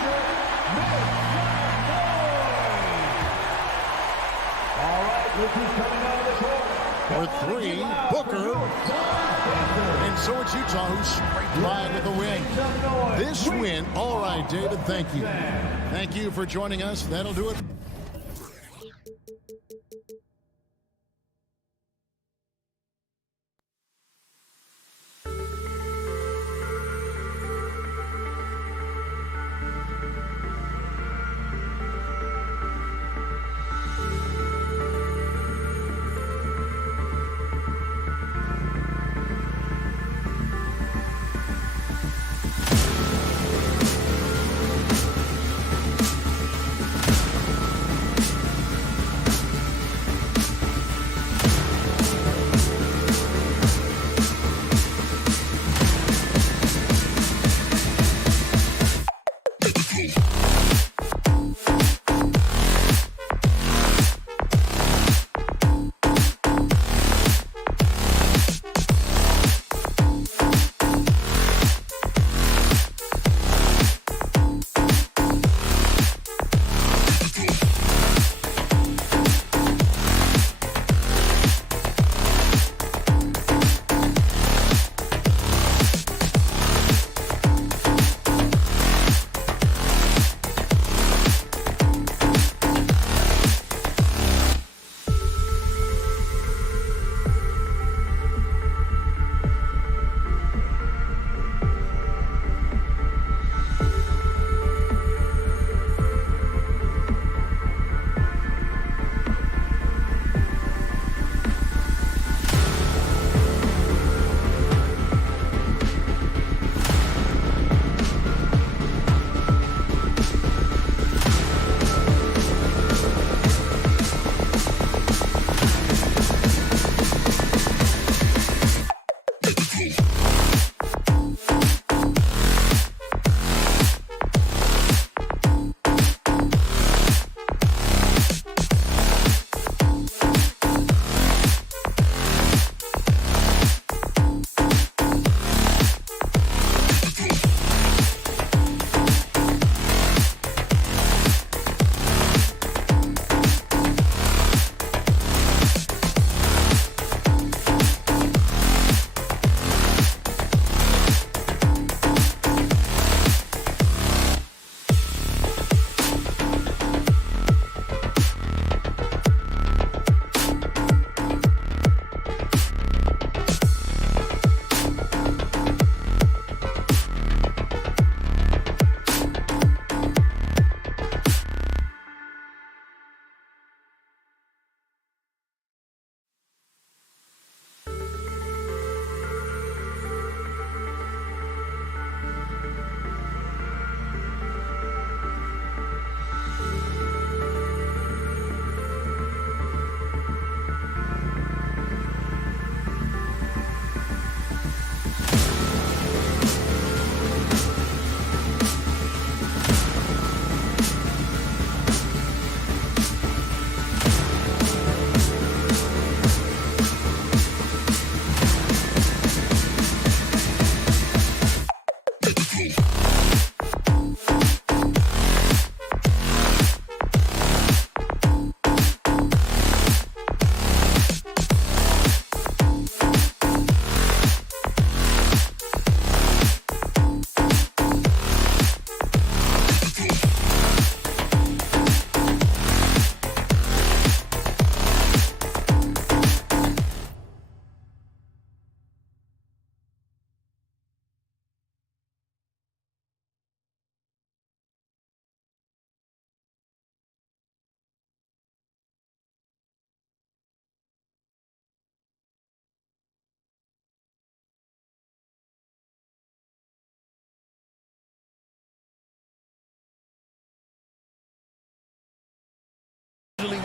All right, look who's coming out of the court. For three, Booker. And so it's Utah who scraped by with the win. This win, all right, David, thank you. Thank you for joining us. That'll do it.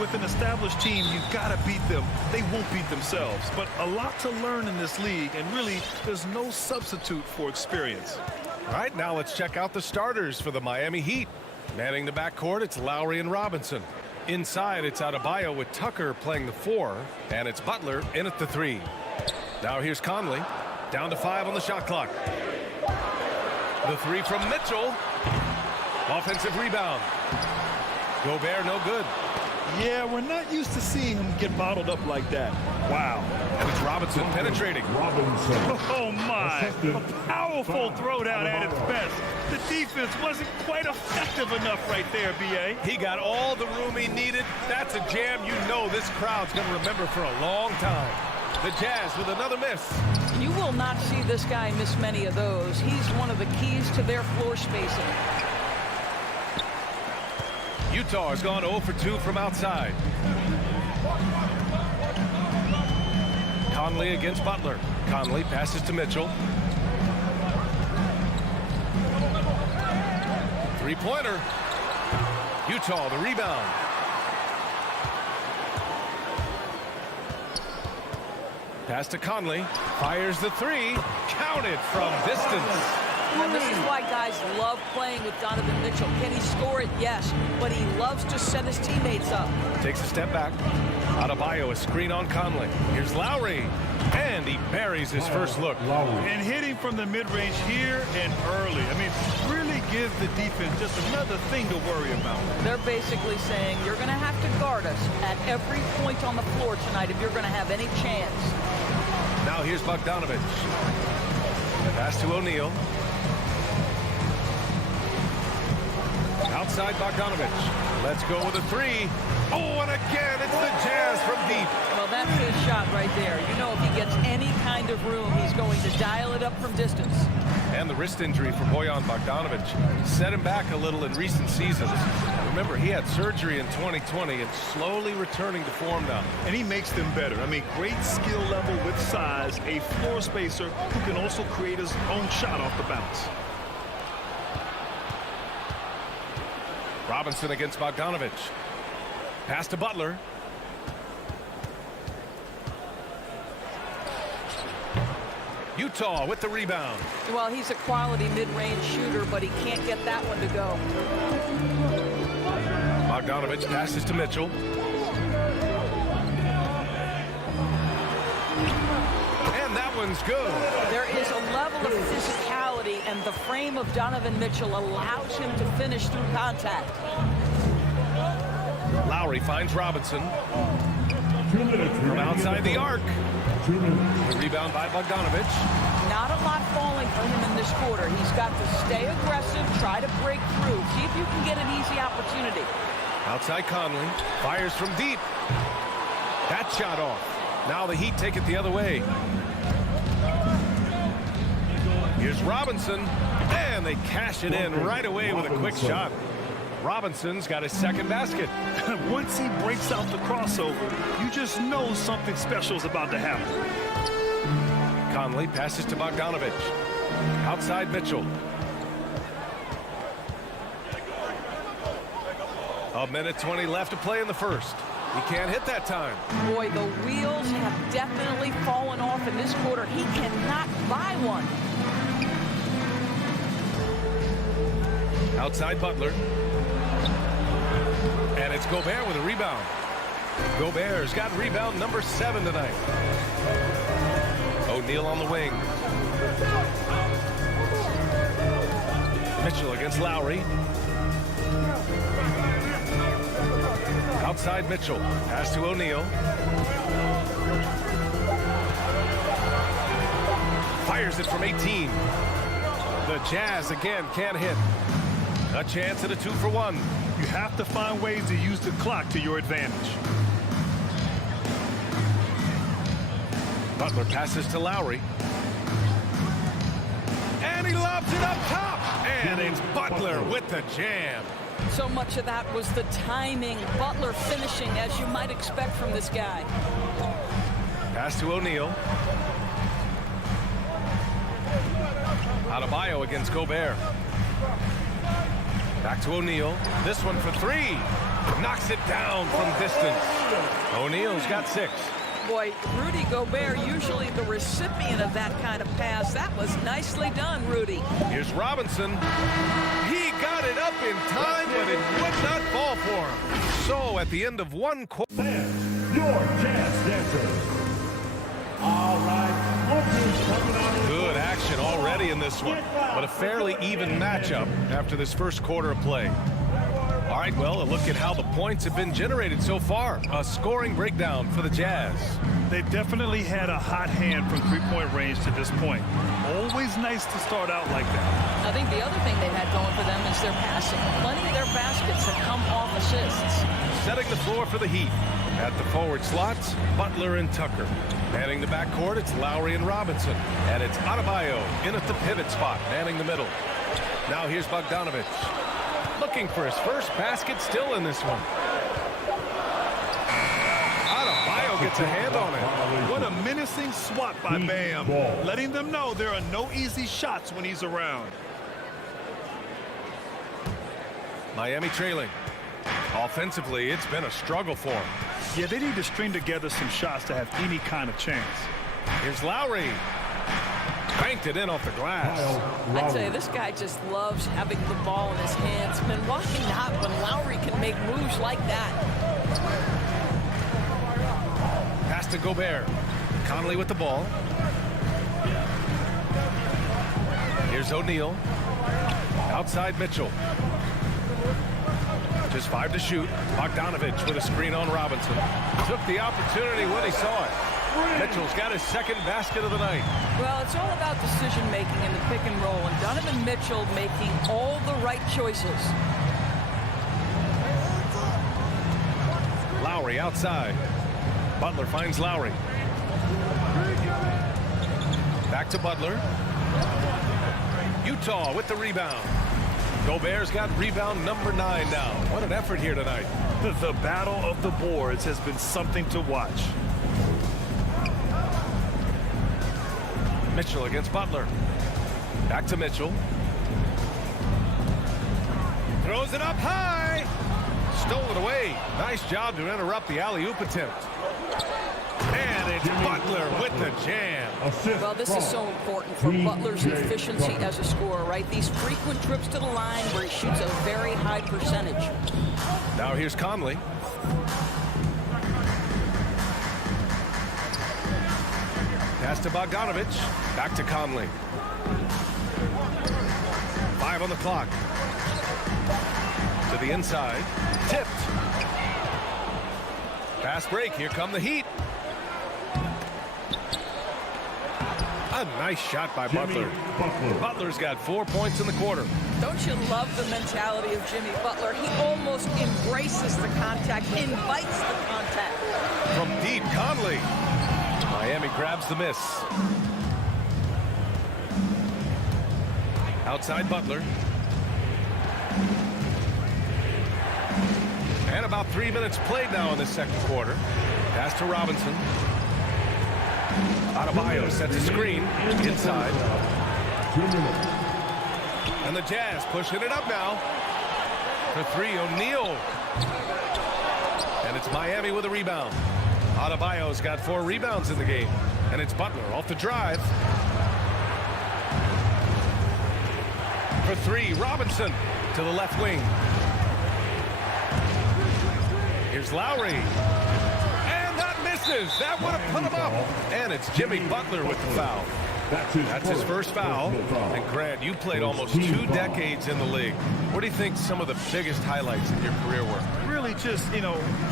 with an established team, you've got to beat them. They won't beat themselves. But a lot to learn in this league, and really, there's no substitute for experience. All right, now let's check out the starters for the Miami Heat. Manning the backcourt, it's Lowry and Robinson. Inside, it's Adebayo with Tucker playing the 4, and it's Butler in at the 3. Now here's Conley, down to 5 on the shot clock. The 3 from Mitchell. Offensive rebound. Gobert, no good. Yeah, we're not used to seeing him get bottled up like that. Wow. And it's Robinson penetrating. Oh, my. A powerful throwdown at its best. The defense wasn't quite effective enough right there, B.A. He got all the room he needed. That's a jam you know this crowd's going to remember for a long time. The Jazz with another miss. You will not see this guy miss many of those. He's one of the keys to their floor spacing. Utah has gone 0 for 2 from outside. Conley against Butler. Conley passes to Mitchell. Three-pointer. Utah, the rebound. Pass to Conley. Fires the 3. Counted from distance. And this is why guys love playing with Donovan Mitchell. Can he score it? Yes. But he loves to set his teammates up. Takes a step back. Adebayo, a screen on Conley. Here's Lowry. And he buries his first look. And hitting from the mid-range here and early. I mean, really give the defense just another thing to worry about. They're basically saying you're going to have to guard us at every point on the floor tonight if you're going to have any chance. Now here's Bogdanovich. Pass to O'Neal. Outside Bogdanovich. Let's go with a 3. Oh, and again, it's the Jazz from deep. Well, that's his shot right there. You know, if he gets any kind of room, he's going to dial it up from distance. And the wrist injury for Bojan Bogdanovich set him back a little in recent seasons. Remember, he had surgery in 2020 and slowly returning to form now. And he makes them better. I mean, great skill level with size, a floor spacer who can also create his own shot off the bounce. Robinson against Bogdanovich. Pass to Butler. Utah with the rebound. Well, he's a quality mid-range shooter, but he can't get that one to go. Bogdanovich passes to Mitchell. And that one's good. There is a level of physicality, and the frame of Donovan Mitchell allows him to finish through contact. Lowry finds Robinson. From outside the arc. The rebound by Bogdanovich. Not a lot falling for him in this quarter. He's got to stay aggressive, try to break through, see if you can get an easy opportunity. Outside Conley. Fires from deep. That shot off. Now the Heat take it the other way. Here's Robinson. And they cash it in right away with a quick shot. Robinson's got his second basket. Once he breaks out the crossover, you just know something special is about to happen. Conley passes to Bogdanovich. Outside Mitchell. A minute 20 left to play in the first. He can't hit that time. Boy, the wheels have definitely fallen off in this quarter. He cannot buy one. Outside Butler. And it's Gobert with a rebound. Gobert's got rebound number 7 tonight. O'Neal on the wing. Mitchell against Lowry. Outside Mitchell. Pass to O'Neal. Fires it from 18. The Jazz again can't hit. A chance at a 2-for-1. You have to find ways to use the clock to your advantage. Butler passes to Lowry. And he lobs it up top. And it's Butler with the jam. So much of that was the timing. Butler finishing as you might expect from this guy. Pass to O'Neal. Adebayo against Gobert. Back to O'Neal. This one for three. Knocks it down from distance. O'Neal's got 6. Boy, Rudy Gobert, usually the recipient of that kind of pass. That was nicely done, Rudy. Here's Robinson. He got it up in time, but it would not fall for him. So at the end of one quarter. Your Jazz Dancers. All right. Good action already in this one, but a fairly even matchup after this first quarter of play. All right, well, a look at how the points have been generated so far. A scoring breakdown for the Jazz. They definitely had a hot hand from three-point range to this point. Always nice to start out like that. I think the other thing they've had going for them is their passing. Plenty of their baskets have come off assists. Setting the floor for the Heat. At the forward slots, Butler and Tucker. Manning the backcourt, it's Lowry and Robinson. And it's Adebayo in at the pivot spot, manning the middle. Now here's Bogdanović. Looking for his first basket still in this one. Adebayo gets a hand on it. What a menacing swat by Bam. Letting them know there are no easy shots when he's around. Miami trailing. Offensively, it's been a struggle for him. Yeah, they need to string together some shots to have any kind of chance. Here's Lowry. Cranked it in off the glass. I tell you, this guy just loves having the ball in his hands. I mean, why not when Lowry can make moves like that? Pass to Gobert. Conley with the ball. Here's O'Neal. Outside Mitchell. Just 5 to shoot. Bogdanović with a screen on Robinson. Took the opportunity when he saw it. Mitchell's got his second basket of the night. Well, it's all about decision-making in the pick and roll, and Donovan Mitchell making all the right choices. Lowry outside. Butler finds Lowry. Back to Butler. Utah with the rebound. Gobert's got rebound number 9 now. What an effort here tonight. The battle of the boards has been something to watch. Mitchell against Butler. Back to Mitchell. Throws it up high. Stole it away. Nice job to interrupt the alley-oop attempt. And it's Butler with the jam. Well, this is so important for Butler's efficiency as a scorer, right? These frequent trips to the line where he shoots a very high percentage. Now here's Conley. Pass to Bogdanović. Back to Conley. 5 on the clock. To the inside. Tipped. Fast break. Here come the Heat. A nice shot by Butler. Butler's got 4 points in the quarter. Don't you love the mentality of Jimmy Butler? He almost embraces the contact, invites the contact. From deep, Conley. Miami grabs the miss. Outside Butler. And about 3 minutes played now in the second quarter. Pass to Robinson. Adebayo sets a screen inside. And the Jazz pushing it up now. For 3, O'Neal. And it's Miami with a rebound. Adebayo's got 4 rebounds in the game. And it's Butler off the drive. For 3, Robinson to the left wing. Here's Lowry. And that misses. That would have put him up. And it's Jimmy Butler with the foul. That's his first foul. And Grant, you played almost 2 decades in the league. What do you think some of the biggest highlights in your career were? Really just,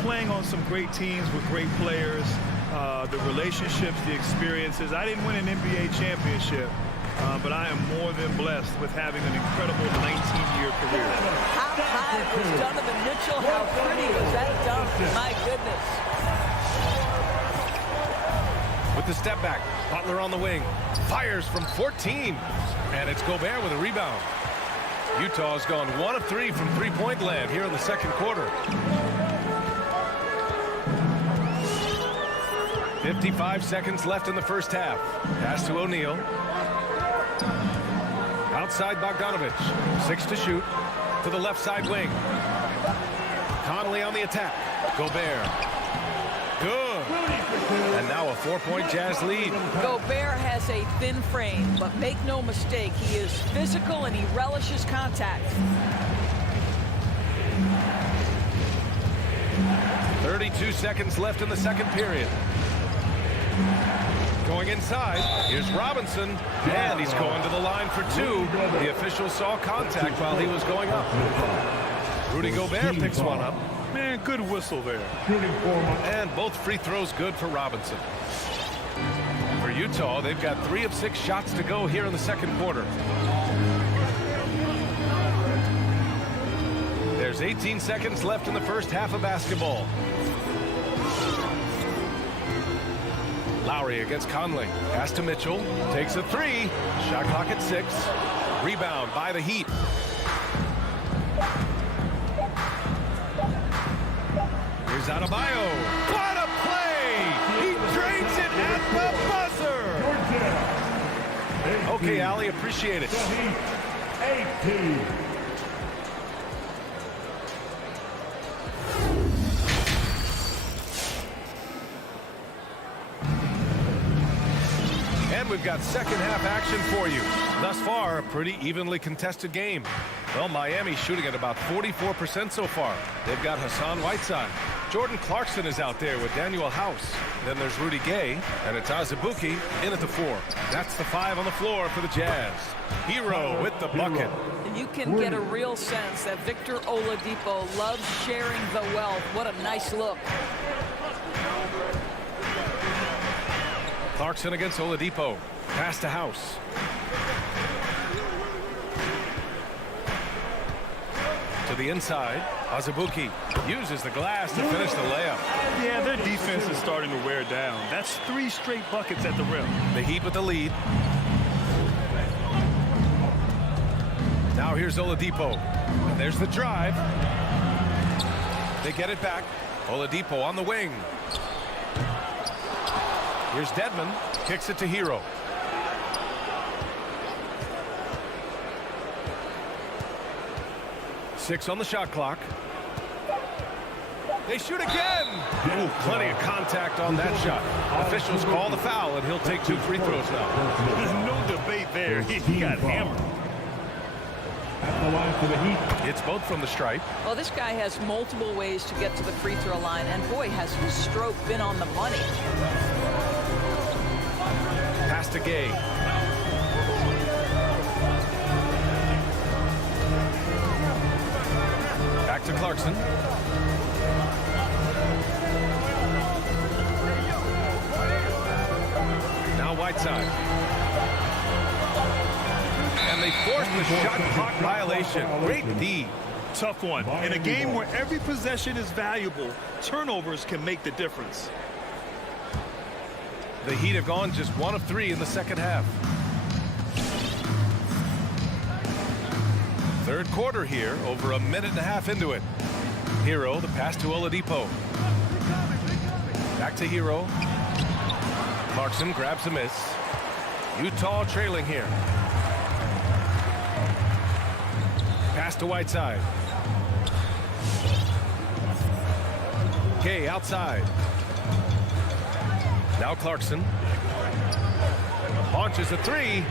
playing on some great teams with great players, the relationships, the experiences. I didn't win an NBA championship, but I am more than blessed with having an incredible 19-year career. How high was Donovan Mitchell? How pretty was that dunk? My goodness. With the step back, Butler on the wing. Fires from 14. And it's Gobert with a rebound. Utah's gone 1 of 3 from three-point land here in the second quarter. 55 seconds left in the first half. Pass to O'Neal. Outside Bogdanović. 6 to shoot. to the left side wing. Conley on the attack. Gobert. Good. And now a 4-point Jazz lead. Gobert has a thin frame, but make no mistake, he is physical and he relishes contact. 32 seconds left in the second period. Going inside, here's Robinson, and he's going to the line for two. The official saw contact while he was going up. Rudy Gobert picks one up. Man, good whistle there. And both free throws good for Robinson. For Utah, they've got 3 of 6 shots to go here in the second quarter. There's 18 seconds left in the first half of basketball. Lowry against Conley. Pass to Mitchell. Takes a 3. Shot clock at 6. Rebound by the Heat. Here's Adebayo. What a play! He drains it at the buzzer! Okay, Ali, appreciate it. 18. And we've got second half action for you. Thus far, a pretty evenly contested game. Well, Miami's shooting at about 44% so far. They've got Hassan Whiteside. Jordan Clarkson is out there with Daniel House. Then there's Rudy Gay, and it's Azubuike in at the 4. That's the 5 on the floor for the Jazz. Hero with the bucket. And you can get a real sense that Victor Oladipo loves sharing the wealth. What a nice look. Clarkson against Oladipo. Pass to House. To the inside. Azubuike uses the glass to finish the layup. Yeah, their defense is starting to wear down. That's 3 straight buckets at the rim. The Heat with the lead. Now here's Oladipo. And there's the drive. They get it back. Oladipo on the wing. Here's Dedmon. Kicks it to Hero. Six on the shot clock. They shoot again. Ooh, plenty of contact on that shot. Officials call the foul, and he'll take 2 free throws now. There's no debate there. He got hammered. At the line for the Heat. It's both from the stripe. Well, this guy has multiple ways to get to the free throw line, and boy, has his stroke been on the money. Pass to Gay. Back to Clarkson. Now Whiteside. And they force the shot clock violation. Great D. Tough one. In a game where every possession is valuable, turnovers can make the difference. The Heat have gone just 1 of 3 in the second half. Third quarter here, over a minute and a half into it. Hero, the pass to Oladipo. Back to Hero. Clarkson grabs a miss. Utah trailing here. Pass to Whiteside. Gay outside. Now Clarkson. Launches a 3.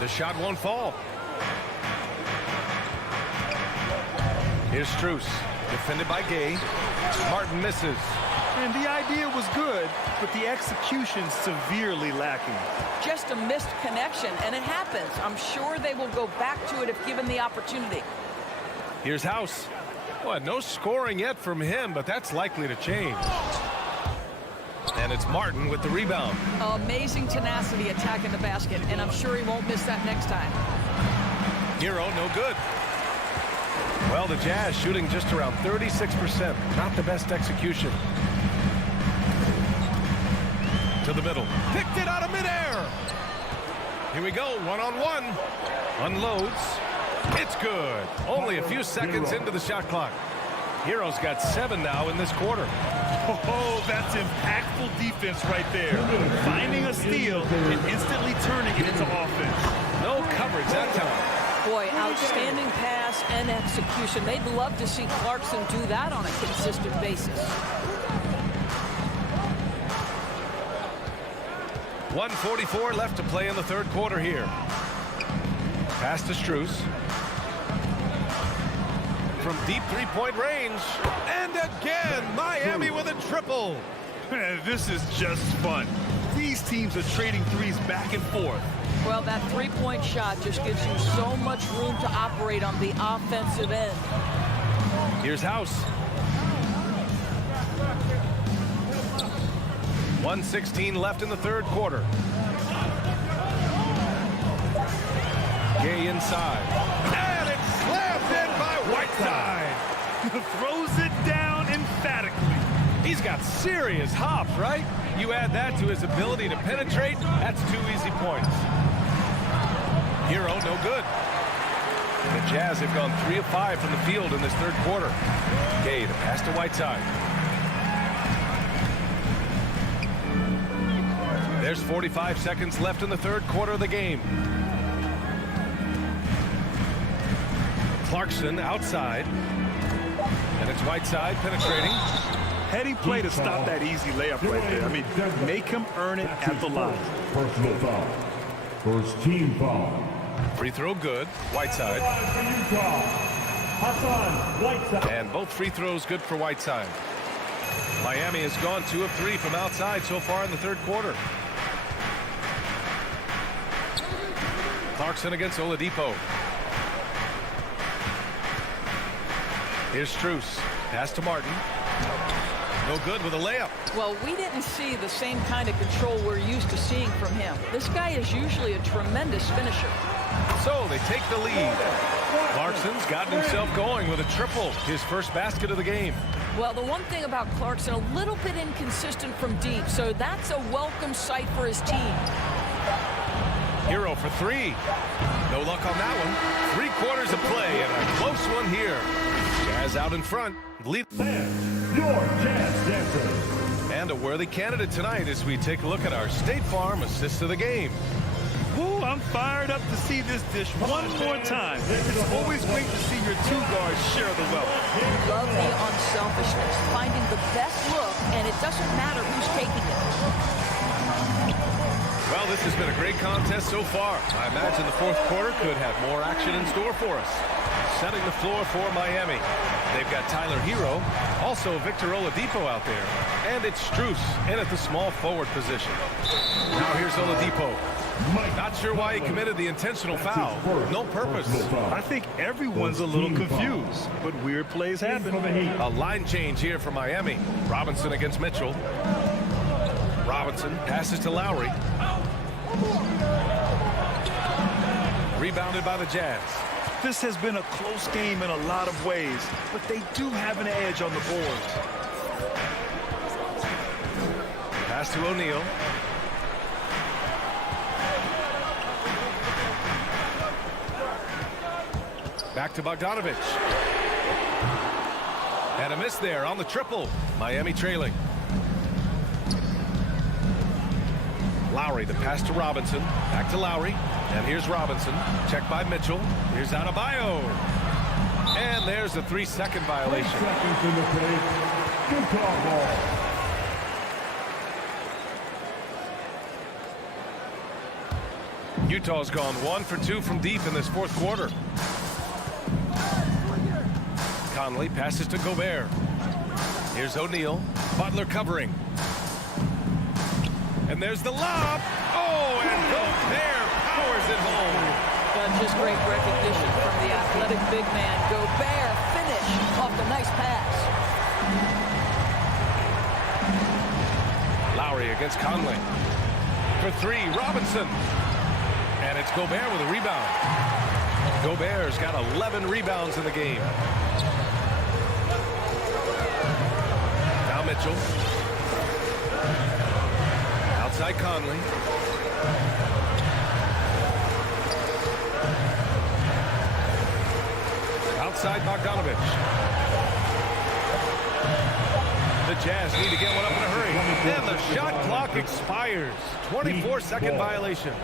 The shot won't fall. Here's Strus. Defended by Gay. Martin misses. And the idea was good, but the execution severely lacking. Just a missed connection, and it happens. I'm sure they will go back to it if given the opportunity. Here's House. Well, no scoring yet from him, but that's likely to change. And it's Martin with the rebound. Amazing tenacity attacking the basket, and I'm sure he won't miss that next time. Hero, no good. Well, the Jazz shooting just around 36%. Not the best execution. To the middle. Picked it out of midair. Here we go, one-on-one. Unloads. It's good. Only a few seconds into the shot clock. Hero's got 7 now in this quarter. Oh, that's impactful defense right there. Finding a steal and instantly turning it into offense. No coverage that time. Boy, outstanding pass and execution. They'd love to see Clarkson do that on a consistent basis. 1:44 left to play in the third quarter here. Pass to Strus. From deep three-point range. And again, Miami with a triple. Man, this is just fun. These teams are trading threes back and forth. Well, that three-point shot just gives you so much room to operate on the offensive end. Here's House. 1:16 left in the third quarter. Gay inside. And it's slammed in by Whiteside. Throws it down emphatically. He's got serious hops, right? You add that to his ability to penetrate, that's 2 easy points. Hero, no good. The Jazz have gone 3 of 5 from the field in this third quarter. Gay, the pass to Whiteside. There's 45 seconds left in the third quarter of the game. Clarkson outside. And it's Whiteside penetrating. Heady play to stop that easy layup right there. I mean, make him earn it at the line. Personal foul. First team foul. Free throw good. Whiteside. And both free throws good for Whiteside. Miami has gone 2 of 3 from outside so far in the third quarter. Clarkson against Oladipo. Here's Strus. Pass to Martin. No good with a layup. Well, we didn't see the same kind of control we're used to seeing from him. This guy is usually a tremendous finisher. So they take the lead. Clarkson's gotten himself going with a triple, his first basket of the game. Well, the one thing about Clarkson, a little bit inconsistent from deep, so that's a welcome sight for his team. Hero for 3. No luck on that one. 3 quarters of play and a close one here. Jazz out in front. Lead. Your Jazz Dancers. And a worthy candidate tonight as we take a look at our State Farm assist of the game. Woo, I'm fired up to see this dish one more time. It's always great to see your 2 guards share the wealth. Love the unselfishness, finding the best look, and it doesn't matter who's taking it. Well, this has been a great contest so far. I imagine the fourth quarter could have more action in store for us. Setting the floor for Miami. They've got Tyler Hero, also Victor Oladipo out there. And it's Strus in at the small forward position. Now here's Oladipo. Not sure why he committed the intentional foul. No purpose. I think everyone's a little confused, but weird plays happen. A line change here for Miami. Robinson against Mitchell. Robinson passes to Lowry. Rebounded by the Jazz. This has been a close game in a lot of ways, but they do have an edge on the boards. Pass to O'Neal. Back to Bogdanovic. And a miss there on the triple. Miami trailing. Lowry, the pass to Robinson. Back to Lowry. And here's Robinson. Checked by Mitchell. Here's Adebayo. And there's a 3-second violation. 3 seconds in the play. Good call, ball. Utah's gone 1 for 2 from deep in this fourth quarter. Conley passes to Gobert. Here's O'Neal. Butler covering. And there's the lob. Oh, and Gobert powers it home. Just great recognition from the athletic big man. Gobert finish off the nice pass. Lowry against Conley. For 3, Robinson. And it's Gobert with a rebound. Gobert's got 11 rebounds in the game. Now Mitchell. Outside Conley. Outside Bogdanovic. The Jazz need to get one up in a hurry. And the shot clock expires. 24-second violation.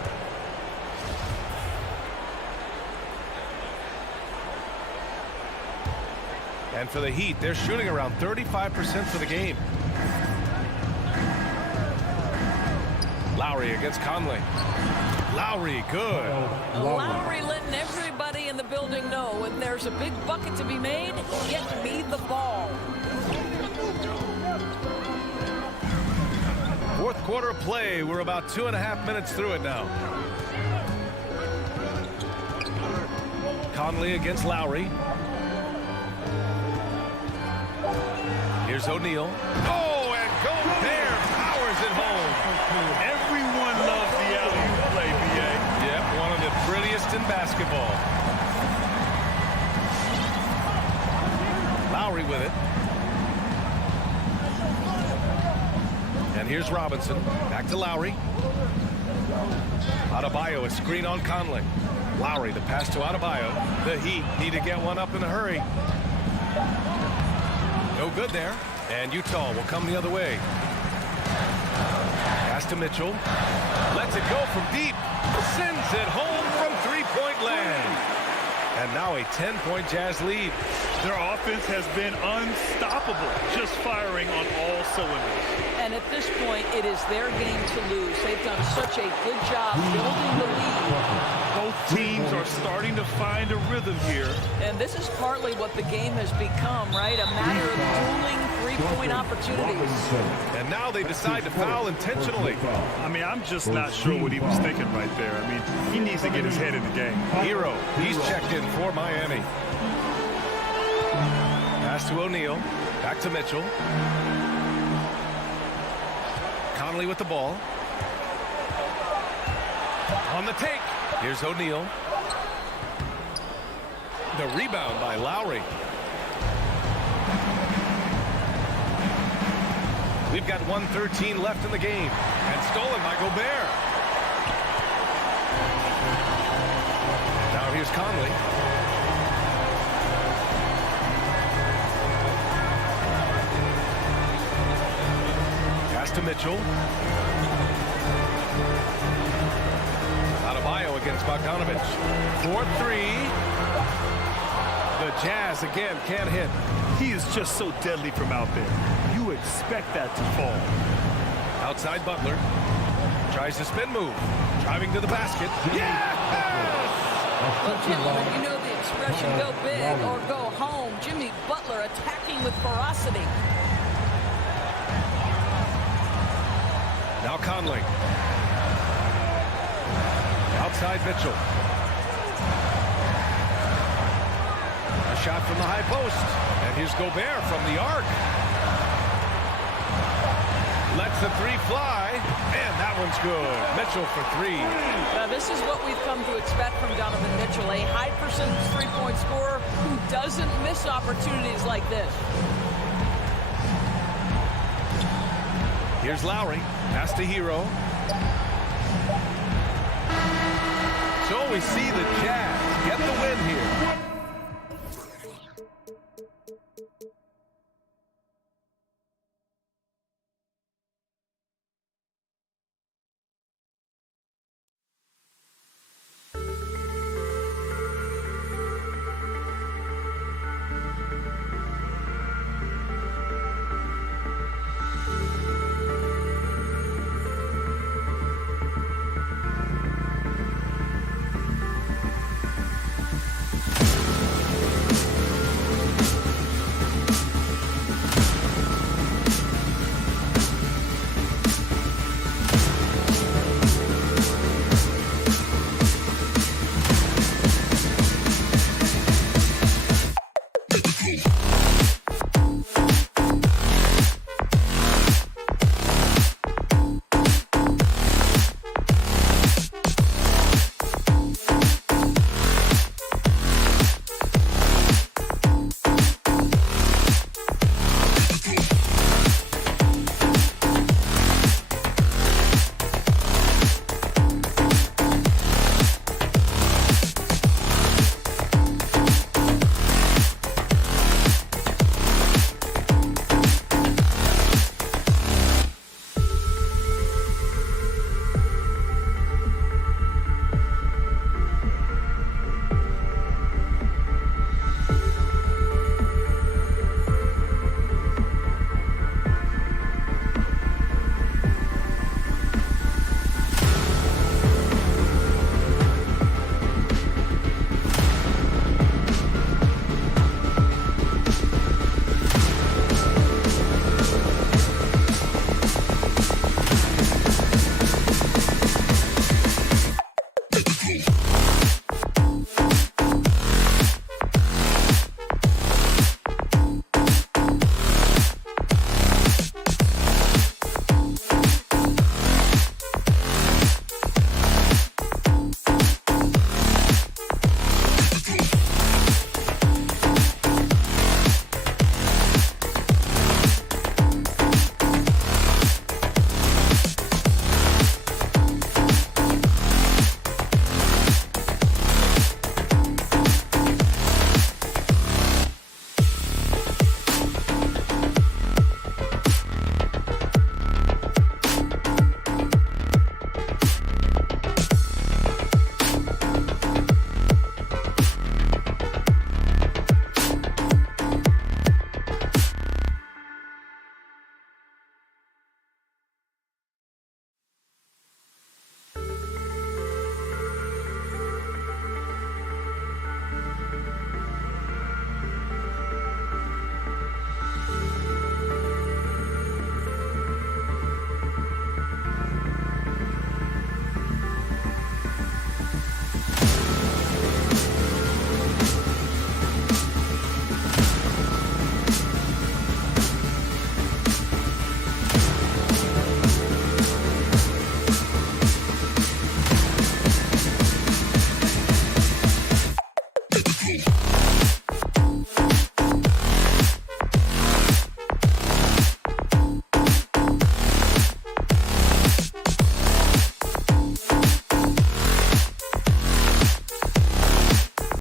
And for the Heat, they're shooting around 35% for the game. Lowry against Conley. Lowry, good. Lowry letting everybody in the building know when there's a big bucket to be made, get me the ball. Fourth quarter play. We're about 2.5 minutes through it now. Conley against Lowry. Here's O'Neal. Oh, and Gobert powers it home. Everyone loves the alley-oop play, B.A. Yep, one of the prettiest in basketball. Lowry with it. And here's Robinson. Back to Lowry. Adebayo, a screen on Conley. Lowry, the pass to Adebayo. The Heat need to get one up in a hurry. No good there. And Utah will come the other way. Pass to Mitchell. Lets it go from deep. Sends it home from three-point land. And now a 10-point Jazz lead. Their offense has been unstoppable, just firing on all cylinders. And at this point, it is their game to lose. They've done such a good job building the lead. Both teams are starting to find a rhythm here. And this is partly what the game has become, right? A matter of dueling three-point opportunities. And now they decide to foul intentionally. I mean, I'm just not sure what he was thinking right there. I mean, he needs to get his head in the game. Hero, he's checked in for Miami. Pass to O'Neal. Back to Mitchell. Conley with the ball. On the take. Here's O'Neal. The rebound by Lowry. We've got 1:13 left in the game. And stolen by Gobert. Now here's Conley. Pass to Mitchell. Adebayo against Bogdanovich. 4-3. The Jazz again can't hit. He is just so deadly from out there. You expect that to fall. Outside Butler. Tries to spin move. Driving to the basket. Yeah! Well, gentlemen, you know the expression, go big or go home. Jimmy Butler attacking with ferocity. Now Conley. Outside Mitchell. A shot from the high post. And here's Gobert from the arc. Lets the three fly. And that one's good. Mitchell for three. Now, this is what we've come to expect from Donovan Mitchell, a high percentage three-point scorer who doesn't miss opportunities like this. Here's Lowry. Pass to Hero. So we see the Jazz get the win here.